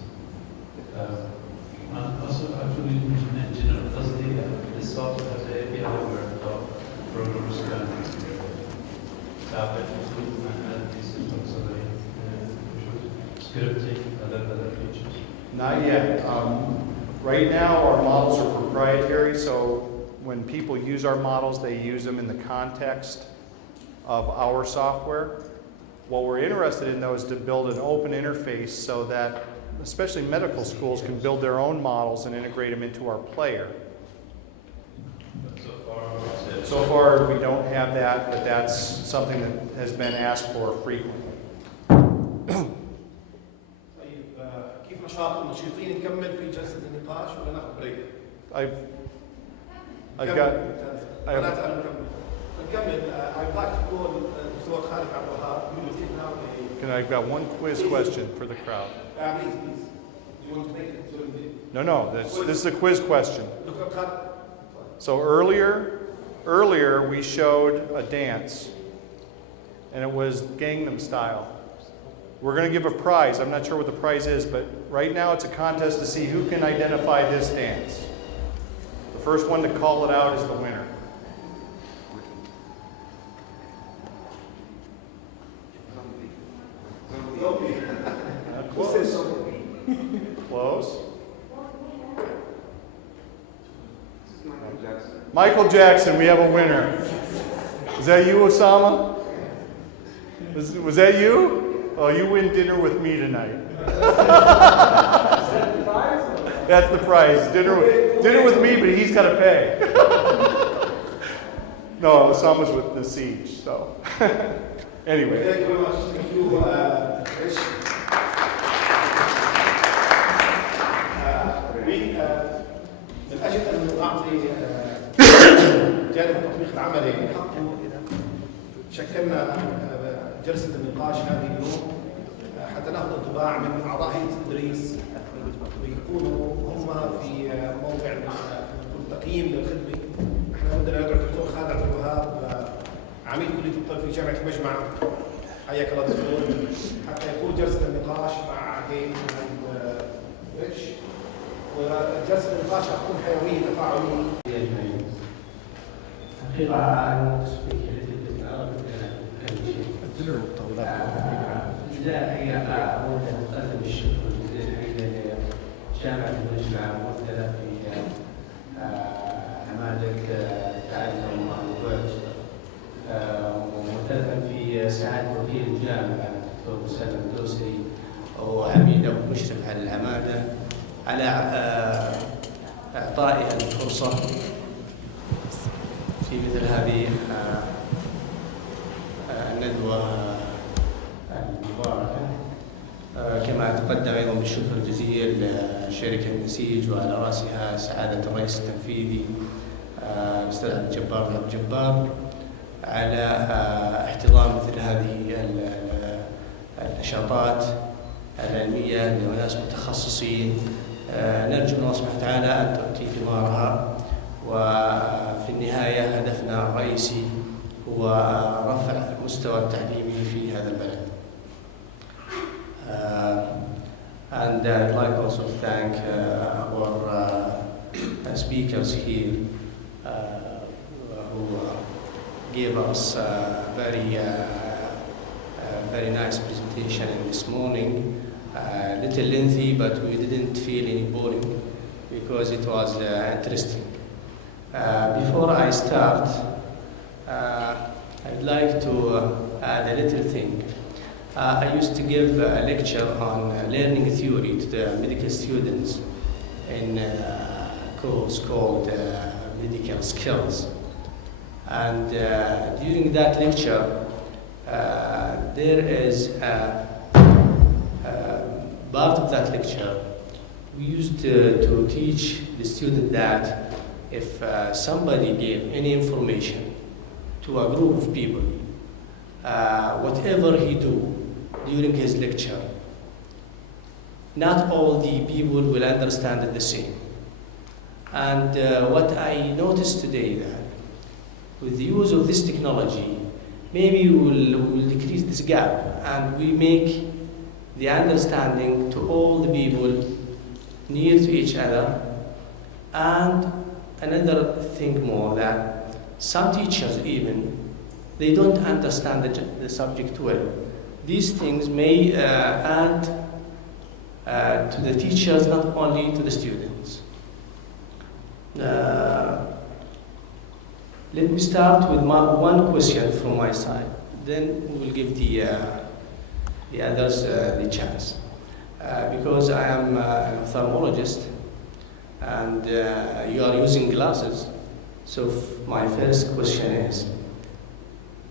and also actually in general, does this software has an API where the programmers can tap it and these systems so they scripting other features? Not yet. Right now, our models are proprietary, so when people use our models, they use them in the context of our software. What we're interested in, though, is to build an open interface so that especially medical schools can build their own models and integrate them into our player. So far, we don't have that, but that's something that has been asked for frequently. كيف نشاط النشيطين نكمل في جلسة النقاش ولا ناخذ بريك؟ I've got one quiz question for the crowd. Please. You want to make it during the... No, this is a quiz question. So earlier we showed a dance, and it was Gangnam Style. We're going to give a prize. I'm not sure what the prize is, but right now it's a contest to see who can identify this dance. The first one to call it out is the winner. Close. Michael Jackson, we have a winner. Is that you, Osama? Was that you? Oh, you win dinner with me tonight. That's the prize. Dinner with me, but he's got to pay. No, Osama's with the siege, so. Anyway. Thank you very much. Thank you, Rich. من أجل أن نعطي جانب التطبيق العملي شكلنا جلسة النقاش هذه اليوم حتى ناخذ انطباع من أعضاء هيئة التدريس ويكونوا هم في موضع التقييم للخدمة. احنا بدنا ندعو الدكتور خالد عبد الوهاب عميد كلية الطب في جامعة المجمع، حياك الله دكتور، حتى يكون جلسة النقاش مع هيئة الريتش، وجلسة النقاش تكون حيوية تفاعلية. حقيقة أنا speak a little bit Arabic بداية أود أن أقدم الشكر الجزيل لجامعة المجمع ممثلة في نماذج تعلم الوقت وممثلة في سعادة وكيل الجامعة الدكتور مسلم الدوسري وعميد أو مشرف على العمادة على إعطائها الفرصة في مثل هذه الندوة المباركة. كما أتقدم أيضا بالشكر الجزيل لشركة نسيج وعلى رأسها سعادة الرئيس التنفيذي الأستاذ عبد الجبار بن عبد الجبار على احتضان مثل هذه النشاطات العلمية لناس متخصصين. نرجو الله سبحانه وتعالى أن تؤتي ثمارها، وفي النهاية هدفنا الرئيسي هو رفع المستوى التعليمي في هذا البلد. And I'd like also to thank our speakers here who gave us a very nice presentation this morning. A little lengthy, but we didn't feel any boring because it was interesting. Before I start, I'd like to add a little thing. I used to give a lecture on learning theory to the medical students in a course called Medical Skills. And during that lecture, there is a part of that lecture, we used to teach the student that if somebody gave any information to a group of people, whatever he do during his lecture, not all the people will understand it the same. And what I noticed today that with the use of this technology, maybe we'll decrease this gap and we make the understanding to all the people near to each other. And another thing more, that some teachers even, they don't understand the subject well. These things may add to the teachers, not only to the students. Let me start with one question from my side, then we will give the others the chance. Because I am an ophthalmologist and you are using glasses, so my first question is,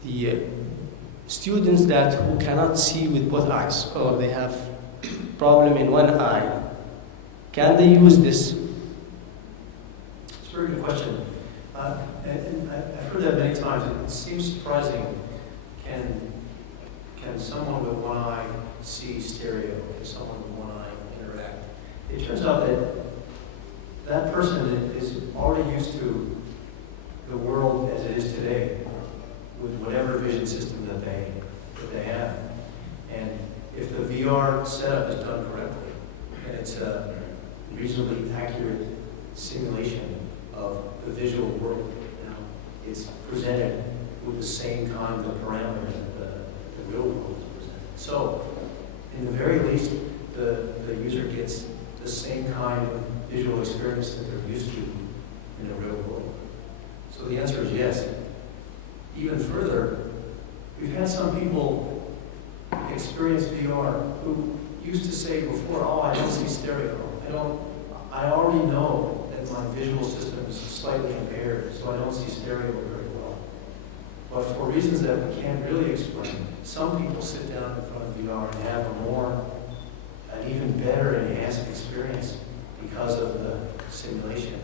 the students who cannot see with both eyes, or they have problem in one eye, can they use this? It's a very good question. And I've heard that many times. It seems surprising. Can someone with one eye see stereo? Can someone with one eye interact? It turns out that person is already used to the world as it is today, with whatever vision system that they have. And if the VR setup is done correctly, and it's a reasonably accurate simulation of the visual world, it's presented with the same kind of parameters that the real world is presented. So, in the very least, the user gets the same kind of visual experience that they're used to in the real world. So the answer is yes. Even further, we've had some people experience VR who used to say before, oh, I don't see stereo. I already know that my visual system is slightly impaired, so I don't see stereo very well. But for reasons that we can't really explain, some people sit down in front of VR and have an even better enhanced experience because of the simulation.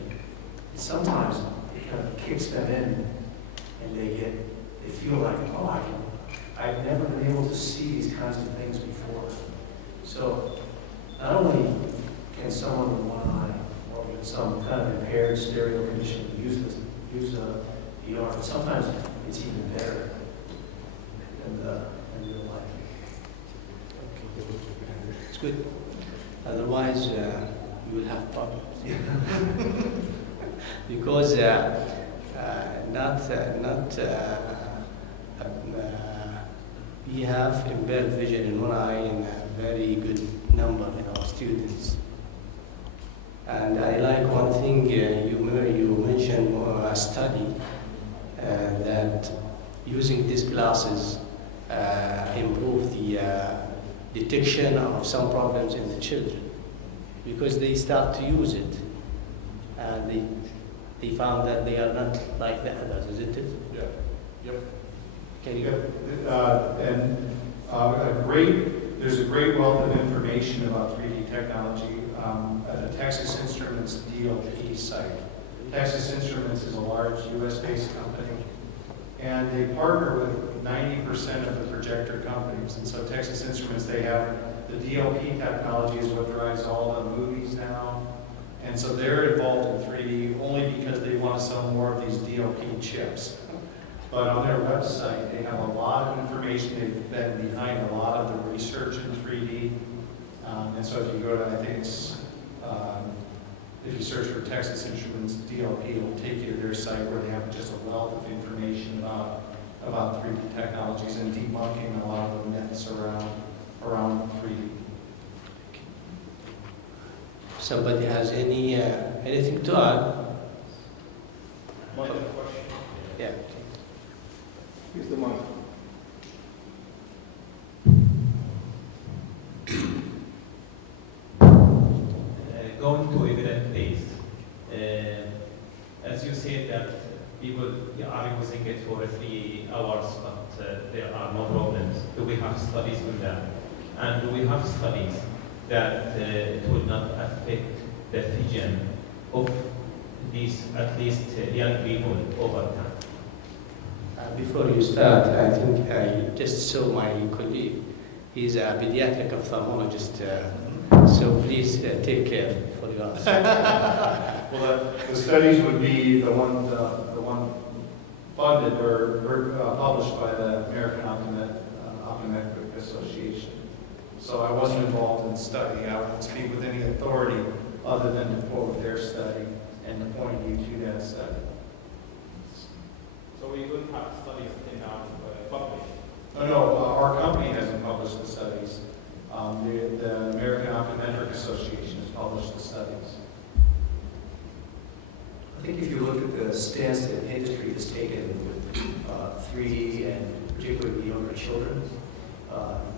And sometimes it kind of kicks them in, and they they feel like, oh, I've never been able to see these kinds of things before. So not only can someone with one eye or with some kind of impaired stereo condition use VR, but sometimes it's even better than real life. It's good. Otherwise, you will have problems. Because we have impaired vision in one eye in a very good number in our students. And I like one thing you mentioned a study that using these glasses improve the detection of some problems in the children because they start to use it and they found that they are not like the others, isn't it? Yeah. Yep. Can you? There's a great wealth of information about 3D technology at the Texas Instruments DLP site. Texas Instruments is a large US-based company, and they partner with 90% of the projector companies. And so Texas Instruments, they have the DLP technology is what drives all the movies now. And so they're involved in 3D only because they want to sell more of these DLP chips. But on their website, they have a lot of information. They've been behind a lot of the research in 3D. And so if you go to, I think it's, if you search for Texas Instruments DLP, it'll take you to their site where they have just a wealth of information about 3D technologies and debunking a lot of the myths around 3D. Somebody has anything to add? One other question. Yeah. Here's the mic. Going to evidence-based, as you said that people are using it for 3 hours, but there are no problems. Do we have studies on that? And do we have studies that it will not affect the vision of these, at least young people over time? Before you start, I think I just saw my colleague. He's a pediatric ophthalmologist, so please take care for your answer. Well, the studies would be the one funded or published by the American Optometric Association. So I wasn't involved in the study. I wouldn't speak with any authority other than to quote their study and to point you to that study. So we would have studies in our published? No, our company hasn't published the studies. The American Optometric Association has published the studies. I think if you look at the stance that the industry has taken with 3D and particularly the younger children,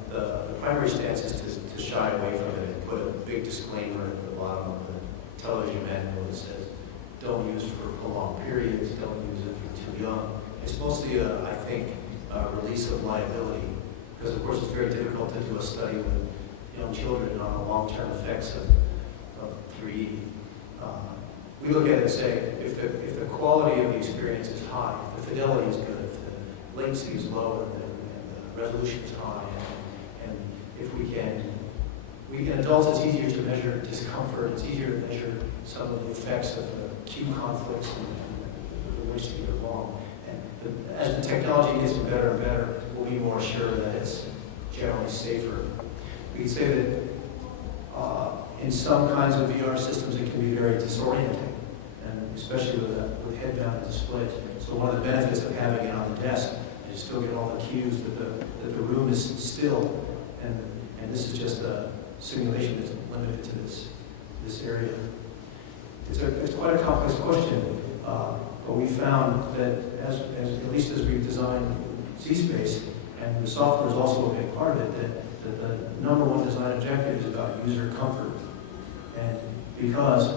the primary stance is to shy away from it and put a big disclaimer at the bottom of the television manual that says, don't use it for prolonged periods, don't use it for too young. It's mostly, I think, a release of liability, because of course it's very difficult to do a study with young children on the long-term effects of 3D. We look at it and say, if the quality of the experience is high, if the fidelity is good, if the latency is low, and the resolution is high, and if we can, in adults it's easier to measure discomfort, it's easier to measure some of the effects of the cue conflicts and the wasting of long. And as the technology gets better and better, we'll be more sure that it's generally safer. We can say that in some kinds of VR systems, it can be very disorienting, and especially with head-mounted displays. So one of the benefits of having it on the desk is still get all the cues that the room is still, and this is just a simulation that's limited to this area. It's quite a complex question, but we found that at least as we've designed Z-Space, and the software is also a big part of it, that the number one design objective is about user comfort. And because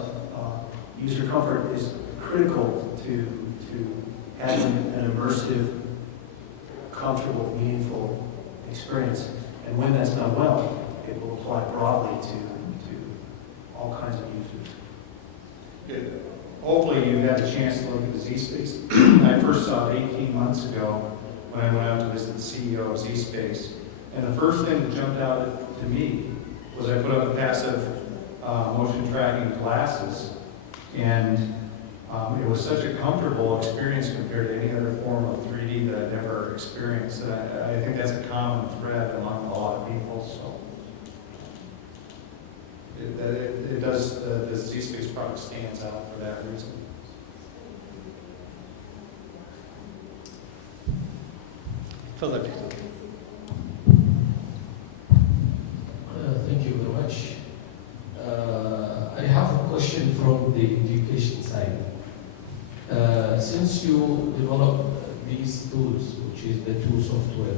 user comfort is critical to having an immersive, comfortable, meaningful experience. And when that's done well, it will apply broadly to all kinds of users. Hopefully you had a chance to look at the Z-Space. I first saw it 18 months ago when I went out to visit the CEO of zSpace. And the first thing that jumped out to me was I put on the passive motion tracking glasses, and it was such a comfortable experience compared to any other form of 3D that I'd never experienced. And I think that's a common thread among a lot of people. So it does, the zSpace product stands out for that reason. Philip. Thank you very much. I have a question from the education side. Since you develop these tools, which is the tool software,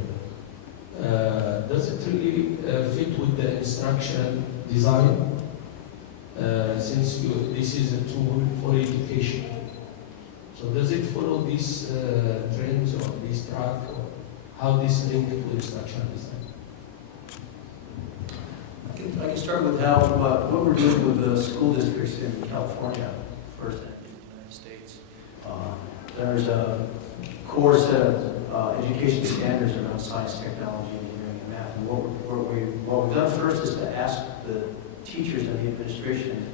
does it really fit with the instructional design? Since this is a tool for education, so does it follow these trends or this track, or how this link to instructional design? I can start with how what we're doing with the school districts in California first and in the United States. There's a core set of education standards around science, technology, engineering, and math. And what we've done first is to ask the teachers and the administration,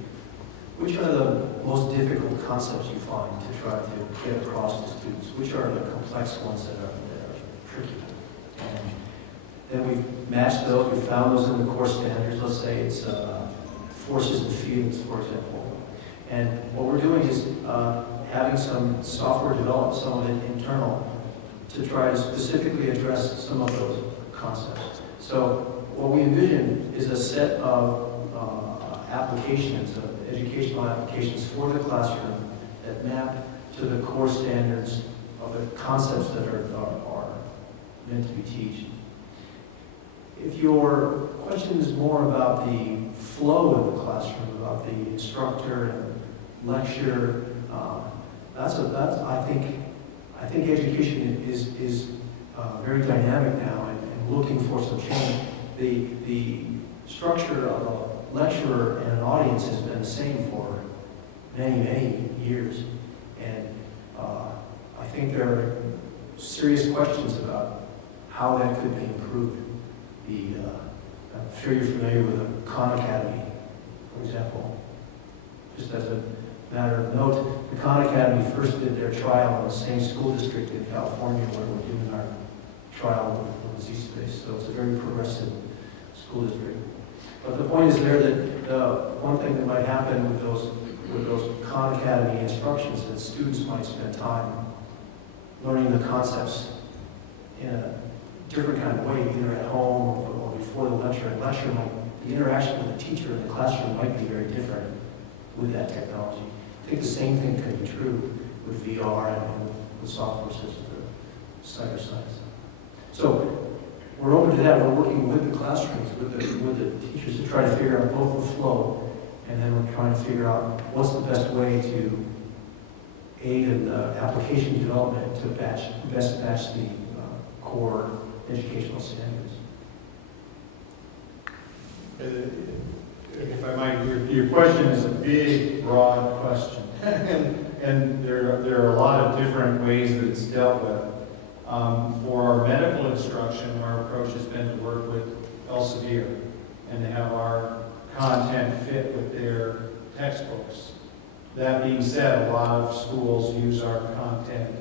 which are the most difficult concepts you find to try to get across to students? Which are the complex ones that are tricky? And then we've matched those, we found those in the core standards. Let's say it's forces and fields, for example. And what we're doing is having some software developed, some of it internal, to try to specifically address some of those concepts. So what we envision is a set of applications, educational applications for the classroom that map to the core standards of the concepts that are meant to be taught. If your question is more about the flow of the classroom, about the instructor and lecture, I think education is very dynamic now and looking for some change. The structure of a lecturer and an audience has been the same for many, many years, and I think there are serious questions about how that could be improved. I'm sure you're familiar with the Khan Academy, for example. Just as a matter of note, the Khan Academy first did their trial in the same school district in California where we're doing our trial with zSpace, so it's a very progressive school district. But the point is there that one thing that might happen with those Khan Academy instructions is that students might spend time learning the concepts in a different kind of way, either at home or before the lecture. And the interaction with the teacher in the classroom might be very different with that technology. I think the same thing could be true with VR and with software such as the cyberscience. So we're open to that. We're working with the classrooms, with the teachers to try to figure out both the flow, and then we're trying to figure out what's the best way to aid in the application development to best match the core educational standards. If I might, your question is a big, broad question, and there are a lot of different ways that it's dealt with. For our medical instruction, our approach has been to work with Elsevier and to have our content fit with their textbooks. That being said, a lot of schools use our content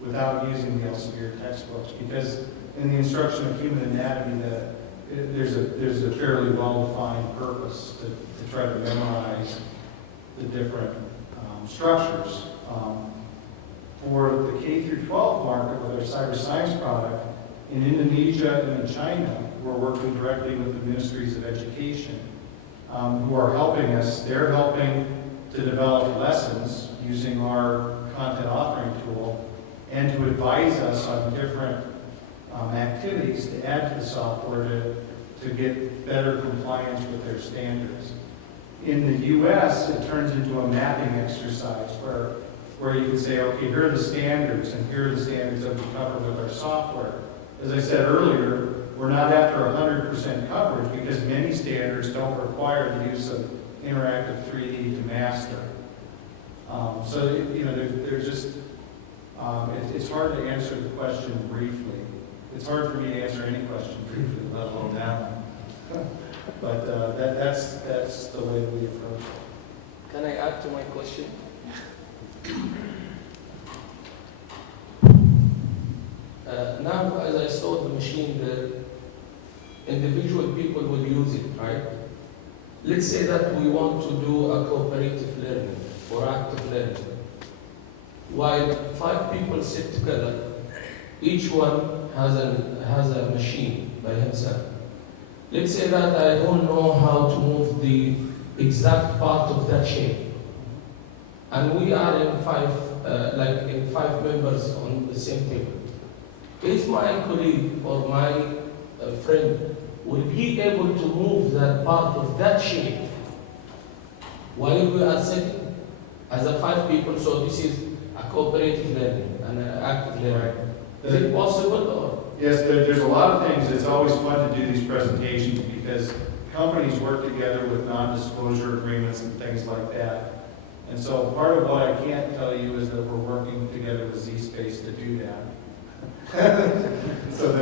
without using the Elsevier textbooks because in the instruction of human anatomy, there's a fairly well-defined purpose to try to memorize the different structures. For the K through 12 market with our cyber science product, in Indonesia and in China, we're working directly with the ministries of education who are helping us. They're helping to develop lessons using our content authoring tool and to advise us on different activities to add to the software to get better compliance with their standards. In the US, it turns into a mapping exercise where you can say, okay, here are the standards, and here are the standards that we cover with our software. As I said earlier, we're not after 100% coverage because many standards don't require the use of interactive 3D to master. So, there's just It's hard to answer the question briefly. It's hard for me to answer any question briefly, let alone that one. But that's the way we approach it. Can I add to my question? Now, as I saw the machine, the individual people will use it, right? Let's say that we want to do a cooperative learning or active learning. While 5 people sit together, each one has a machine by himself. Let's say that I don't know how to move the exact part of that shape. And we are in 5 members on the same table. Is my colleague or my friend will be able to move that part of that shape while we are sitting as a 5 people? So this is a cooperative learning and an active learning. Is it possible or? Yes, there's a lot of things. It's always fun to do these presentations because companies work together with non-disclosure agreements and things like that. And so part of what I can't tell you is that we're working together with zSpace to do that. So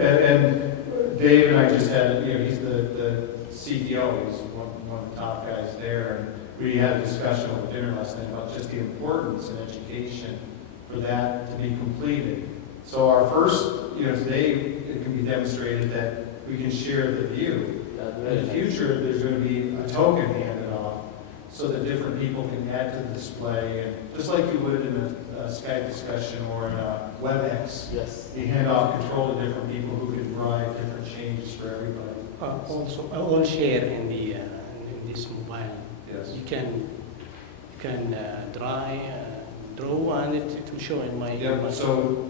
and Dave and I just had, he's the CTO, he's one of the top guys there, and we had a discussion over dinner last night about just the importance in education for that to be completed. So our first, today it can be demonstrated that we can share the view. In the future, there's going to be a token handed off so that different people can add to the display, and just like you would in a Skype discussion or in a WebEx. Yes. You hand off control to different people who can drive different changes for everybody. Also, all share in the in this mobile. Yes. You can draw and it to show in my. Yeah. So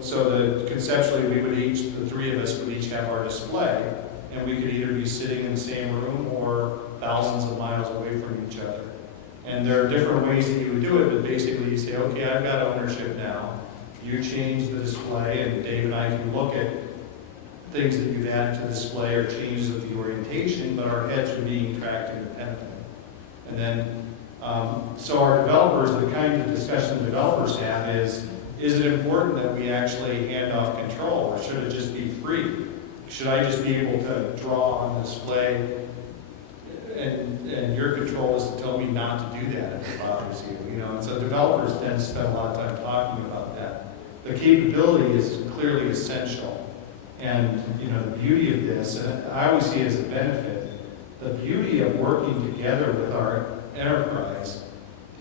conceptually, the 3 of us would each have our display, and we could either be sitting in the same room or thousands of miles away from each other. And there are different ways that you would do it, but basically you say, okay, I've got ownership now. You change the display, and Dave and I can look at things that you've added to the display or changes of the orientation, but our heads are being tracked independently. And then, so our developers, the kind of discussion developers have is it important that we actually hand off control, or should it just be free? Should I just be able to draw on the display and your control is to tell me not to do that if it bothers you, And so developers tend to spend a lot of time talking about that. The capability is clearly essential. And, the beauty of this, and I always see it as a benefit, the beauty of working together with our enterprise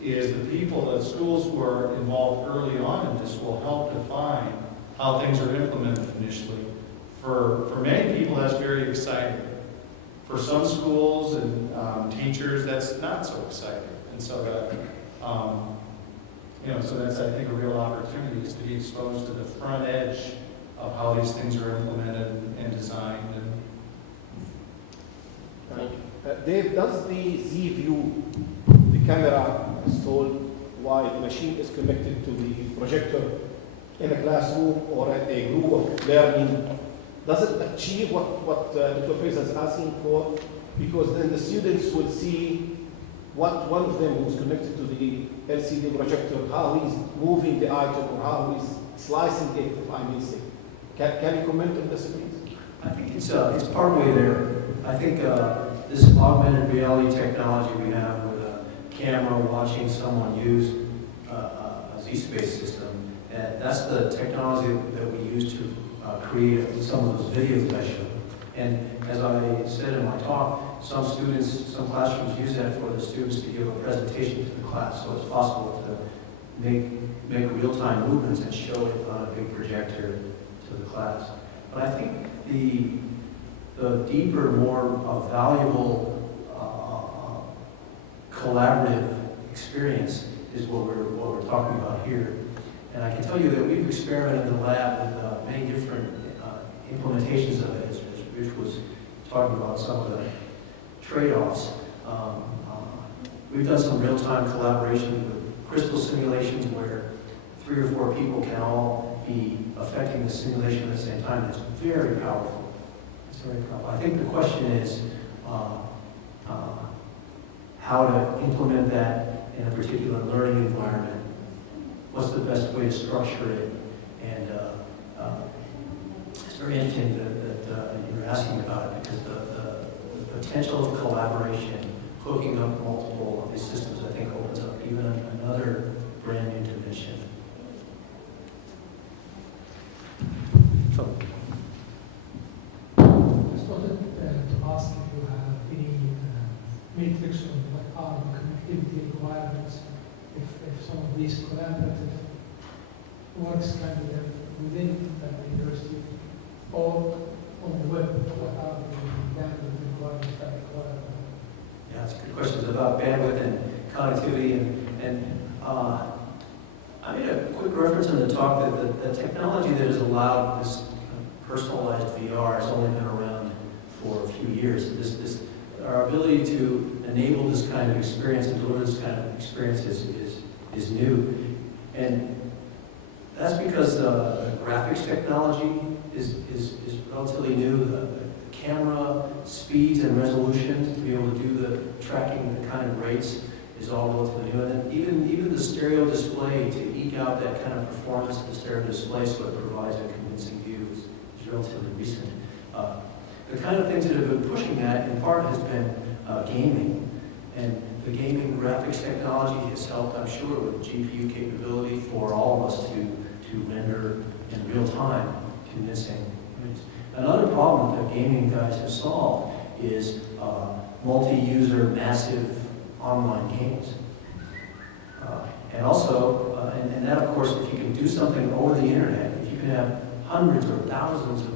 is the people, the schools who are involved early on in this will help define how things are implemented initially. For many people, that's very exciting. For some schools and teachers, that's not so exciting. And so, so that's, I think, a real opportunity is to be exposed to the front edge of how these things are implemented and designed. Dave, does the Z View, the camera installed while the machine is connected to the projector in a classroom or at a group of learning, does it achieve what Dr. Faisal is asking for? Because then the students will see what one of them who's connected to the LCD projector, how he's moving the item or how he's slicing it, if I may say. Can you comment on this, please? I think it's partway there. I think this augmented reality technology we have with a camera watching someone use a zSpace system, and that's the technology that we use to create some of those videos that I showed. And as I said in my talk, some classrooms use that for the students to give a presentation to the class, so it's possible to make real-time movements and show it on a big projector to the class. But I think the deeper, more valuable collaborative experience is what we're talking about here. And I can tell you that we've experimented in the lab with many different implementations of it, as Rich was talking about some of the trade-offs. We've done some real-time collaboration with crystal simulations where 3 or 4 people can all be affecting the simulation at the same time. It's very powerful. It's very powerful. I think the question is how to implement that in a particular learning environment what's the best way to structure it. And it's very interesting that you're asking about it, because the potential of collaboration, hooking up multiple of these systems, I think opens up even another brand new dimension. I just wanted to ask if you have any matrix on what are the connectivity requirements, if some of these collaborative works can be done within the university or on the web, what are the bandwidth requirements that require? Yeah, that's a good question. It's about bandwidth and connectivity, and I made a quick reference in the talk that the technology that has allowed this personalized VR has only been around for a few years. Our ability to enable this kind of experience and deliver this kind of experience is new, and that's because the graphics technology is relatively new. The camera speeds and resolutions to be able to do the tracking, the kind of rates, is all relatively new. And then even the stereo display, to eke out that kind of performance of the stereo display so it provides a convincing view is relatively recent. The kind of things that have been pushing that in part has been gaming. And the gaming graphics technology has helped, I'm sure, with GPU capability for all of us to render in real time convincing images. Another problem that the gaming guys have solved is multi-user, massive online games. And also, and that of course, if you can do something over the internet, if you can have hundreds or thousands of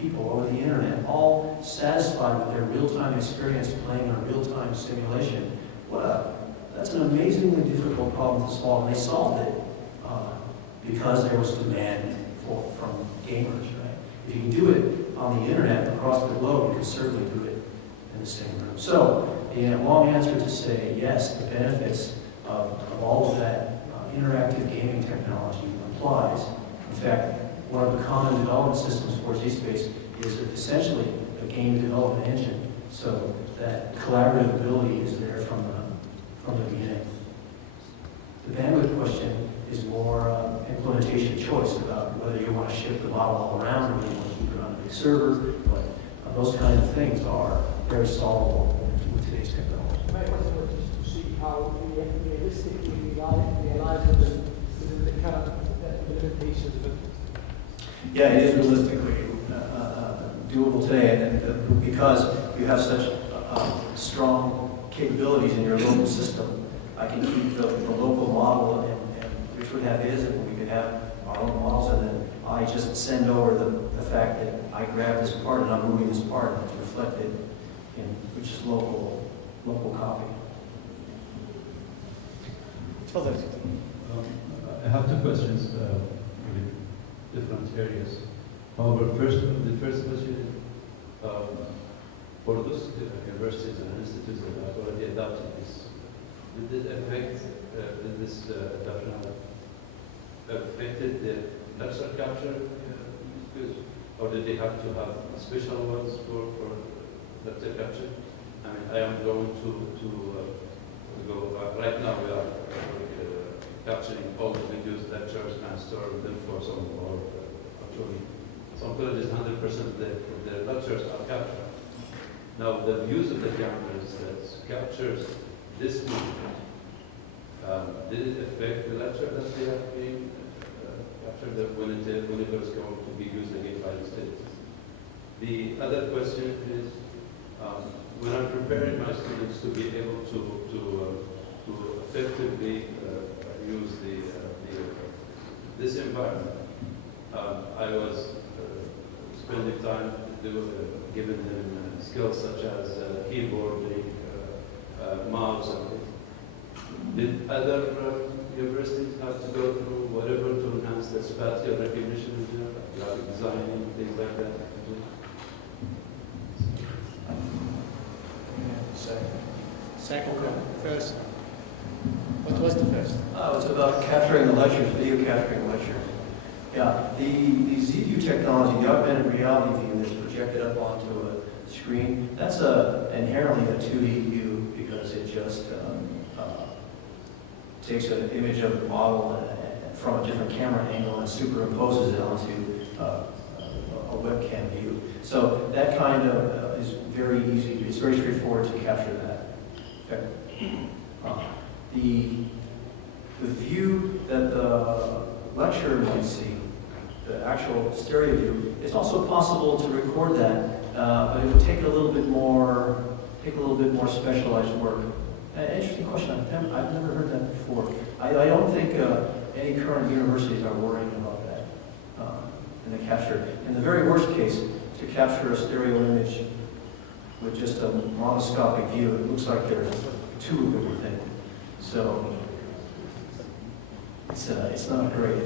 people over the internet all satisfied with their real-time experience playing a real-time simulation, that's an amazingly difficult problem to solve. And they solved it because there was demand from gamers, right? If you can do it on the internet across the globe, you can certainly do it in the same room. So, a long answer to say yes, the benefits of all of that interactive gaming technology applies. In fact, one of the common development systems for ZSpace is essentially a game development engine, so that collaborative ability is there from the beginning. The bandwidth question is more implementation choice about whether you want to shift the model all around or whether you want to keep it on a big server, but those kinds of things are very solvable with today's technology. My question was just to see how realistically realizable within the current limitations of it. Yeah, it is realistically doable today, and because you have such strong capabilities in your local system, I can keep the local model, and which would have his, and we could have our own models, and then I just send over the fact that I grab this part and I'm moving this part, and it's reflected in which is local copy. I have two questions in different areas. However, the first question is, for those universities and institutes that have already adopted this, did this adoption affected the lecture capture skills, or did they have to have special ones for lecture capture? I mean, I am going to go, right now we are capturing all the videos, lectures, and storing them for some, or actually, some colleges 100% of their lectures are captured. Now, the views of the cameras that captures this movement, did it affect the lecture that they have been captured whenever it's going to be used again by the students? The other question is, when I'm preparing my students to be able to effectively use this environment, I was spending time giving them skills such as keyboarding, mouse, and things. Did other universities have to go through whatever to enhance the spatial recognition, graphic design, things like that? Second, first. What was the first? It was about capturing the lectures, video capturing lectures. Yeah, the Z-View technology, the augmented reality view that's projected up onto a screen, that's inherently a 2D view because it just takes an image of the model and from a different camera angle and superimposes it onto a webcam view. So that kind of is very easy. It's very straightforward to capture that. Okay. The view that the lecturer might see, the actual stereo view, it's also possible to record that, but it would take a little bit more specialized work. Interesting question. I've never heard that before. I don't think any current universities are worrying about that in the capture. In the very worst case, to capture a stereo image with just a monoscopic view, it looks like there's two of them within. So it's not great.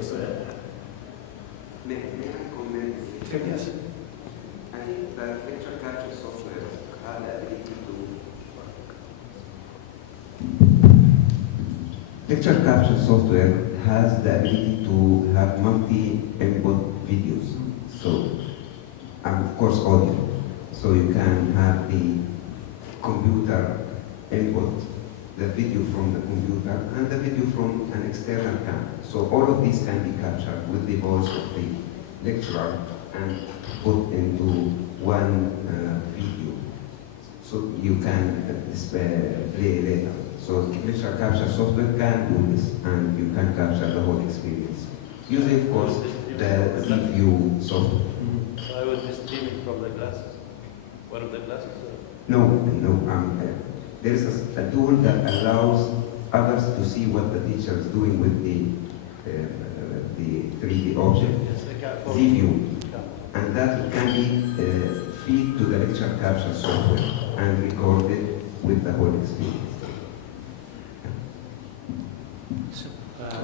May I comment? Yes. I think the lecture capture software has the ability Lecture capture software has the ability to have multi-input videos. So, and of course audio. So you can have the computer input, the video from the computer, and the video from an external camera. So all of these can be captured with the voice of the lecturer and put into one video. So you can play later. So lecture capture software can do this, and you can capture the whole experience. Using, of course, the ZView software. I was just streaming from the classes. One of the classes? No. There is a tool that allows others to see what the teacher is doing with the 3D object, ZView. And that can be feed to the lecture capture software and recorded with the whole experience.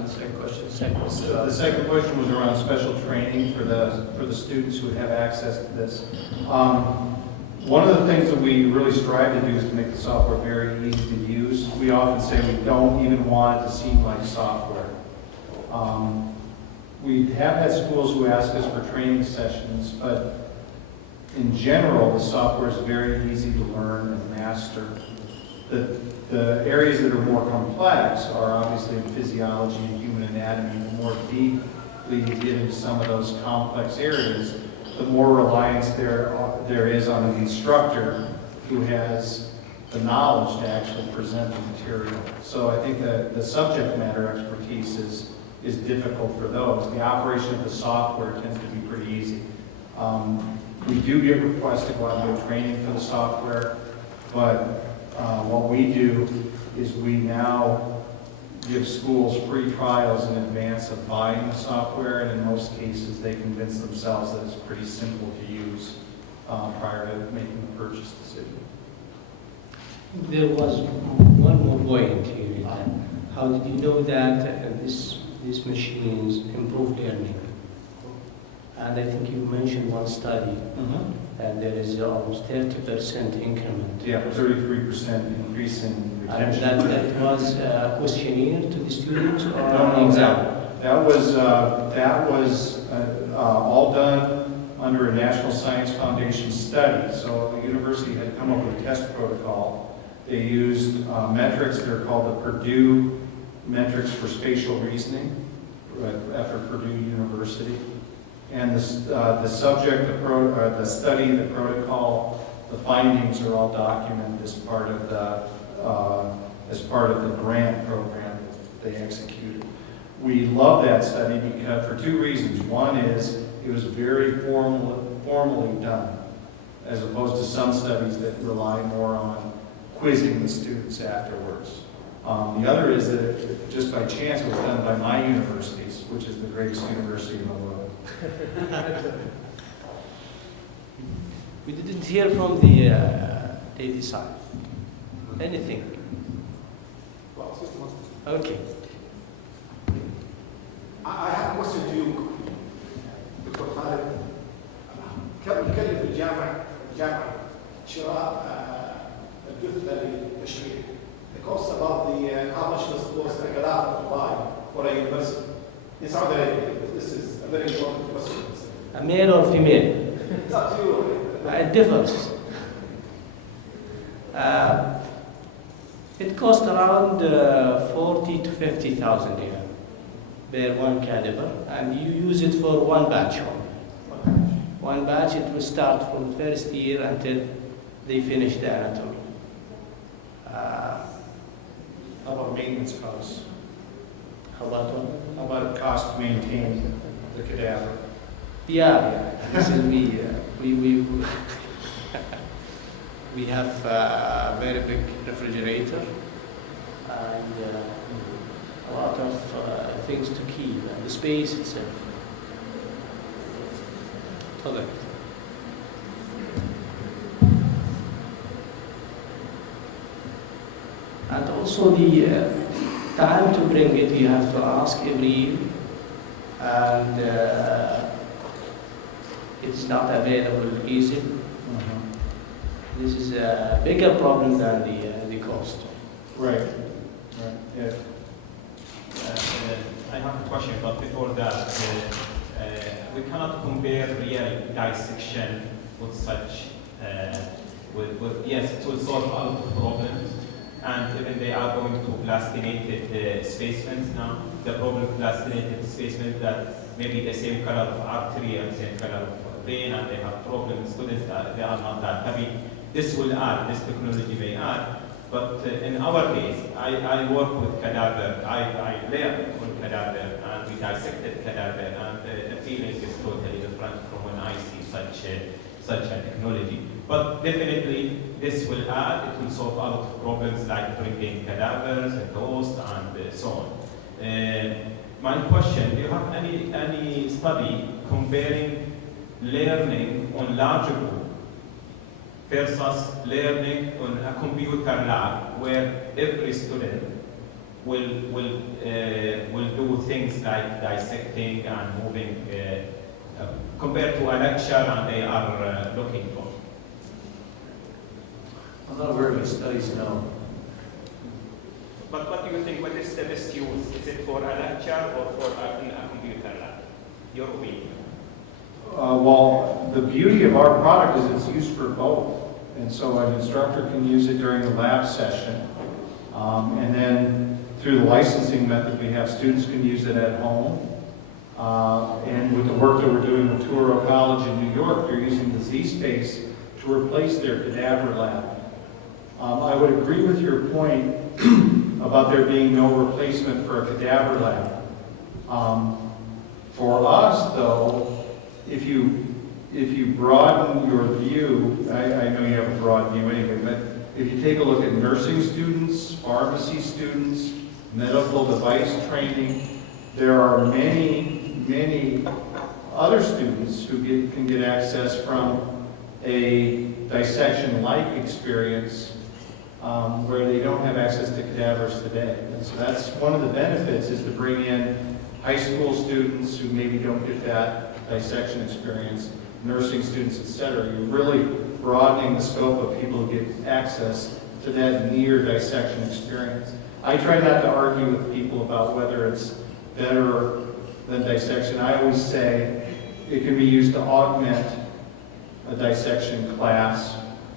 Second question. The second question was around special training for the students who have access to this. One of the things that we really strive to do is to make the software very easy to use. We often say we don't even want it to seem like software. We have had schools who ask us for training sessions, but in general, the software is very easy to learn and master. The areas that are more complex are obviously in physiology and human anatomy. The more deeply you get into some of those complex areas, the more reliance there is on the instructor who has the knowledge to actually present the material. So I think that the subject matter expertise is difficult for those. The operation of the software tends to be pretty easy. We do get requests to go out and do training for the software, but what we do is we now give schools free trials in advance of buying the software, and in most cases they convince themselves that it's pretty simple to use prior to making the purchase decision. There was one more point here. How did you know that these machines improve learning? And I think you mentioned one study, and there is almost 30% increment. Yeah, 33% increase in retention. And that was a questionnaire to the students, or No, exam? that was all done under a National Science Foundation study. So the university had come up with a test protocol. They used metrics that are called the Purdue Metrics for Spatial Reasoning, after Purdue University. And the subject, the study, the protocol, the findings are all documented as part of the grant program that they executed. We love that study because for two reasons. One is it was very formally done, as opposed to some studies that rely more on quizzing the students afterwards. The other is that it, just by chance, it was done by my universities, which is the greatest university in the world. We didn't hear from the lady side. Anything? Okay. I have a question to you, Dr. Khalid. كم يكلف الجامعة شراء الجثة للتشريح? The cost about how much does it cost a cadaver to buy for a university in Saudi Arabia? This is a very important question. A male or female? It's up to you. It differs. It costs around 40 to 50,000 dirham, per one cadaver, and you use it for one batch only. One batch, it will start from first year until they finish the anatomy. How about maintenance costs? How about what? How about it cost to maintain the cadaver? Yeah, this is me. We have a very big refrigerator and a lot of things to keep, and the space itself. Correct. And also the time to bring it, you have to ask every year, and it's not available easily. This is a bigger problem than the cost. Right. Right. Yeah. I have a question, but before that, we cannot compare real dissection with such, yes, it will solve a lot of problems, and even they are going to plastinated specimens now. The problem with plastinated specimens that maybe the same color of artery and same color of vein, and they have problems. Students, they are not that happy. This will add, this technology may add, but in our case, I work with cadaver, I learn on cadaver, and we dissected cadaver, and the feeling is totally different from when I see such a technology. But definitely, this will add, it will solve a lot of problems like bringing cadavers and ghosts and so on. My question, do you have any study comparing learning on larger group versus learning on a computer lab where every student will do things like dissecting and moving compared to a lecture and they are looking for? I'm not aware of any studies, no. But what do you think, what is the best use? Is it for a lecture or for a computer lab? Your opinion? Well, the beauty of our product is it's used for both. And so an instructor can use it during the lab session. And then through the licensing method we have, students can use it at home. And with the work that we're doing with Touro College in New York, they're using the Z-Space to replace their cadaver lab. I would agree with your point about there being no replacement for a cadaver lab. For us, though, if you broaden your view, I know you have a broad view anyway, but if you take a look at nursing students, pharmacy students, medical device training, there are many other students who can get access from a dissection-like experience where they don't have access to cadavers today. And so that's one of the benefits, is to bring in high school students who maybe don't get that dissection experience, nursing students, etc. You're really broadening the scope of people who get access to that near dissection experience. I try not to argue with people about whether it's better than dissection. I always say it can be used to augment a dissection class.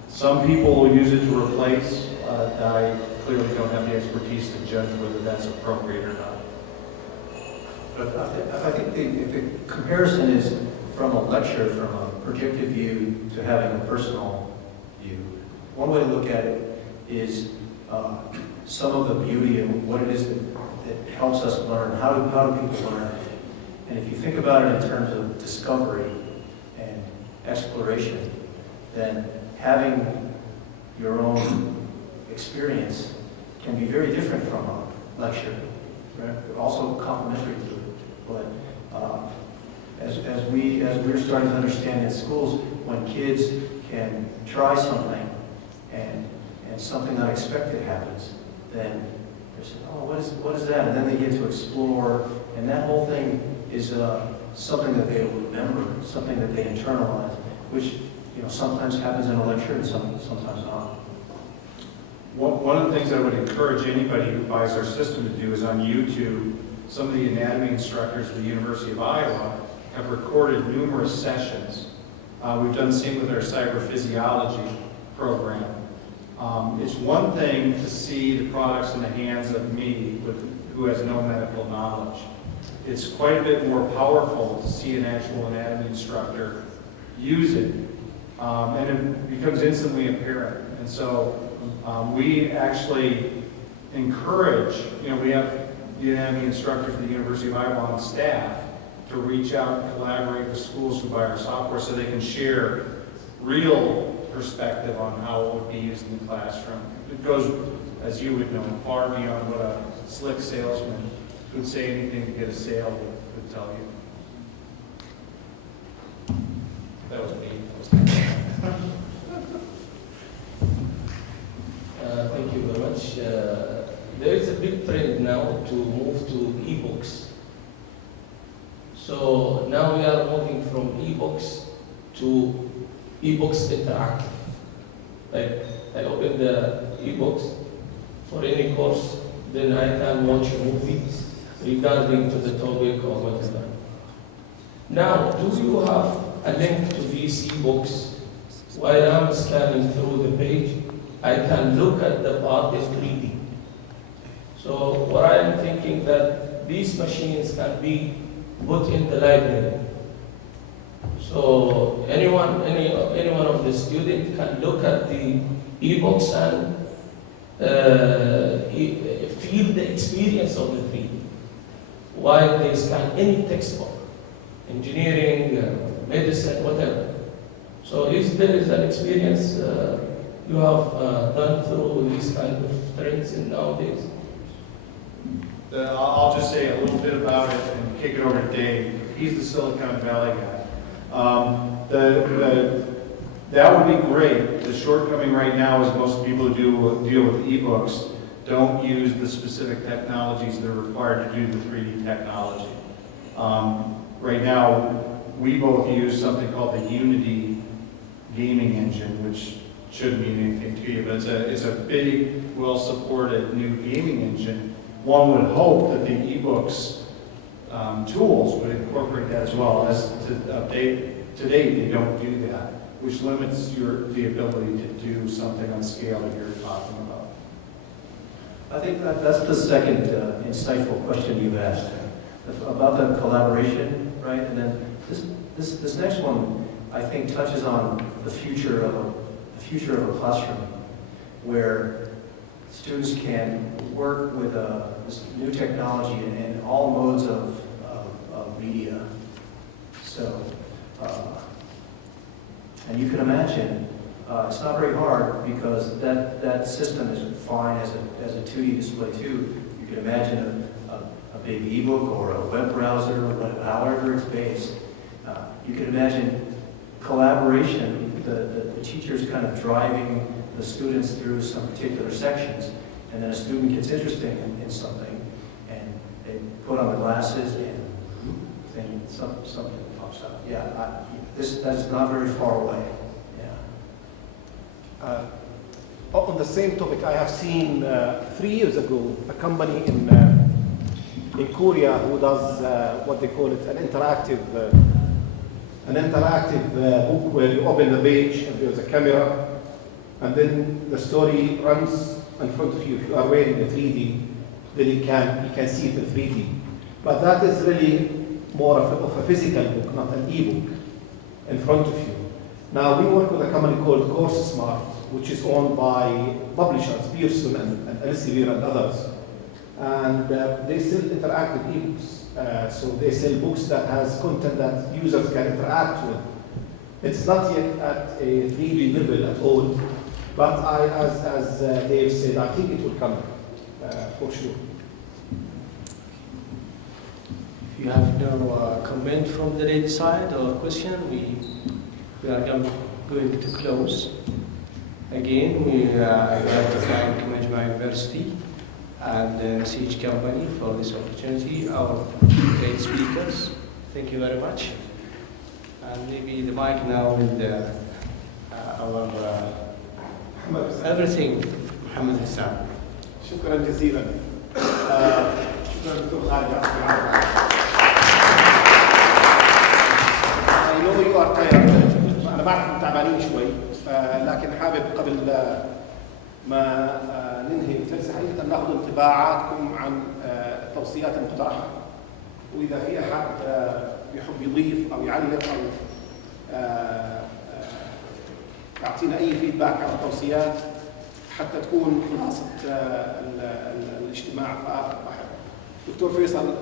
Some people will use it to replace. I clearly don't have the expertise to judge whether that's appropriate or not. But I think the comparison is from a lecture, from a projected view to having a personal view. One way to look at it is some of the beauty and what it is that helps us learn. How do people learn? And if you think about it in terms of discovery and exploration, then having your own experience can be very different from a lecture. Right? Also complementary to it. But as we're starting to understand in schools, when kids can try something and something unexpected happens, then they say, oh, what is that? And then they get to explore, and that whole thing is something that they will remember, something that they internalize, which sometimes happens in a lecture and sometimes not. One of the things I would encourage anybody who buys our system to do is on YouTube, some of the anatomy instructors at the University of Iowa have recorded numerous sessions. We've done the same with our cyberphysiology program. It's one thing to see the products in the hands of me who has no medical knowledge. it's quite a bit more powerful to see an actual anatomy instructor use it, and it becomes instantly apparent. And so we actually encourage, we have the anatomy instructors at the University of Iowa on staff to reach out and collaborate with schools who buy our software so they can share real perspective on how it would be used in the classroom. It goes, as you would know, far beyond what a slick salesman who'd say anything to get a sale would tell you. That was me. Thank you very much. There is a big trend now to move to e-books. So now we are moving from e-books to e-books interactive. Like I open the e-books for any course, then I can watch a movie regarding to the topic or whatever. Now, do you have a link to these e-books? While I'm scanning through the page, I can look at the part in 3D. So what I am thinking that these machines can be put in the library. So any one of the students can look at the e-books and feel the experience of the 3D, while they scan any textbook, engineering, medicine, whatever. So if there is an experience you have done through these kind of trends in nowadays? I'll just say a little bit about it and kick it over to Dave. He's the Silicon Valley guy. That would be great. The shortcoming right now is most people who deal with ebooks don't use the specific technologies that are required to do the 3D technology. Right now, we both use something called the Unity gaming engine, which shouldn't mean anything to you, but it's a big, well-supported new gaming engine. One would hope that the ebooks tools would incorporate that as well. As to update, today they don't do that, which limits the ability to do something on scale that you're talking about. I think that's the second insightful question you've asked about the collaboration, right? And then this next one, I think, touches on the future of a classroom, where students can work with this new technology in all modes of media. So, and you can imagine, it's not very hard because that system is fine as a 2D display too. You can imagine a big ebook or a web browser, however it's based. You can imagine collaboration, the teachers kind of driving the students through some particular sections, and then a student gets interested in something, and they put on the glasses, and then something pops up. Yeah, that's not very far away. Yeah. On the same topic, I have seen 3 years ago a company in Korea who does what they call it an interactive book where you open the page and there's a camera, and then the story runs in front of you. If you are wearing the 3D, then you can see it in 3D. But that is really more of a physical book, not an e-book, in front of you. Now, we work with a company called Course Smart, which is owned by publishers, Pearson and Elsevier and others. And they sell interactive ebooks. So they sell books that has content that users can interact with. It's not yet at a 3D level at all, but as Dave said, I think it will come for sure. If you have no comment from the lady side or question, we are going to close. Again, I would like to thank Majma University and CH Company for this opportunity, our great speakers. Thank you very much. And maybe the mic now with our everything, Mohammed Hassan. شكرا جزيلا. شكرا دكتور خالد يعطيك العافية. I know you are tired. أنا بعرف تعبانين شوي، لكن حابب قبل ما ننهي الجلسة حقيقة ناخذ انطباعاتكم عن التوصيات المقترحة وإذا في أحد يحب يضيف أو يعلق أو يعطينا أي فيدباك على التوصيات حتى تكون خلاصة الاجتماع. دكتور فيصل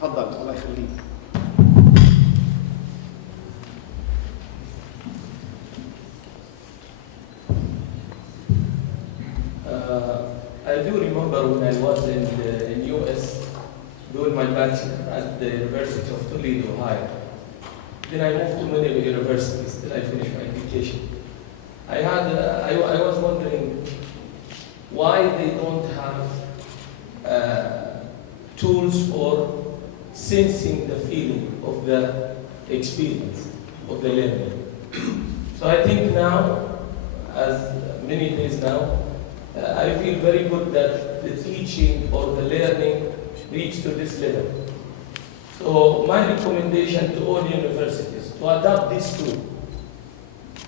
تفضل الله يخليك. I do remember when I was in US doing my bachelor at the University of Toledo, Ohio. Then I moved to many universities till I finished my education. I was wondering why they don't have tools for sensing the feeling of the experience of the learning. So I think now, as many days now, I feel very good that the teaching or the learning reached to this level. So my recommendation to all universities to adopt this tool,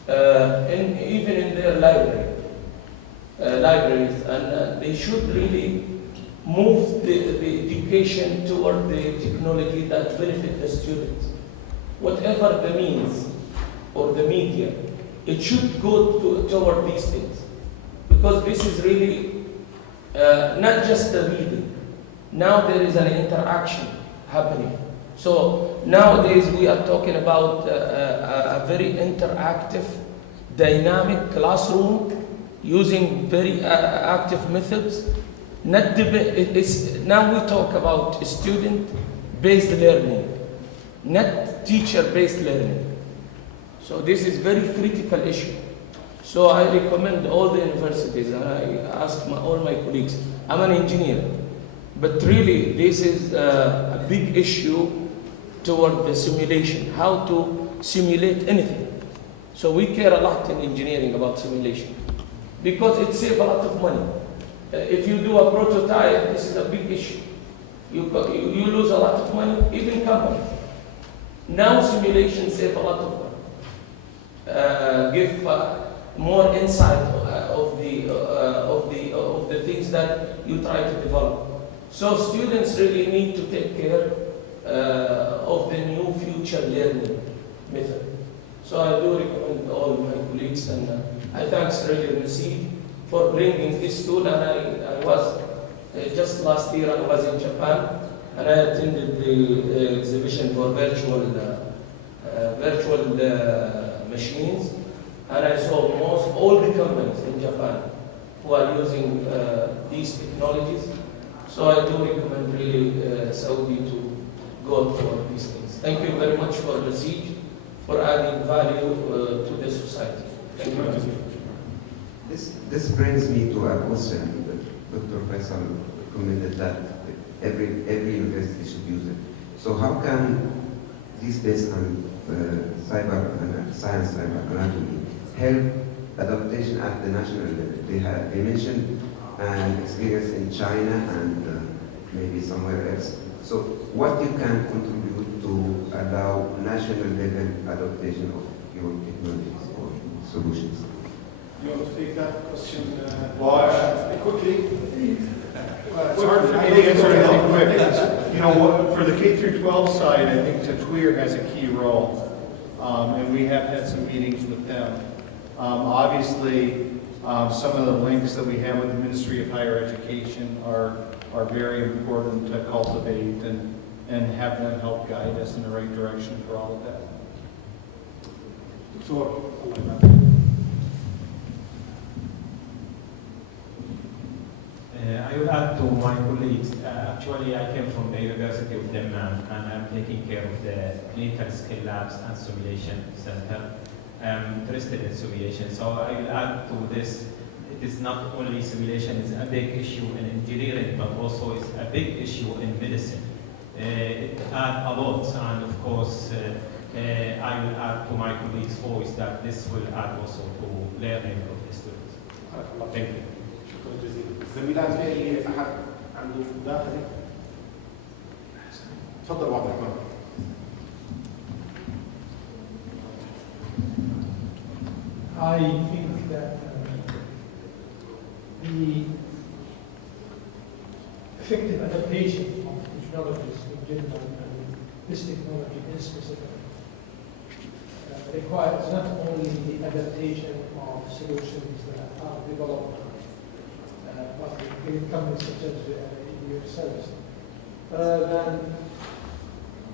even in their libraries, and they should really move the education toward the technology that benefit the students. Whatever the means or the media, it should go toward these things. Because this is really not just the reading. Now there is an interaction happening. So nowadays we are talking about a very interactive, dynamic classroom using very active methods. Now we talk about student-based learning, not teacher-based learning. So this is very critical issue. So I recommend all the universities, and I ask all my colleagues. I'm an engineer, but really this is a big issue toward the simulation, how to simulate anything. So we care a lot in engineering about simulation, because it saves a lot of money. If you do a prototype, this is a big issue. You lose a lot of money, even companies. Now simulation saves a lot of money. Give more insight of the things that you try to develop. So students really need to take care of the new future learning method. So I do recommend all my colleagues, and I thank really Nasib for bringing this tool. And I was just last year I was in Japan, and I attended the exhibition for virtual machines. And I saw all the companies in Japan who are using these technologies. So I do recommend really Saudi to go for these things. Thank you very much for the siege, for adding value to the society. Thank you. This brings me to a question that Dr. Faisal recommended that every university should use it. So how can this based on cyber science, cyber anatomy, help adaptation at the national level? They mentioned an experience in China and maybe somewhere else. So what you can contribute to allow national level adaptation of your technologies or solutions? You want to take that question quickly? It's hard for me to answer anything quick. You know, for the K through 12 side, I think Tatweer has a key role, and we have had some meetings with them. Obviously, some of the links that we have with the Ministry of Higher Education are very important to cultivate and have them help guide us in the right direction for all of that. I will add to my colleagues. Actually, I came from the University of Dammam, and I'm taking care of the clinical skill labs and simulation center. I'm interested in simulation, so I will add to this. It is not only simulation, it's a big issue in engineering, but also it's a big issue in medicine. It adds a lot, and of course, I will add to my colleagues' voice that this will add also to learning of the students. Thank you. زميلات في احد عنده داخلي؟ تفضل عبد الرحمن. I think that the effective adaptation of technologies in general and this technology in specific requires not only the adaptation of solutions that are developed by companies such as yourselves, then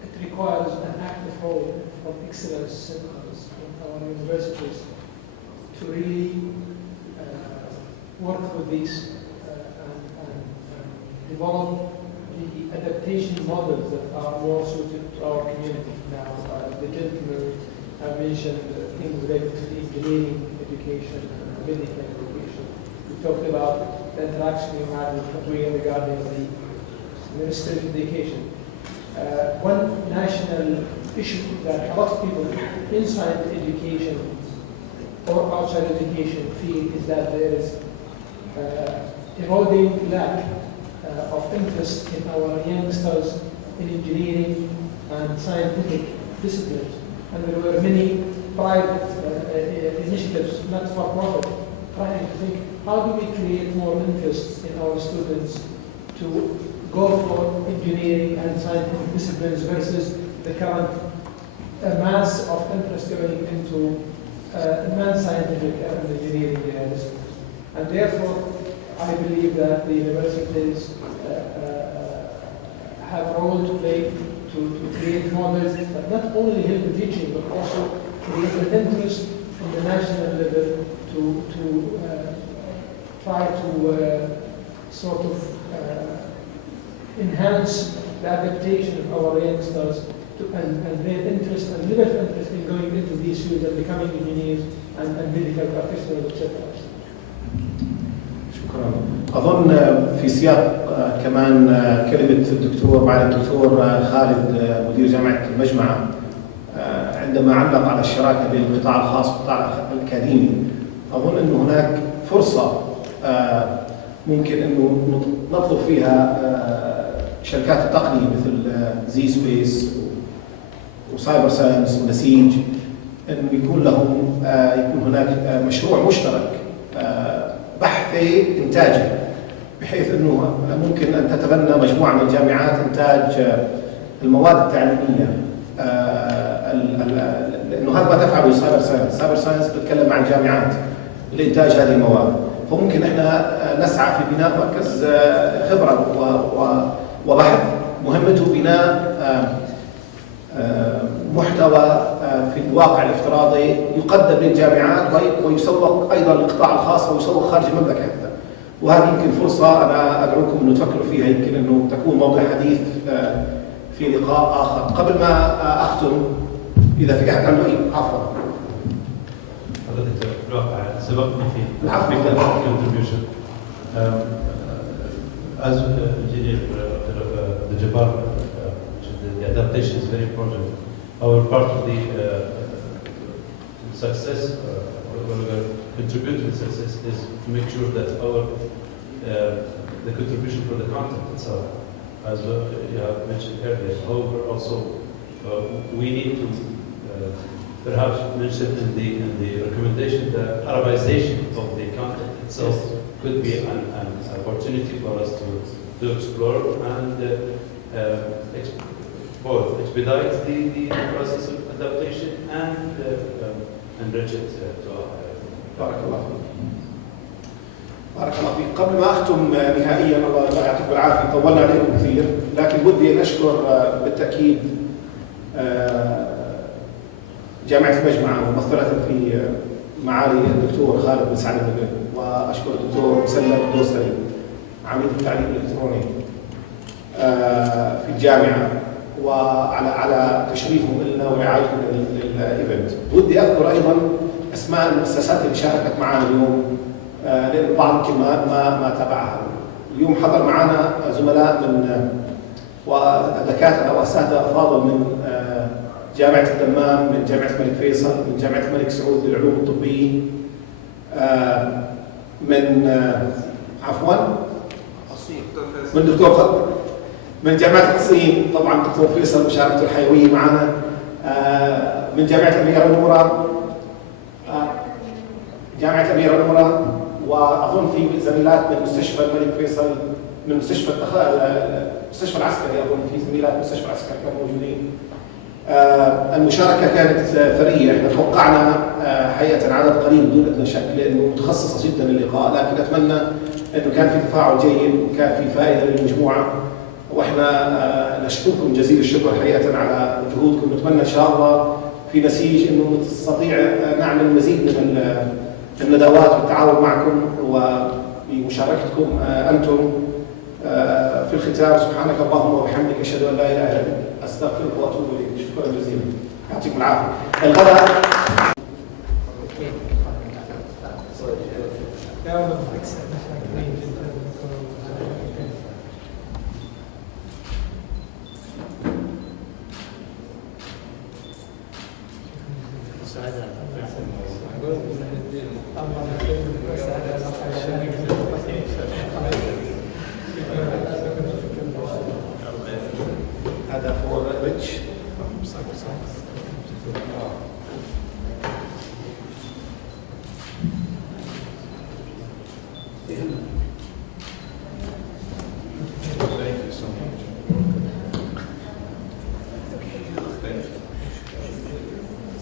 it requires an active role from excellence centers in our universities to really work with these and develop the adaptation models that are more suited to our community. Now, the gentleman mentioned things related to the engineering education and medical education. We talked about the interaction you had with Katween regarding the Ministry of Education. One national issue that a lot of people inside education or outside education feel is that there is eroding lack of interest in our youngsters in engineering and scientific disciplines. And there were many private initiatives, not for profit, trying to think, how do we create more interest in our students to go for engineering and scientific disciplines versus the current mass of interest going into non-scientific and engineering disciplines. And therefore, I believe that the universities have a role to play to create models that not only help in teaching, but also create an interest from the national level to try to sort of enhance the adaptation of our youngsters and their interest and level of interest in going into these fields and becoming engineers and medical practitioners, etc. شكرا. أظن في سياق كمان كلمة الدكتور معالي الدكتور خالد مدير جامعة المجمعة عندما علق على الشراكة بين القطاع الخاص والقطاع الأكاديمي، أظن أن هناك فرصة ممكن أنه نطلب فيها شركات التقنية مثل زي سبيس وسايبر ساينس ونسيج، أن يكون لهم يكون هناك مشروع مشترك بحثي إنتاجي، بحيث أنه ممكن أن تتبنى مجموعة من الجامعات إنتاج المواد التعليمية، لأنه هذا ما تفعله سايبر ساينس. سايبر ساينس بتكلم عن جامعات لإنتاج هذه المواد، فممكن إحنا نسعى في بناء مركز خبرة وبحث مهمته بناء محتوى في الواقع الافتراضي يقدم للجامعات ويسوق ايضا للقطاع الخاص ويسوق خارج المملكه حتى. وهذه يمكن فرصه انا ادعوكم انه تفكروا فيها، يمكن انه تكون موضوع حديث في لقاء اخر. قبل ما اختم، اذا في احد عنده اي عفوا. حضرتك الواقع سبقنا في العفو contribution. As engineer the Jabbar, the adaptation is very important. Our part of the success, when we contribute to the success, is to make sure that our the contribution for the content itself, as you have mentioned earlier. However, also we need to perhaps mention in the recommendation the Arabization of the content itself could be an opportunity for us to explore and both expedite the process of adaptation and enrich it to our. بارك الله فيك. بارك الله فيك. قبل ما اختم نهائيا، الله يعطيكم العافيه، طولنا عليكم كثير، لكن ودي ان اشكر بالتاكيد جامعه المجمعه ممثله في معالي الدكتور خالد بن سعد النبيل، واشكر الدكتور مسلم الدوسري عميد التعليم الالكتروني في الجامعه وعلى تشريفهم لنا ورعايتهم للايفنت. ودي اذكر ايضا اسماء المؤسسات اللي شاركت معنا اليوم، لان البعض يمكن ما تابعها. اليوم حضر معنا زملاء من ودكاتره واساتذه افاضل من جامعه الدمام، من جامعه الملك فيصل، من جامعه الملك سعود للعلوم الطبيه، من عفوا من دكتور من جامعة القصيم، طبعا دكتور فيصل مشاركته الحيوية معنا، من جامعة الأميرة نورة، جامعة الأميرة نورة، وأظن في زميلات من مستشفى الملك فيصل من المستشفى العسكري، اظن في زميلات مستشفى العسكري كانوا موجودين. المشاركه كانت ثريه، احنا توقعنا حقيقه عدد قليل بدون ادنى شك لانه متخصصه جدا اللقاء، لكن اتمنى انه كان في تفاعل جيد وكان في فائده للمجموعه، واحنا نشكركم جزيل الشكر حقيقه على جهودكم. نتمنى ان شاء الله في نسيج انه نستطيع نعمل مزيد من الندوات والتعاون معكم وبمشاركتكم انتم. في الختام سبحانك اللهم وبحمدك اشهد ان لا اله الا انت استغفرك واتوب اليك. شكرا جزيلا، يعطيكم العافيه. الغداء هذا فور ريتش.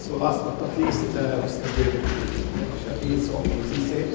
So last but not least, Mr. Shafiz Zise.